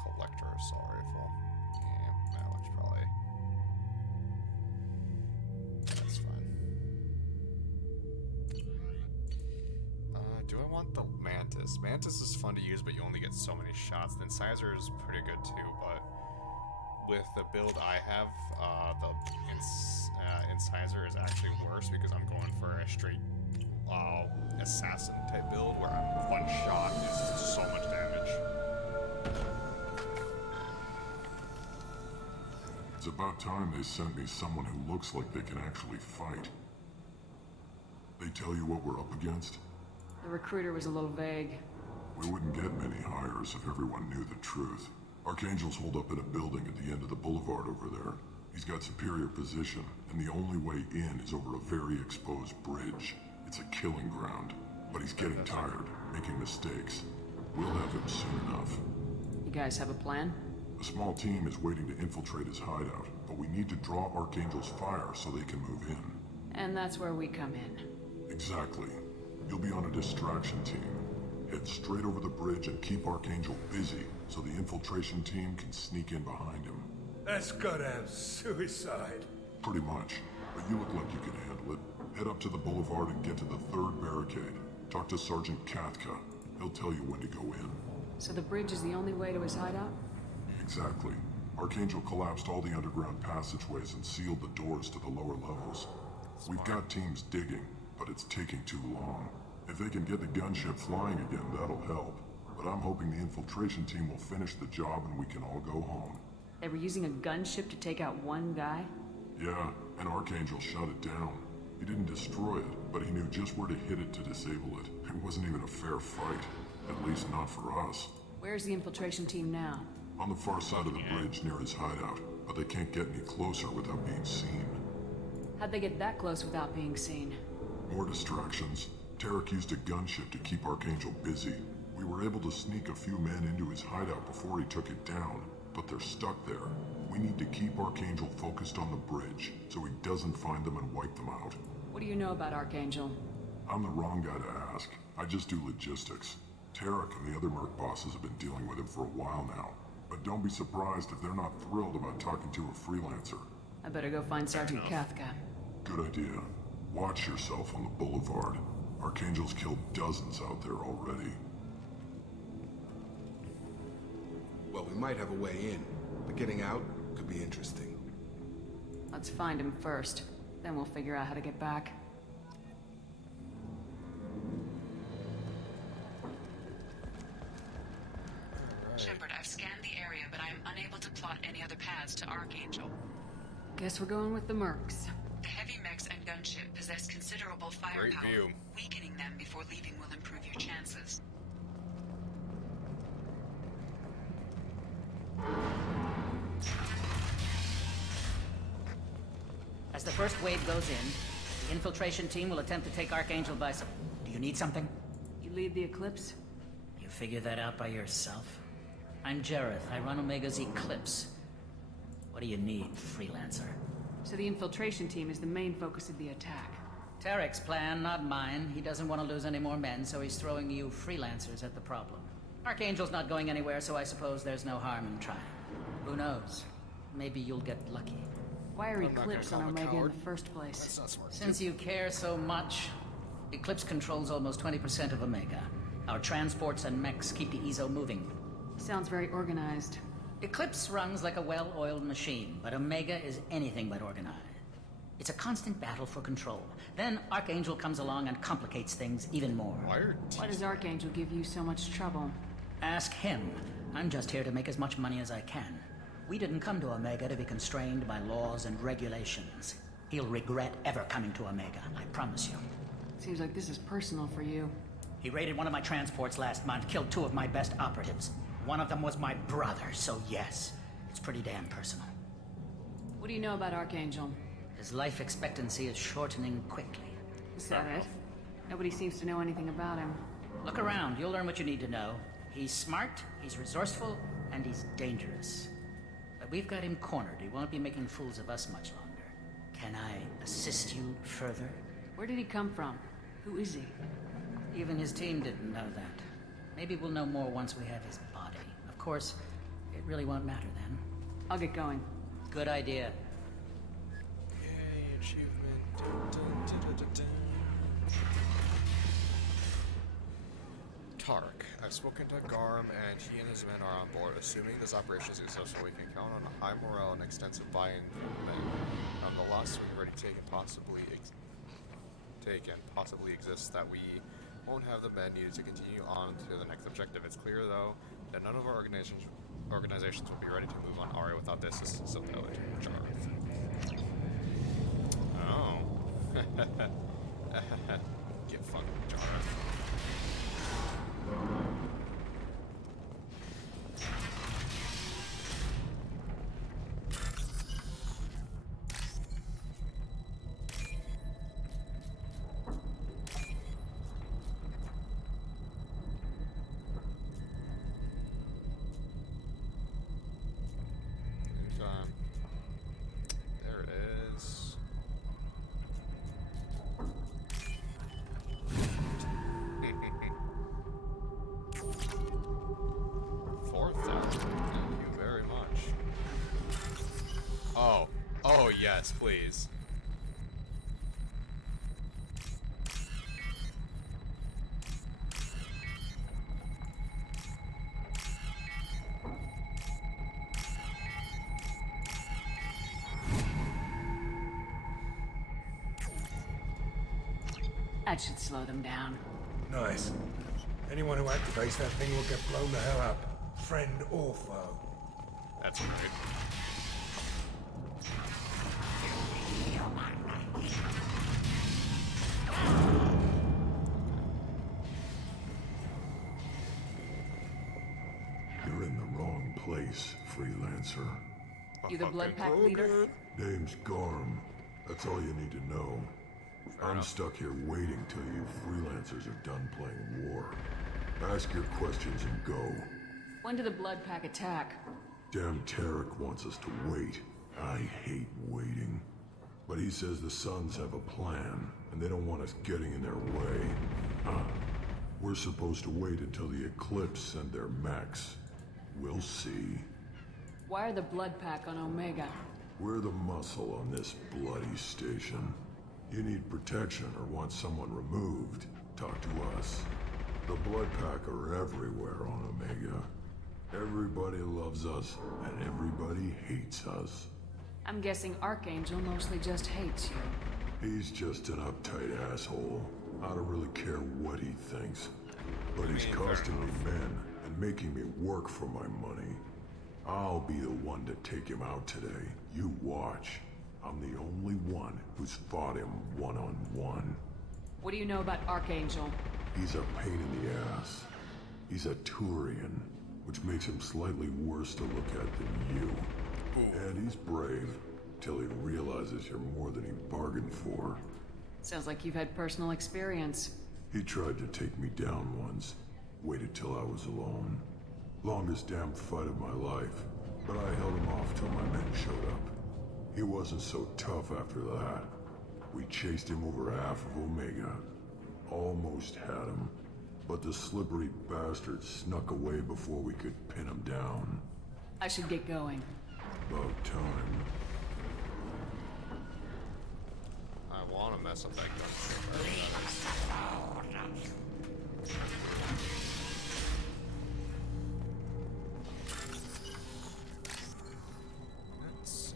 Collector assault rifle. Yeah, Matlock's probably. That's fine. Do I want the Mantis? Mantis is fun to use, but you only get so many shots. The Incisor is pretty good too, but with the build I have, the Incisor is actually worse because I'm going for a straight assassin type build where one shot is so much damage. It's about time they sent me someone who looks like they can actually fight. They tell you what we're up against? The recruiter was a little vague. We wouldn't get many hires if everyone knew the truth. Archangel's holed up in a building at the end of the boulevard over there. He's got superior position, and the only way in is over a very exposed bridge. It's a killing ground, but he's getting tired, making mistakes. We'll have him soon enough. You guys have a plan? A small team is waiting to infiltrate his hideout, but we need to draw Archangel's fire so they can move in. And that's where we come in. Exactly. You'll be on a distraction team. Head straight over the bridge and keep Archangel busy so the infiltration team can sneak in behind him. That's goddamn suicide. Pretty much. But you look like you can handle it. Head up to the boulevard and get to the 3rd barricade. Talk to Sergeant Kathka. He'll tell you when to go in. So the bridge is the only way to his hideout? Exactly. Archangel collapsed all the underground passageways and sealed the doors to the lower levels. We've got teams digging, but it's taking too long. If they can get the gunship flying again, that'll help. But I'm hoping the infiltration team will finish the job and we can all go home. They were using a gunship to take out one guy? Yeah, and Archangel shut it down. He didn't destroy it, but he knew just where to hit it to disable it. It wasn't even a fair fight. At least not for us. Where's the infiltration team now? On the far side of the bridge near his hideout, but they can't get any closer without being seen. How'd they get that close without being seen? More distractions. Tarek used a gunship to keep Archangel busy. We were able to sneak a few men into his hideout before he took it down, but they're stuck there. We need to keep Archangel focused on the bridge, so he doesn't find them and wipe them out. What do you know about Archangel? I'm the wrong guy to ask. I just do logistics. Tarek and the other merc bosses have been dealing with him for a while now. But don't be surprised if they're not thrilled about talking to a freelancer. I better go find Sergeant Kathka. Good idea. Watch yourself on the boulevard. Archangel's killed dozens out there already. Well, we might have a way in, but getting out could be interesting. Let's find him first. Then we'll figure out how to get back. Shepard, I've scanned the area, but I any other paths to Archangel. Guess we're going with the Mercs. The heavy mechs and gunship possess considerable firepower. Great view. Weakening them before leaving will improve your chances. As the first wave goes in, the infiltration team will attempt to take Archangel by some... Do you need something? You lead the Eclipse? You figure that out by yourself? I'm Jareth. I run Omega's Eclipse. What do you need, freelancer? So the infiltration team is the main focus of the attack. Tarek's plan, not mine. He doesn't want to lose any more men, so he's throwing you freelancers at the problem. Archangel's not going anywhere, so I suppose there's no harm in trying. Who knows? Maybe you'll get lucky. Why are Eclipse on Omega in the first place? That's not smart. Since you care so much, Eclipse controls almost 20% of Omega. Our transports and mechs keep the EZO moving. Sounds very organized. Eclipse runs like a well-oiled machine, but Omega is anything but organized. It's a constant battle for control. Then Archangel comes along and complicates things even more. Why does Archangel give you so much trouble? Ask him. I'm just here to make as much money as I can. We didn't come to Omega to be constrained by laws and regulations. He'll regret ever coming to Omega, I promise you. Seems like this is personal for you. He raided one of my transports last month, killed 2 of my best operatives. One of them was my brother, so yes, it's pretty damn personal. What do you know about Archangel? His life expectancy is shortening quickly. Is that it? Nobody seems to know anything about him. Look around, you'll learn what you need to know. He's smart, he's resourceful, and he's dangerous. But we've got him cornered. He won't be making fools of us much longer. Can I assist you further? Where did he come from? Who is he? Even his team didn't know that. Maybe we'll know more once we have his body. Of course, it really won't matter then. I'll get going. Good idea. Yay, achievement. Dun, dun, dun, dun, dun. Tarek, I've spoken to Garm and he and his men are on board. Assuming this operation is successful, we can count on a high morale and extensive buy-in from men. The loss we've already taken possibly exists that we won't have the men needed to continue on to the next objective. It's clear, though, that none of our organizations will be ready to move on Aria without the assistance of the Jareth. Oh. Get fucked, Jareth. There it is. Thank you very much. Oh yes, please. That should slow them down. Nice. Anyone who activates that thing will get blown the hell up. Friend or foe. That's great. You're in the wrong place, freelancer. You the blood pack leader? Name's Garm. That's all you need to know. I'm stuck here waiting till you freelancers are done playing war. Ask your questions and go. When did the blood pack attack? Damn Tarek wants us to wait. I hate waiting. But he says the Suns have a plan, and they don't want us getting in their way. We're supposed to wait until the Eclipse send their mechs. We'll see. Why are the blood pack on Omega? We're the muscle on this bloody station. You need protection or want someone removed, talk to us. The blood pack are everywhere on Omega. Everybody loves us, and everybody hates us. I'm guessing Archangel mostly just hates you. He's just an uptight asshole. I don't really care what he thinks. But he's costing me men and making me work for my money. I'll be the one to take him out today. You watch. I'm the only one who's fought him one-on-one. What do you know about Archangel? He's a pain in the ass. He's a Turian, which makes him slightly worse to look at than you. And he's brave, till he realizes you're more than he bargained for. Sounds like you've had personal experience. He tried to take me down once. Waited till I was alone. Longest damn fight of my life, but I held him off till my men showed up. He wasn't so tough after that. We chased him over half of Omega. Almost had him, but the slippery bastard snuck away before we could pin him down. I should get going. About time. I want to mess up that gun. Let's see.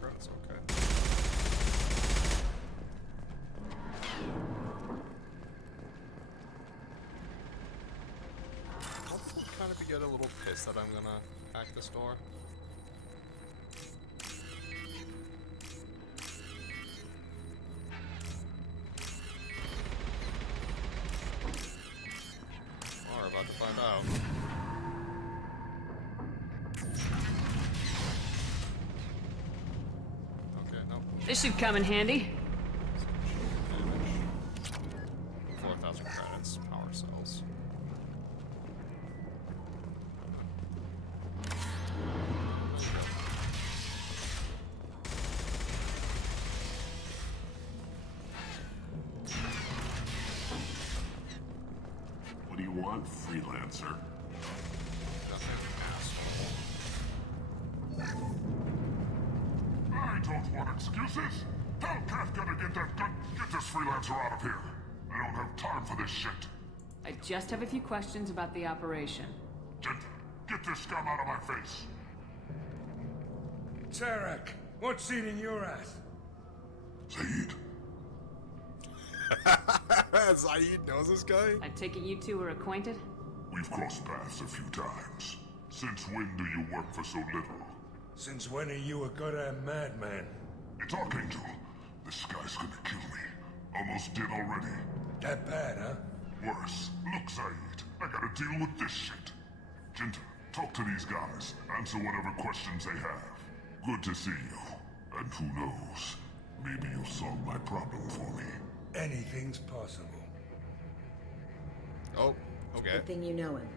Credits, okay. Also, kind of get a little pissed that I'm gonna hack this door. We're about to find out. This should come in handy. 4,000 credits, power cells. What do you want, freelancer? I don't want excuses. Tell Kafka to get this freelancer out of here. I don't have time for this shit. I just have a few questions about the operation. Get this scum out of my face. Tarek, what's eating your ass? Zaid. Zaid knows this guy? I take it you two are acquainted? We've crossed paths a few times. Since when do you work for so little? Since when are you a goddamn madman? It's Archangel. This guy's gonna kill me. Almost did already. That bad, huh? Worse. Look, Zaid, I gotta deal with this shit. Jinta, talk to these guys. Answer whatever questions they have. Good to see you. And who knows, maybe you'll solve my problem for me. Anything's possible. Oh, okay. Good thing you know him.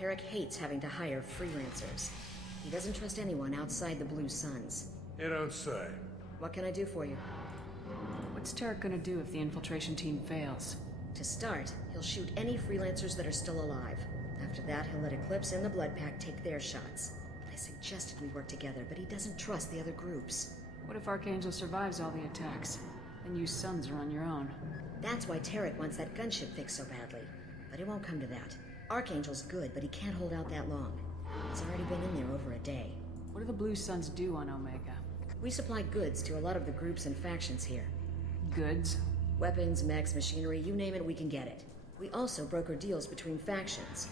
Tarek hates having to hire freelancers. He doesn't trust anyone outside the Blue Suns. You don't say. What can I do for you? What's Tarek gonna do if the infiltration team fails? To start, he'll shoot any freelancers that are still alive. After that, he'll let Eclipse and the Blood Pack take their shots. I suggested we work together, but he doesn't trust the other groups. What if Archangel survives all the attacks? Then you Suns are on your own. That's why Tarek wants that gunship fixed so badly. But it won't come to that. Archangel's good, but he can't hold out that long. He's already been in there over a day. What do the Blue Suns do on Omega? We supply goods to a lot of the groups and factions here. Goods? Weapons, mechs, machinery, you name it, we can get it. We also broker deals between factions.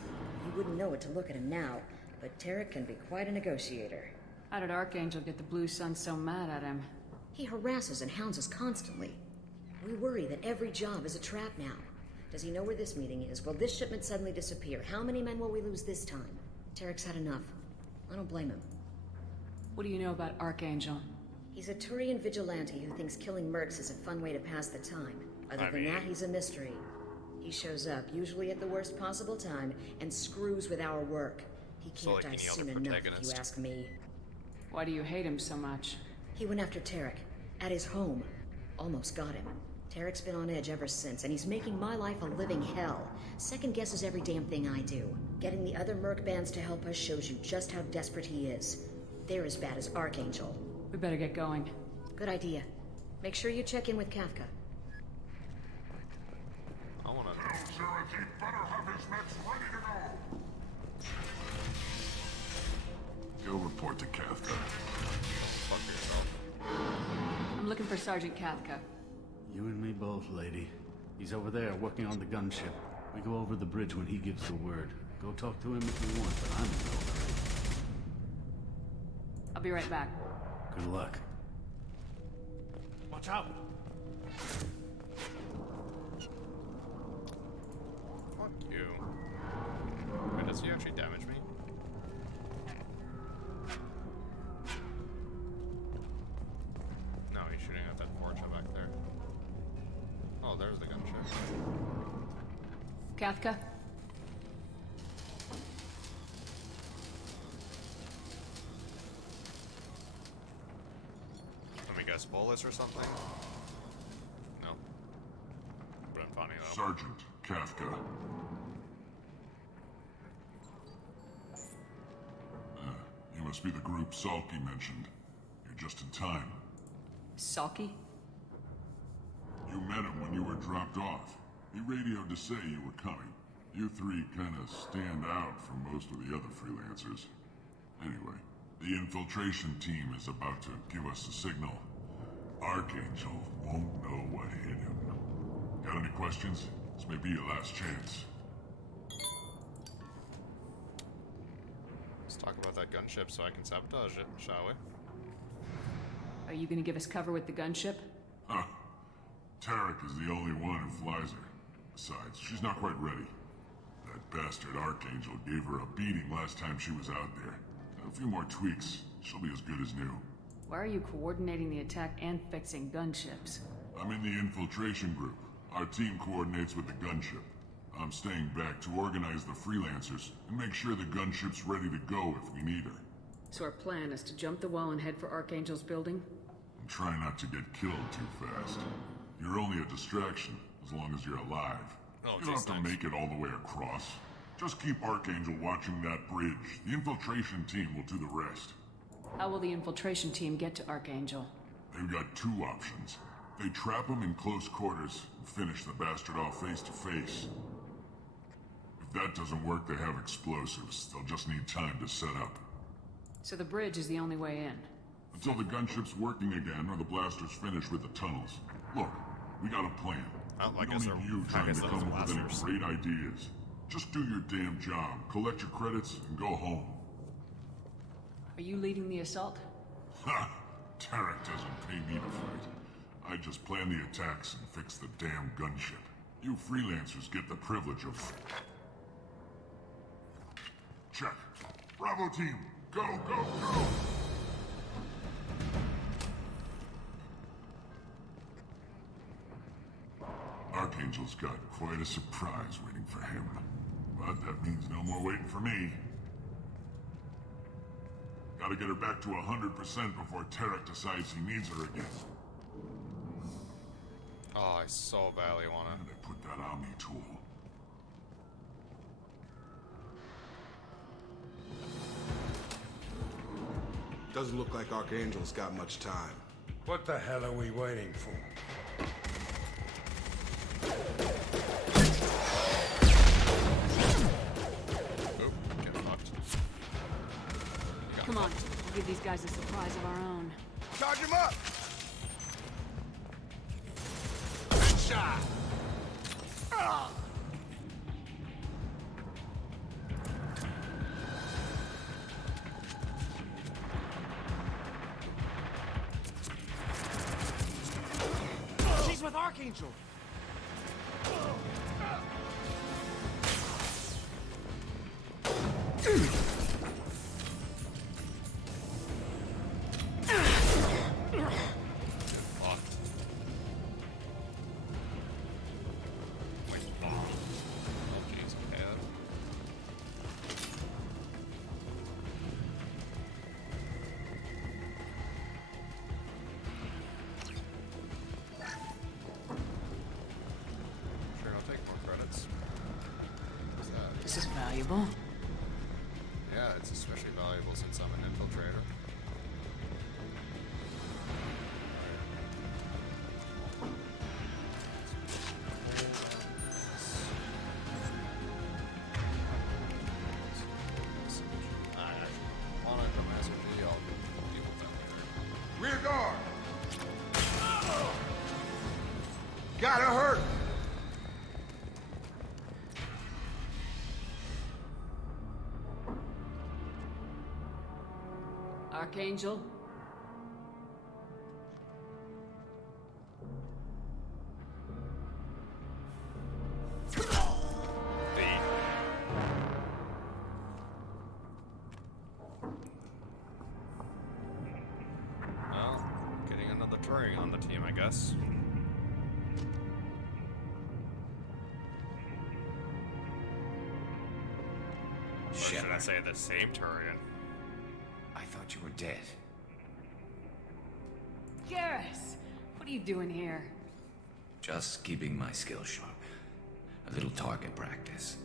You wouldn't know it to look at him now, but Tarek can be quite a negotiator. How did Archangel get the Blue Suns so mad at him? He harasses and hounds us constantly. We worry that every job is a trap now. Does he know where this meeting is? Will this shipment suddenly disappear? How many men will we lose this time? Tarek's had enough. I don't blame him. What do you know about Archangel? He's a Turian vigilante who thinks killing mercs is a fun way to pass the time. Other than that, he's a mystery. He shows up, usually at the worst possible time, and screws with our work. He can't die soon enough, if you ask me. Why do you hate him so much? He went after Tarek, at his home. Almost got him. Tarek's been on edge ever since, and he's making my life a living hell. Second guesses every damn thing I do. Getting the other merc bands to help us shows you just how desperate he is. They're as bad as Archangel. We better get going. Good idea. Make sure you check in with Kafka. I wanna... Tell Zarek he better have his mechs ready to go. for Sergeant Kathka. You and me both, lady. He's over there working on the gunship. We go over the bridge when he gives the word. Go talk to him if you want, but I'm in no hurry. I'll be right back. Good luck. Watch out! Fuck you. Wait, does he actually damage me? No, he's shooting at that Vorcha back there. Oh, there's the gunship. Kathka? Let me guess, bullets or something? No. But funny though. Sergeant Kathka. You must be the group Salky mentioned. You're just in time. Salky? You met him when you were dropped off. He radioed to say you were coming. You three kind of stand out from most of the other freelancers. Anyway, the infiltration team is about to give us a signal. Archangel won't know what hit him. Got any questions? This may be your last chance. Let's talk about that gunship so I can sabotage it, shall we? Are you gonna give us cover with the gunship? Huh. Tarek is the only one who flies her. Besides, she's not quite ready. That bastard Archangel gave her a beating last time she was out there. A few more tweaks, she'll be as good as new. Why are you coordinating the attack and fixing gunships? I'm in the infiltration group. Our team coordinates with the gunship. I'm staying back to organize the freelancers and make sure the gunship's ready to go if we need her. So our plan is to jump the wall and head for Archangel's building? And try not to get killed too fast. You're only a distraction, as long as you're alive. Oh, you don't have to make it all the way across. Just keep Archangel watching that bridge. The infiltration team will do the rest. How will the infiltration team get to Archangel? They've got two options. They trap him in close quarters and finish the bastard off face to face. If that doesn't work, they have explosives. They'll just need time to set up. So the bridge is the only way in? Until the gunship's working again or the blasters finish with the tunnels. Look, we got a plan. I We don't need you trying to come up with any great ideas. Just do your damn job, collect your credits, and go home. Are you leading the assault? Ha! Tarek doesn't pay me to fight. I just plan the attacks and fix the damn gunship. You freelancers get the privilege of... Check. Bravo team, go, go, go! Archangel's got quite a surprise waiting for him. But that means no more waiting for me. Gotta get her back to 100% before Tarek decides he needs her again. Oh, I so badly want to. They put that Omni tool. Doesn't look like Archangel's got much time. What the hell are we waiting for? Come on, we'll give these guys a surprise of our own. Charge him up! Shot! She's with Archangel! This is valuable. Yeah, it's especially valuable since I'm an infiltrator. Rear guard! Archangel? Well, getting another Turian on the team, I guess. Or should I say the same Turian? I thought you were dead. Garrus! What are you doing here? Just keeping my skills sharp. A little target practice.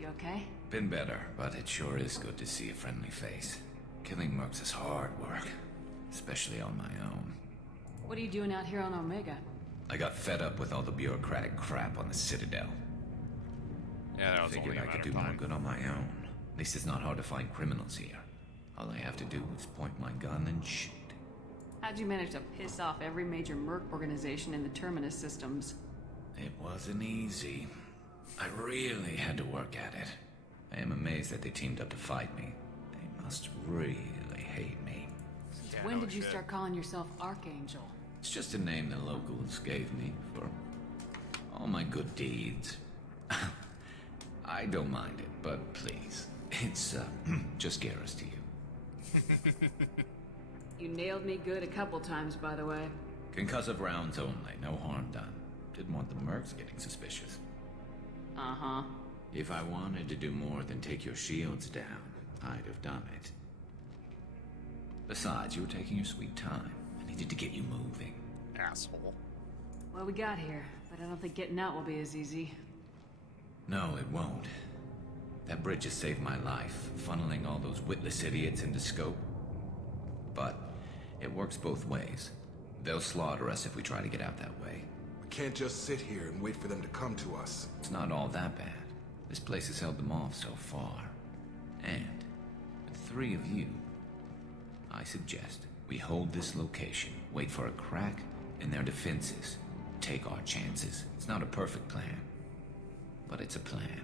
You okay? Been better, but it sure is good to see a friendly face. Killing mercs is hard work, especially on my own. What are you doing out here on Omega? I got fed up with all the bureaucratic crap on the Citadel. Yeah, that was Figured only a I could matter do of more time. good on my own. At least it's not hard to find criminals here. All I have to do is point my gun and shoot. How'd you manage to piss off every major merc organization in the Terminus systems? It wasn't easy. I really had to work at it. I am amazed that they teamed up to fight me. They must really hate me. Since when did you start calling yourself Archangel? It's just a name the locals gave me for all my good deeds. I don't mind it, but please, it's just Garrus to you. You nailed me good a couple times, by the way. Concussive rounds only, no harm done. Didn't want the mercs getting suspicious. Uh-huh. If I wanted to do more than take your shields down, I'd have done it. Besides, you were taking your sweet time. I needed to get you moving. Asshole. Well, we got here, but I don't think getting out will be as easy. No, it won't. That bridge has saved my life, funneling all those witless idiots into scope. But it works both ways. They'll slaughter us if we try to get out that way. We can't just sit here and wait for them to come to us. It's not all that bad. This place has held them off so far. And with 3 of you, I suggest we hold this location, wait for a crack in their defenses, take our chances. It's not a perfect plan, but it's a plan.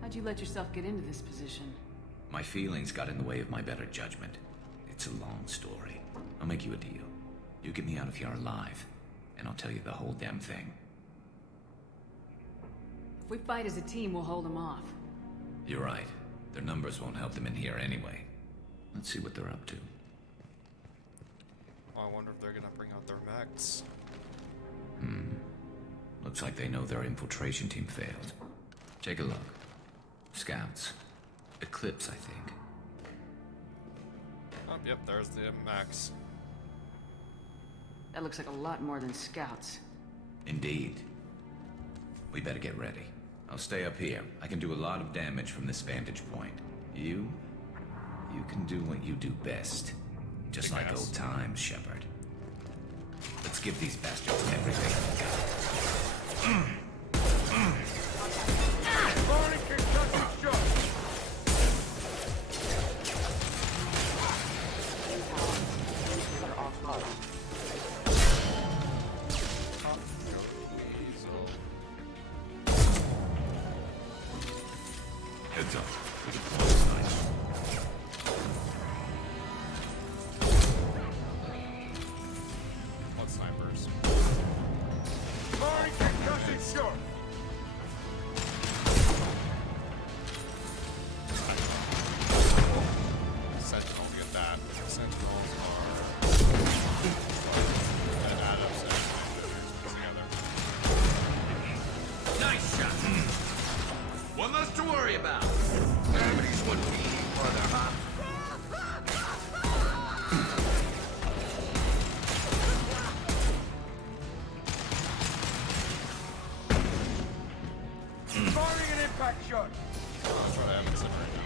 How'd you let yourself get into this position? My feelings got in the way of my better judgment. It's a long story. I'll make you a deal. You get me out of here alive, and I'll tell you the whole damn thing. If we fight as a team, we'll hold them off. You're right. Their numbers won't help them in here anyway. Let's see what they're up to. Oh, I wonder if they're gonna bring out their mechs. Looks like they know their infiltration team failed. Take a look. Scouts. Eclipse, I think. Oh, yep, there's the mechs. That looks like a lot more than scouts. Indeed. We better get ready. I'll stay up here. I can do a lot of damage from this vantage point. You can do what you do best. Just like old times, Shepard. Let's give these bastards everything we got. Heads up. We can pull this knife. What snipers? Firing concussion shot! Sentinel, get that. Sentinels are... and Adams and Snipers together. Nice shot. One less to worry about. Gravity's what we need further, huh? Firing an impact shot! That's what I haven't said right now.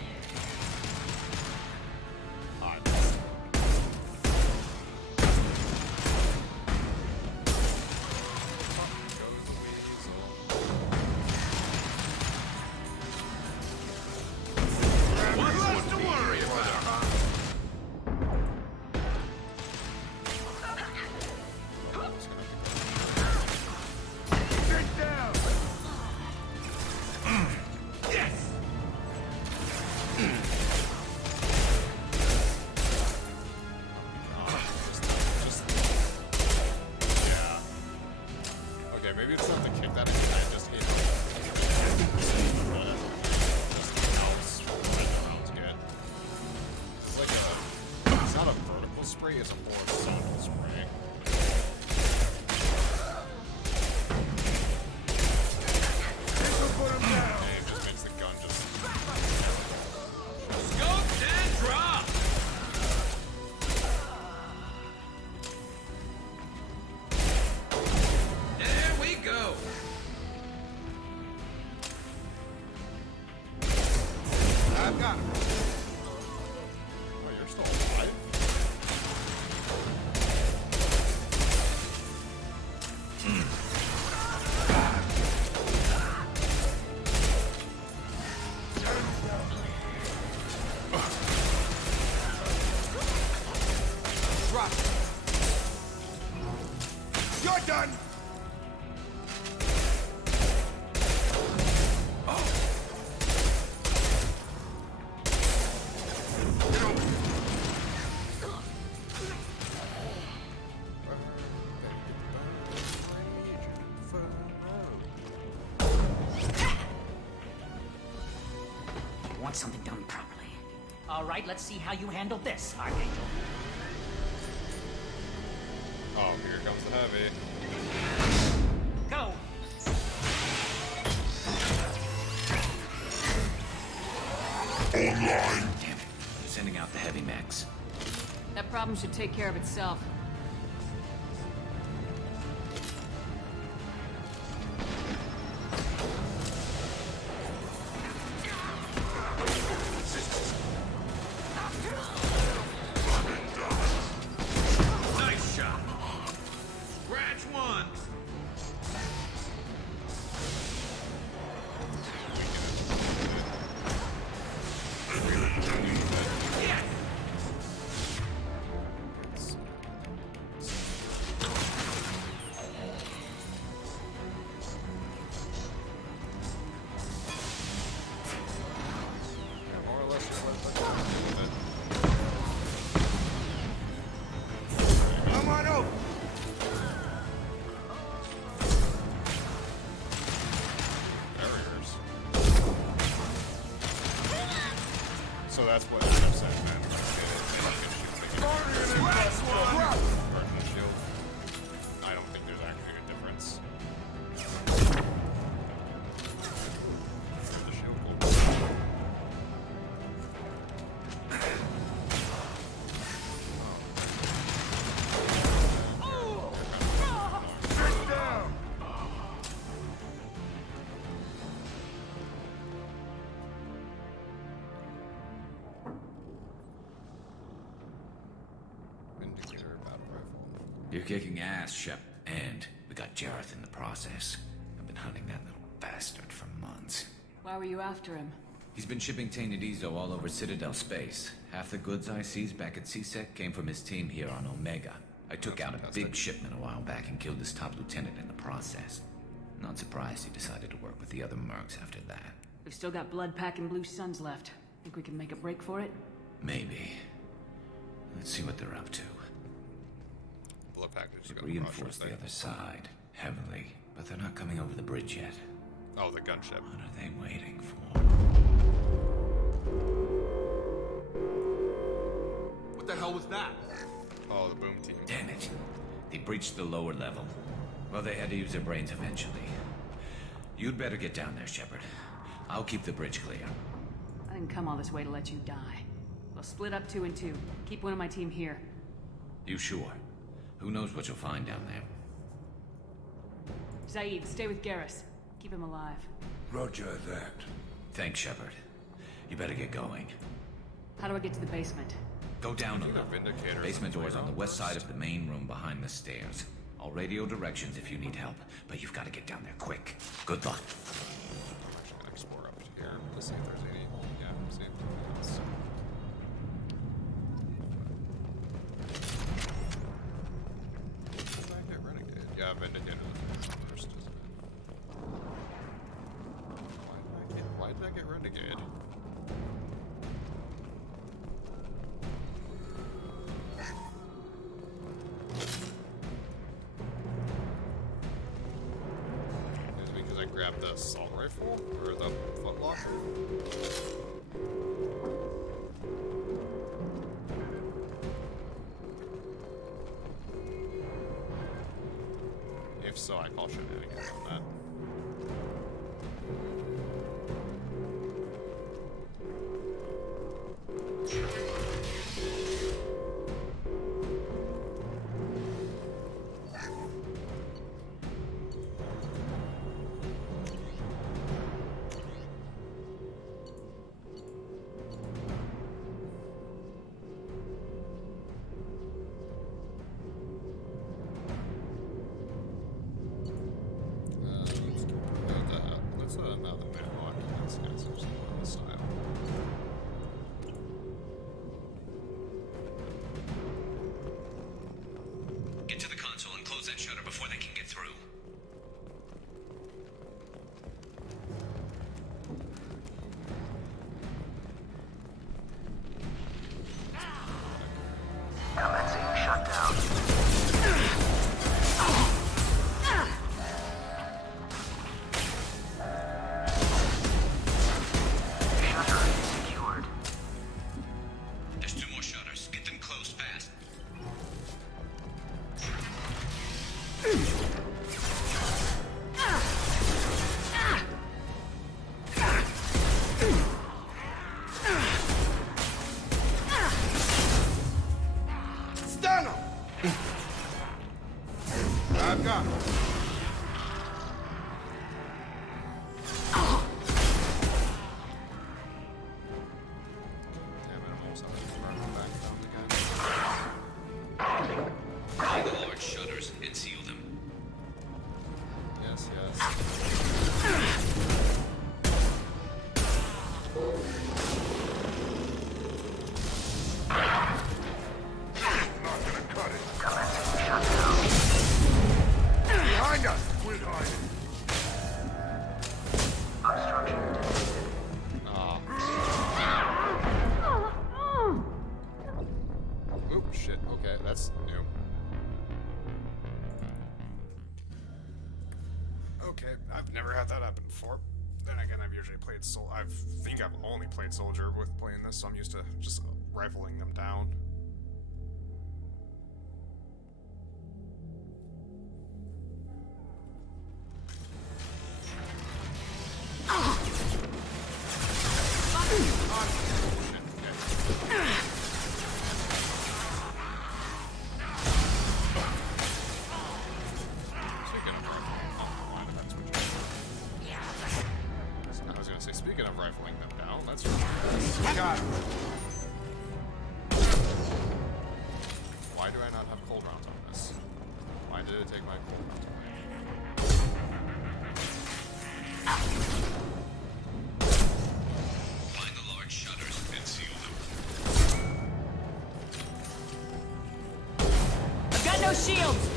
One less to worry about, huh? Get down! Yes! got him. Oh, you're still alive? Drop. You're done. You want something done properly. All right, let's see how you handle this, Archangel. Oh, here comes the heavy. Go! Online. Damn it. Sending out the heavy mechs. That problem should take care of itself. Nice shot. Scratch one. Yeah, more or less you're what Come on over. barriers. So that's what Adam said, man. Version shield. I don't think there's actually a difference. The shield will Sit down. Vindicator battle rifle. You're kicking ass, Shep. And we got Jareth in the process. I've been hunting that little bastard for months. Why were you after him? He's been shipping tainted Ezo all over Citadel space. Half the goods I seized back at CSEC came from his team here on Omega. I took out a big shipment a while back and killed his top lieutenant in the process. Not surprised he decided to work with the other mercs after that. We've still got Blood Pack and Blue Suns left. Think we can make a break for it? Maybe. Let's see what they're up to. Blood package is They've gonna crush reinforced us the other side heavily, but they're not coming over the bridge yet. Oh, the gunship. What are they waiting for? What the hell was that? Oh, the boom team. Damn it. They breached the lower level. Well, they had to use their brains eventually. You'd better get down there, Shepard. I'll keep the bridge clear. I didn't come all this way to let you die. We'll split up 2 and 2. Keep one of my team here. You sure? Who knows what you'll find down there? Zaid, stay with Garrus. Keep him alive. Roger that. Thanks, Shepard. You better get going. How do I get to the basement? Go down a The little. Vindicator. Basement door is on the west side of the main room behind the stairs. I'll radio directions if you need help, but you've got to get down there quick. Good luck. I'm actually gonna explore up here to see if there's any. Yeah, see if there's anything else. Did I get renegade? Yeah, Vindicator was first, isn't it? Why did I get renegade? Is it because I grabbed the assault rifle or the footlocker? If so, I call shenanigans on that. usually played I think I've only played soldier with playing this, so I'm used to just rifling them down. Speaking of rifling them down, let's God. Why do I not have cold rounds on this? Why did it take my cold rounds away? Find the large shutters and seal them. I've got no shields!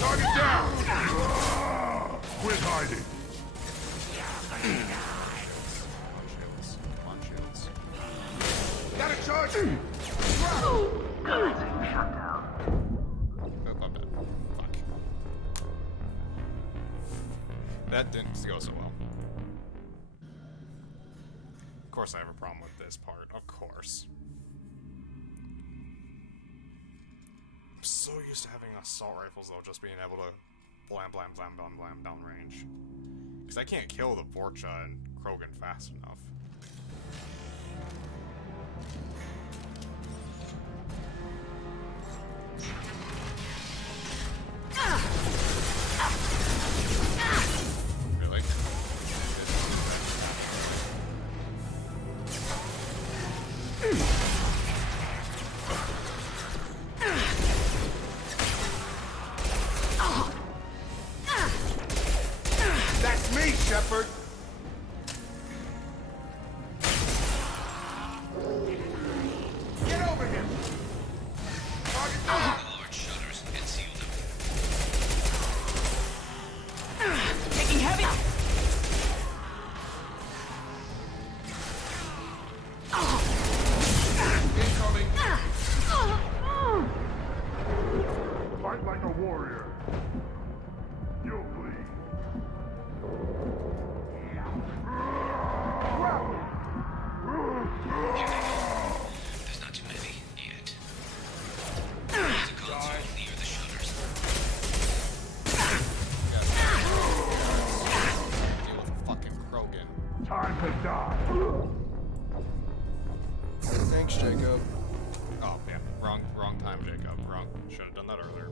Target down! Quit hiding! Come on, shields. Gotta charge! Oh, I'm dead. Fuck. That didn't go so well. Of course I have a problem with this part. Of course. I'm so used to having assault rifles, though, just being able to blam, blam, blam, blam, blam down range. Because I can't kill the Vorcha and Krogan fast enough. Really? That's me, Shepard! Get over here! Target down! Large shutters and seal them. Taking heavy! Incoming! Fight like a warrior. You'll bleed. There's not too many yet. There's a console near the shutters. Deal with a fucking Krogan. Time to die. Thanks, Jacob. Oh, yeah. Wrong time, Jacob. Wrong. Should have done that earlier.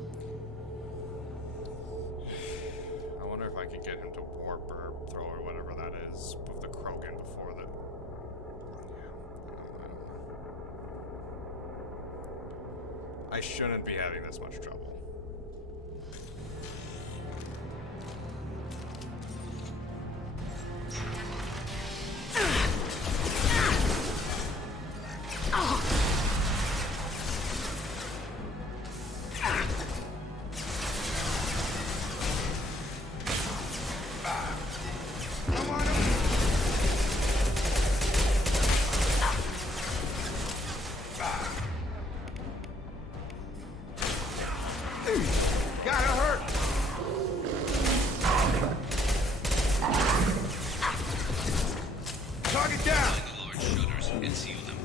I wonder if I can get him to war burp throw or whatever that is with the Krogan before the... Yeah, I don't know. I shouldn't be having this much trouble. Gotta hurt! Target down! Find the large shutters and seal them.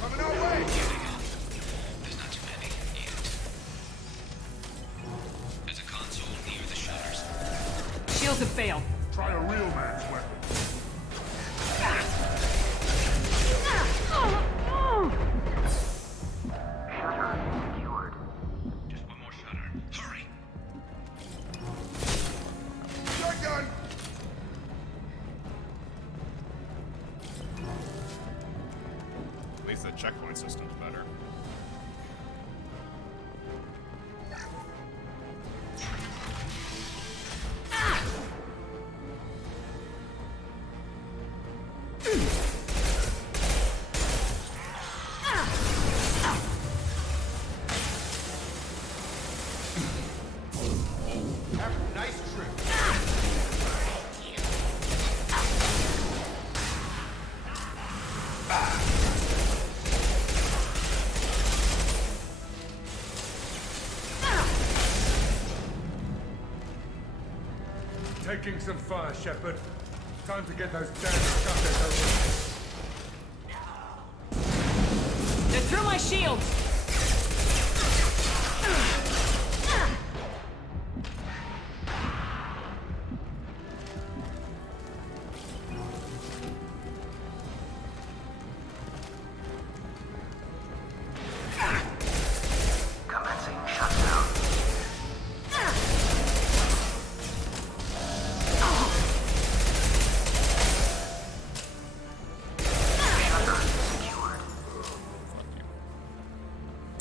Coming our way! There's not too many yet. There's a console near the shutters. Shields have failed. Try a real man's weapon. Just one more shutter. Hurry! Shotgun! At least the checkpoint system's better. Nice trip. Taking some fire, Shepard. Time to get those damn suckers over. They're through my shields! Commencing shutdown.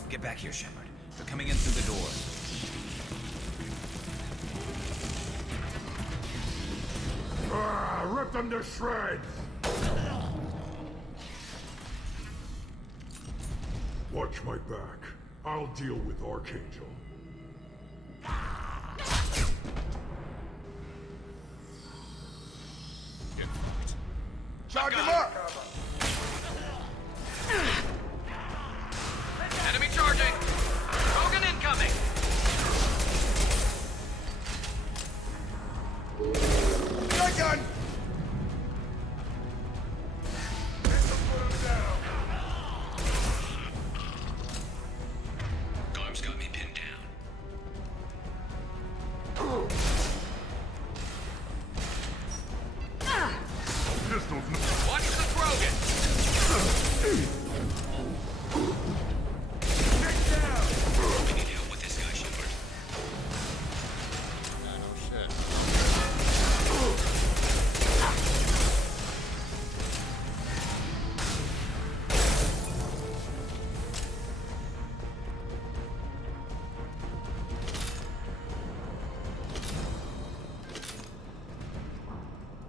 Get back here, Shepard. They're coming in through the door. Rip them to shreds! Watch my back. I'll deal with Archangel. Charge him up! Enemy charging! Krogan incoming! Gun! Garm's got me pinned down. Watch the Krogan! We need help with this guy, Shepard. Yeah, no shit.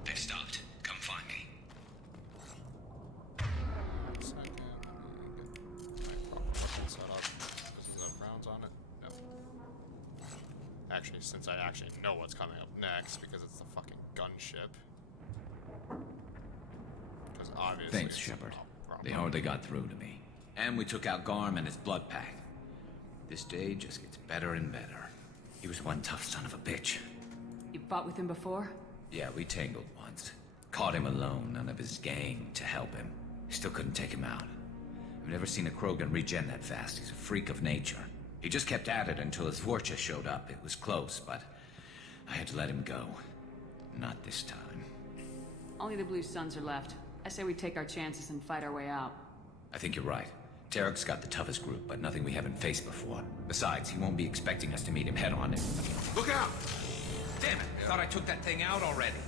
They've stopped. Come find me. Actually, since I actually know what's coming up next, because it's the fucking gunship. Because obviously. Thanks, Shepard. They hardly got through to me. And we took out Garm and his blood pack. This day just gets better and better. He was one tough son of a bitch. You fought with him before? Yeah, we tangled once. Caught him alone, none of his gang to help him. Still couldn't take him out. I've never seen a Krogan regen that fast. He's a freak of nature. He just kept at it until his Vorcha showed up. It was close, but I had to let him go. Not this time. Only the Blue Suns are left. I say we take our chances and fight our way out. I think you're right. Tarek's got the toughest group, but nothing we haven't faced before. Besides, he won't be expecting us to meet him head-on. Look out! Damn it! Thought I took that thing out already.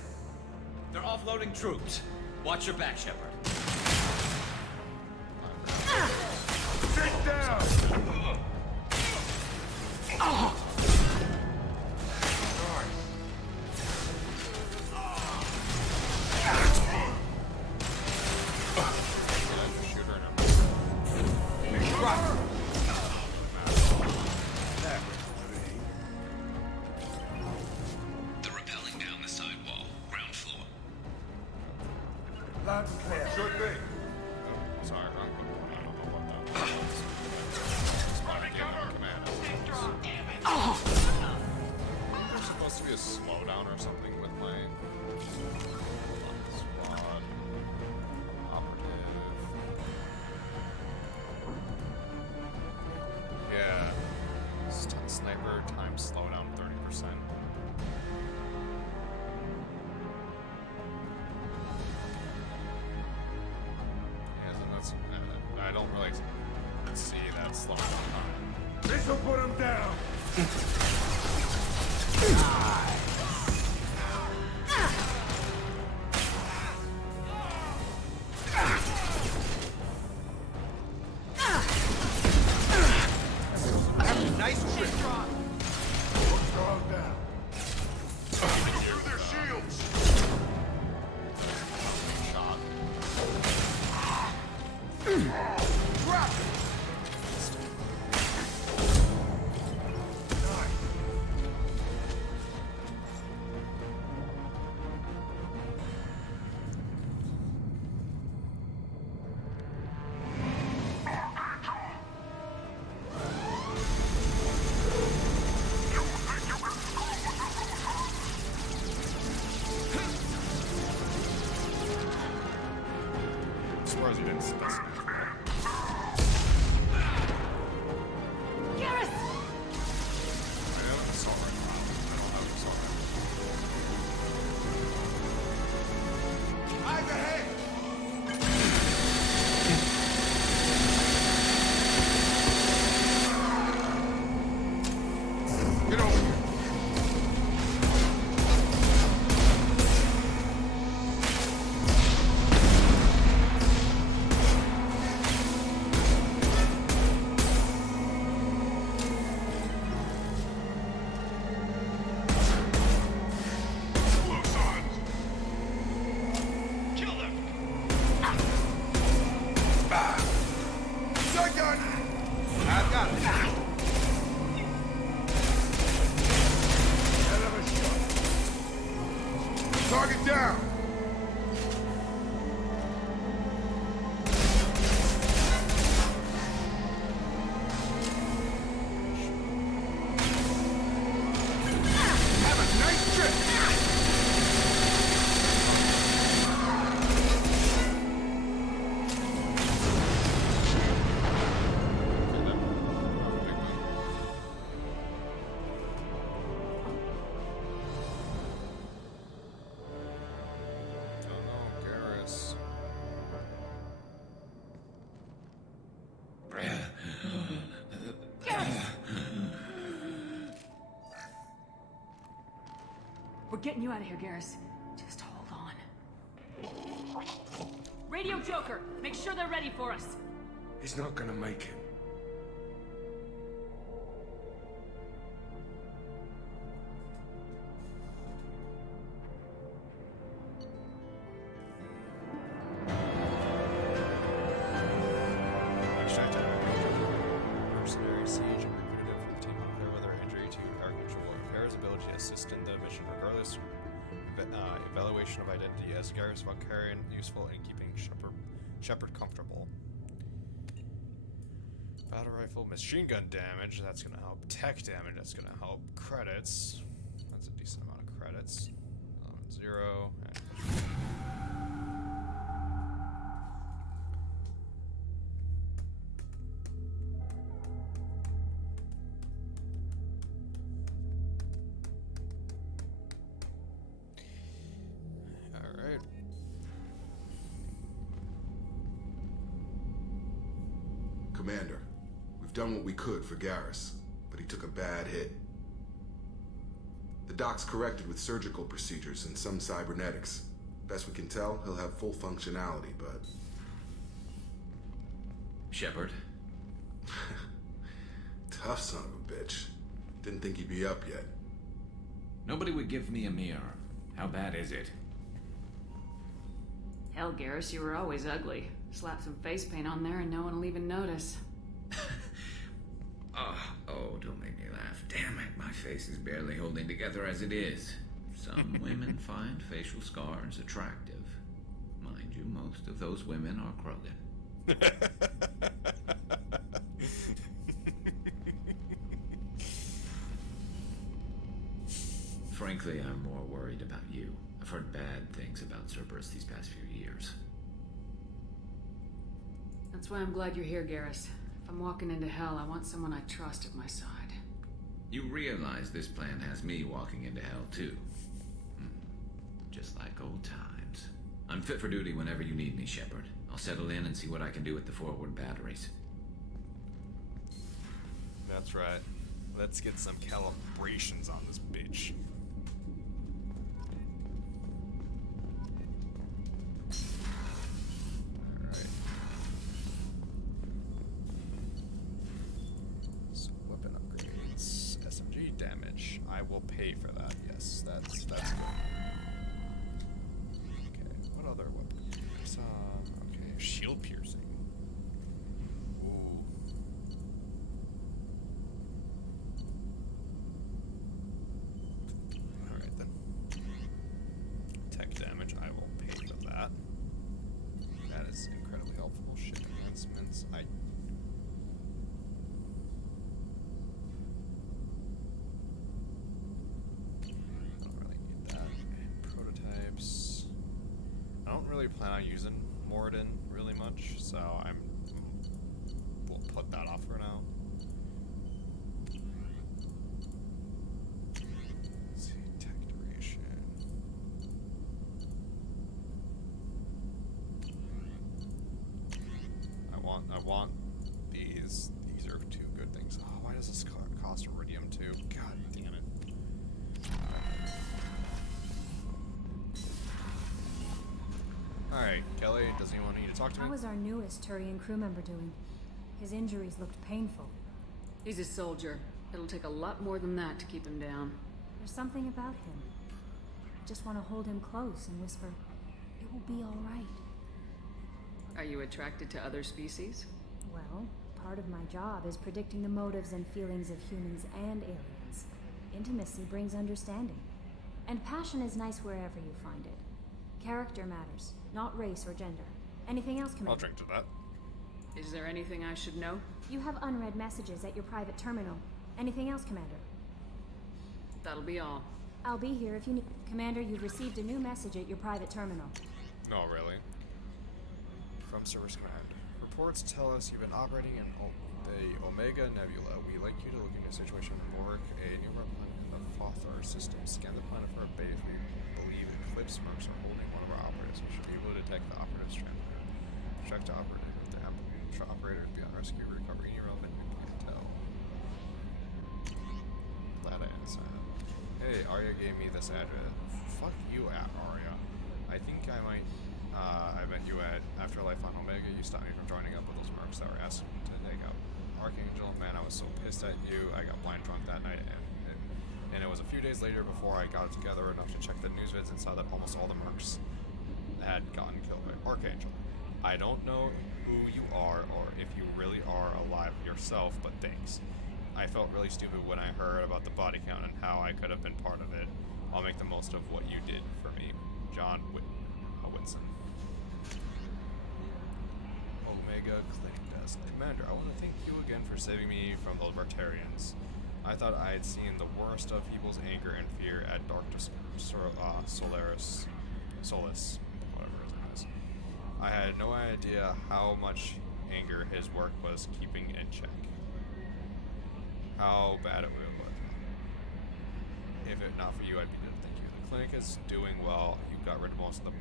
They're offloading troops. Watch your back, Shepard. Sit down! They're rappelling down the sidewall, ground floor. Loud and clear. Should be. Sorry, I don't know what that was. There's supposed to be a slowdown or something with my squad operative. Yeah. Sniper times slowdown 30%. Yeah, so that's. I don't really see that slowdown time. This'll put him down! Nice trick. Throw down. Through their shields! Shot. Surprised you didn't specify. Garrus! I have an assault rifle. I don't have an assault rifle. Eyes ahead! Get over here. Target down! Have a nice trip! We're getting you out of here, Garrus. Just hold on. Radio Joker, make sure they're ready for us. He's not gonna make it. Extract mercenary siege and recruited for the team on there whether injury to Archangel will impair his ability to assist in the mission regardless. Evaluation of identity as Garrus Valkyrian useful in keeping Shepard comfortable. Battle rifle, machine gun damage, that's gonna help. Tech damage, that's gonna help. Credits, that's a decent amount of credits. 0. Alright. Commander, we've done what we could for Garrus, but he took a bad hit. The doc's corrected with surgical procedures and some cybernetics. Best we can tell, he'll have full functionality, but... Shepard? Tough son of a bitch. Didn't think he'd be up yet. Nobody would give me a mirror. How bad is it? Hell, Garrus, you were always ugly. Slap some face paint on there and no one will even notice. Oh, don't make me laugh. Damn it, my face is barely holding together as it is. Some women find facial scars attractive. Mind you, most of those women are Krogan. Frankly, I'm more worried about you. I've heard bad things about Cerberus these past few years. That's why I'm glad you're here, Garrus. If I'm walking into hell, I want someone I trust at my side. You realize this plan has me walking into hell, too. Just like old times. I'm fit for duty whenever you need me, Shepard. I'll settle in and see what I can do with the forward batteries. That's right. Let's get some calibrations on this bitch. Alright. So weapon upgrades. SMG damage. I will pay for that, yes. That's good. Okay, what other weapon? Okay, shield piercing. helpful. Ship enhancements. I don't really need that. Prototypes. I don't really plan on using Moradin really much, so we'll put that off for now. Let's see, tech duration. I want these. These are two good things. Oh, why does this cost iridium too? God damn it. Alright, Kelly, does anyone need to talk to me? How is our newest Turian crew member doing? His injuries looked painful. He's a soldier. It'll take a lot more than that to keep him down. There's something about him. I just want to hold him close and whisper, "It will be all right." Are you attracted to other species? Well, part of my job is predicting the motives and feelings of humans and aliens. Intimacy brings understanding. And passion is nice wherever you find it. Character matters, not race or gender. Anything else, Commander? I'll drink to that. Is there anything I should know? You have unread messages at your private terminal. Anything else, Commander? That'll be all. I'll be here if you need... Commander, you've received a new message at your private terminal. No, really. From Service Command. Reports tell us you've been operating in the Omega Nebula. We'd like you to look into the situation in Mork, a nearby planet of Fothar system. Scan the planet for a base we believe Eclipse Mercs are holding one of our operatives. We should be able to detect the operative's transmitter. Check to operative. If the operator is beyond rescue, recover any relevant intel. Glad I didn't sign up. Hey, Arya gave me this address. Fuck you, Arya. I think I might. I met you at Afterlife on Omega. You stopped me from joining up with those mercs that were asking to take out Archangel. Man, I was so pissed at you. I got blind drunk that night, and it was a few days later before I got it together enough to check the news vids and saw that almost all the mercs had gotten killed by Archangel. I don't know who you are or if you really are alive yourself, but thanks. I felt really stupid when I heard about the body count and how I could have been part of it. I'll make the most of what you did for me. John Whitson. Omega Clinic Desk. Commander, I want to thank you again for saving me from those Bartarians. I thought I had seen the worst of people's anger and fear at Dark Solaris, whatever his name is. I had no idea how much anger his work was keeping in check. How bad it was. If it not for you, I'd be dead. Thank you. The clinic is doing well. You got rid of most of the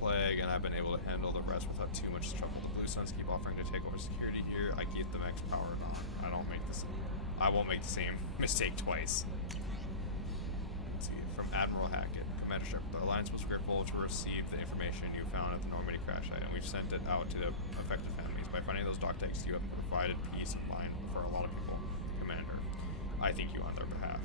plague, and I've been able to handle the rest without too much trouble. The Blue Suns keep offering to take over security here. I keep the max powered on. I won't make the same mistake twice. Let's see. From Admiral Hackett, Commander Shepard, the Alliance was grateful to receive the information you found at the Normandy crash site, and we've sent it out to the affected families. By finding those doc tags, you have provided peace of mind for a lot of people. Commander, I thank you on their behalf.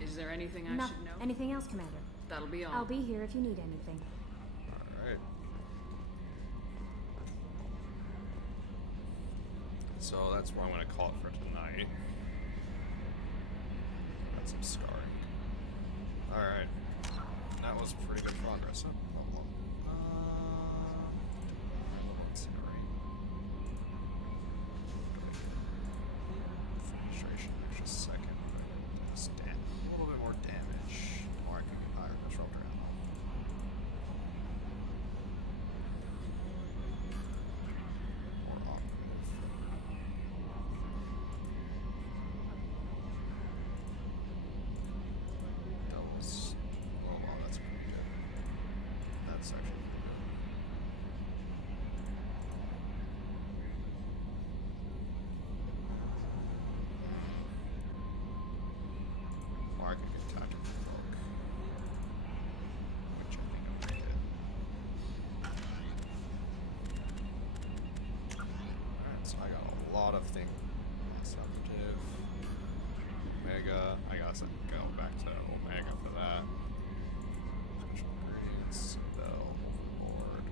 Is there anything I should know? Anything else, Commander? That'll be all. I'll be here if you need anything. Alright. So that's where I'm going to call it for tonight. Got some scarring. Alright. That was pretty good progress. Frustration, extra second. A little bit more damage. Or I can get higher disruptor ammo. More operative. Doubles. Oh wow, that's pretty good. That's actually pretty good. Or I could get tactical cloak, which I think I'm gonna get. Alright, so I got a lot of things. Operative, Omega. I gotta go back to Omega. that. Special ingredients, Bell, Lord.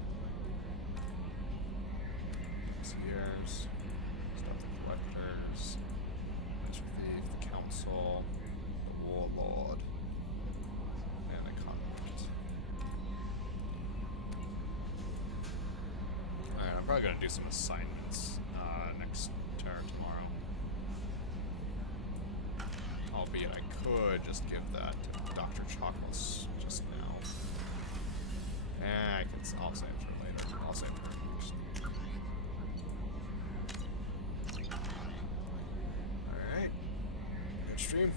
Concierge, stuff the collectors, Master Thief, the Council, the Warlord, and the Convent. Alright, I'm probably gonna do some assignments next turn tomorrow. Albeit I could just give that to Dr. Chocolates just now. I'll save it for later. I'll save it for first. Alright. Good stream.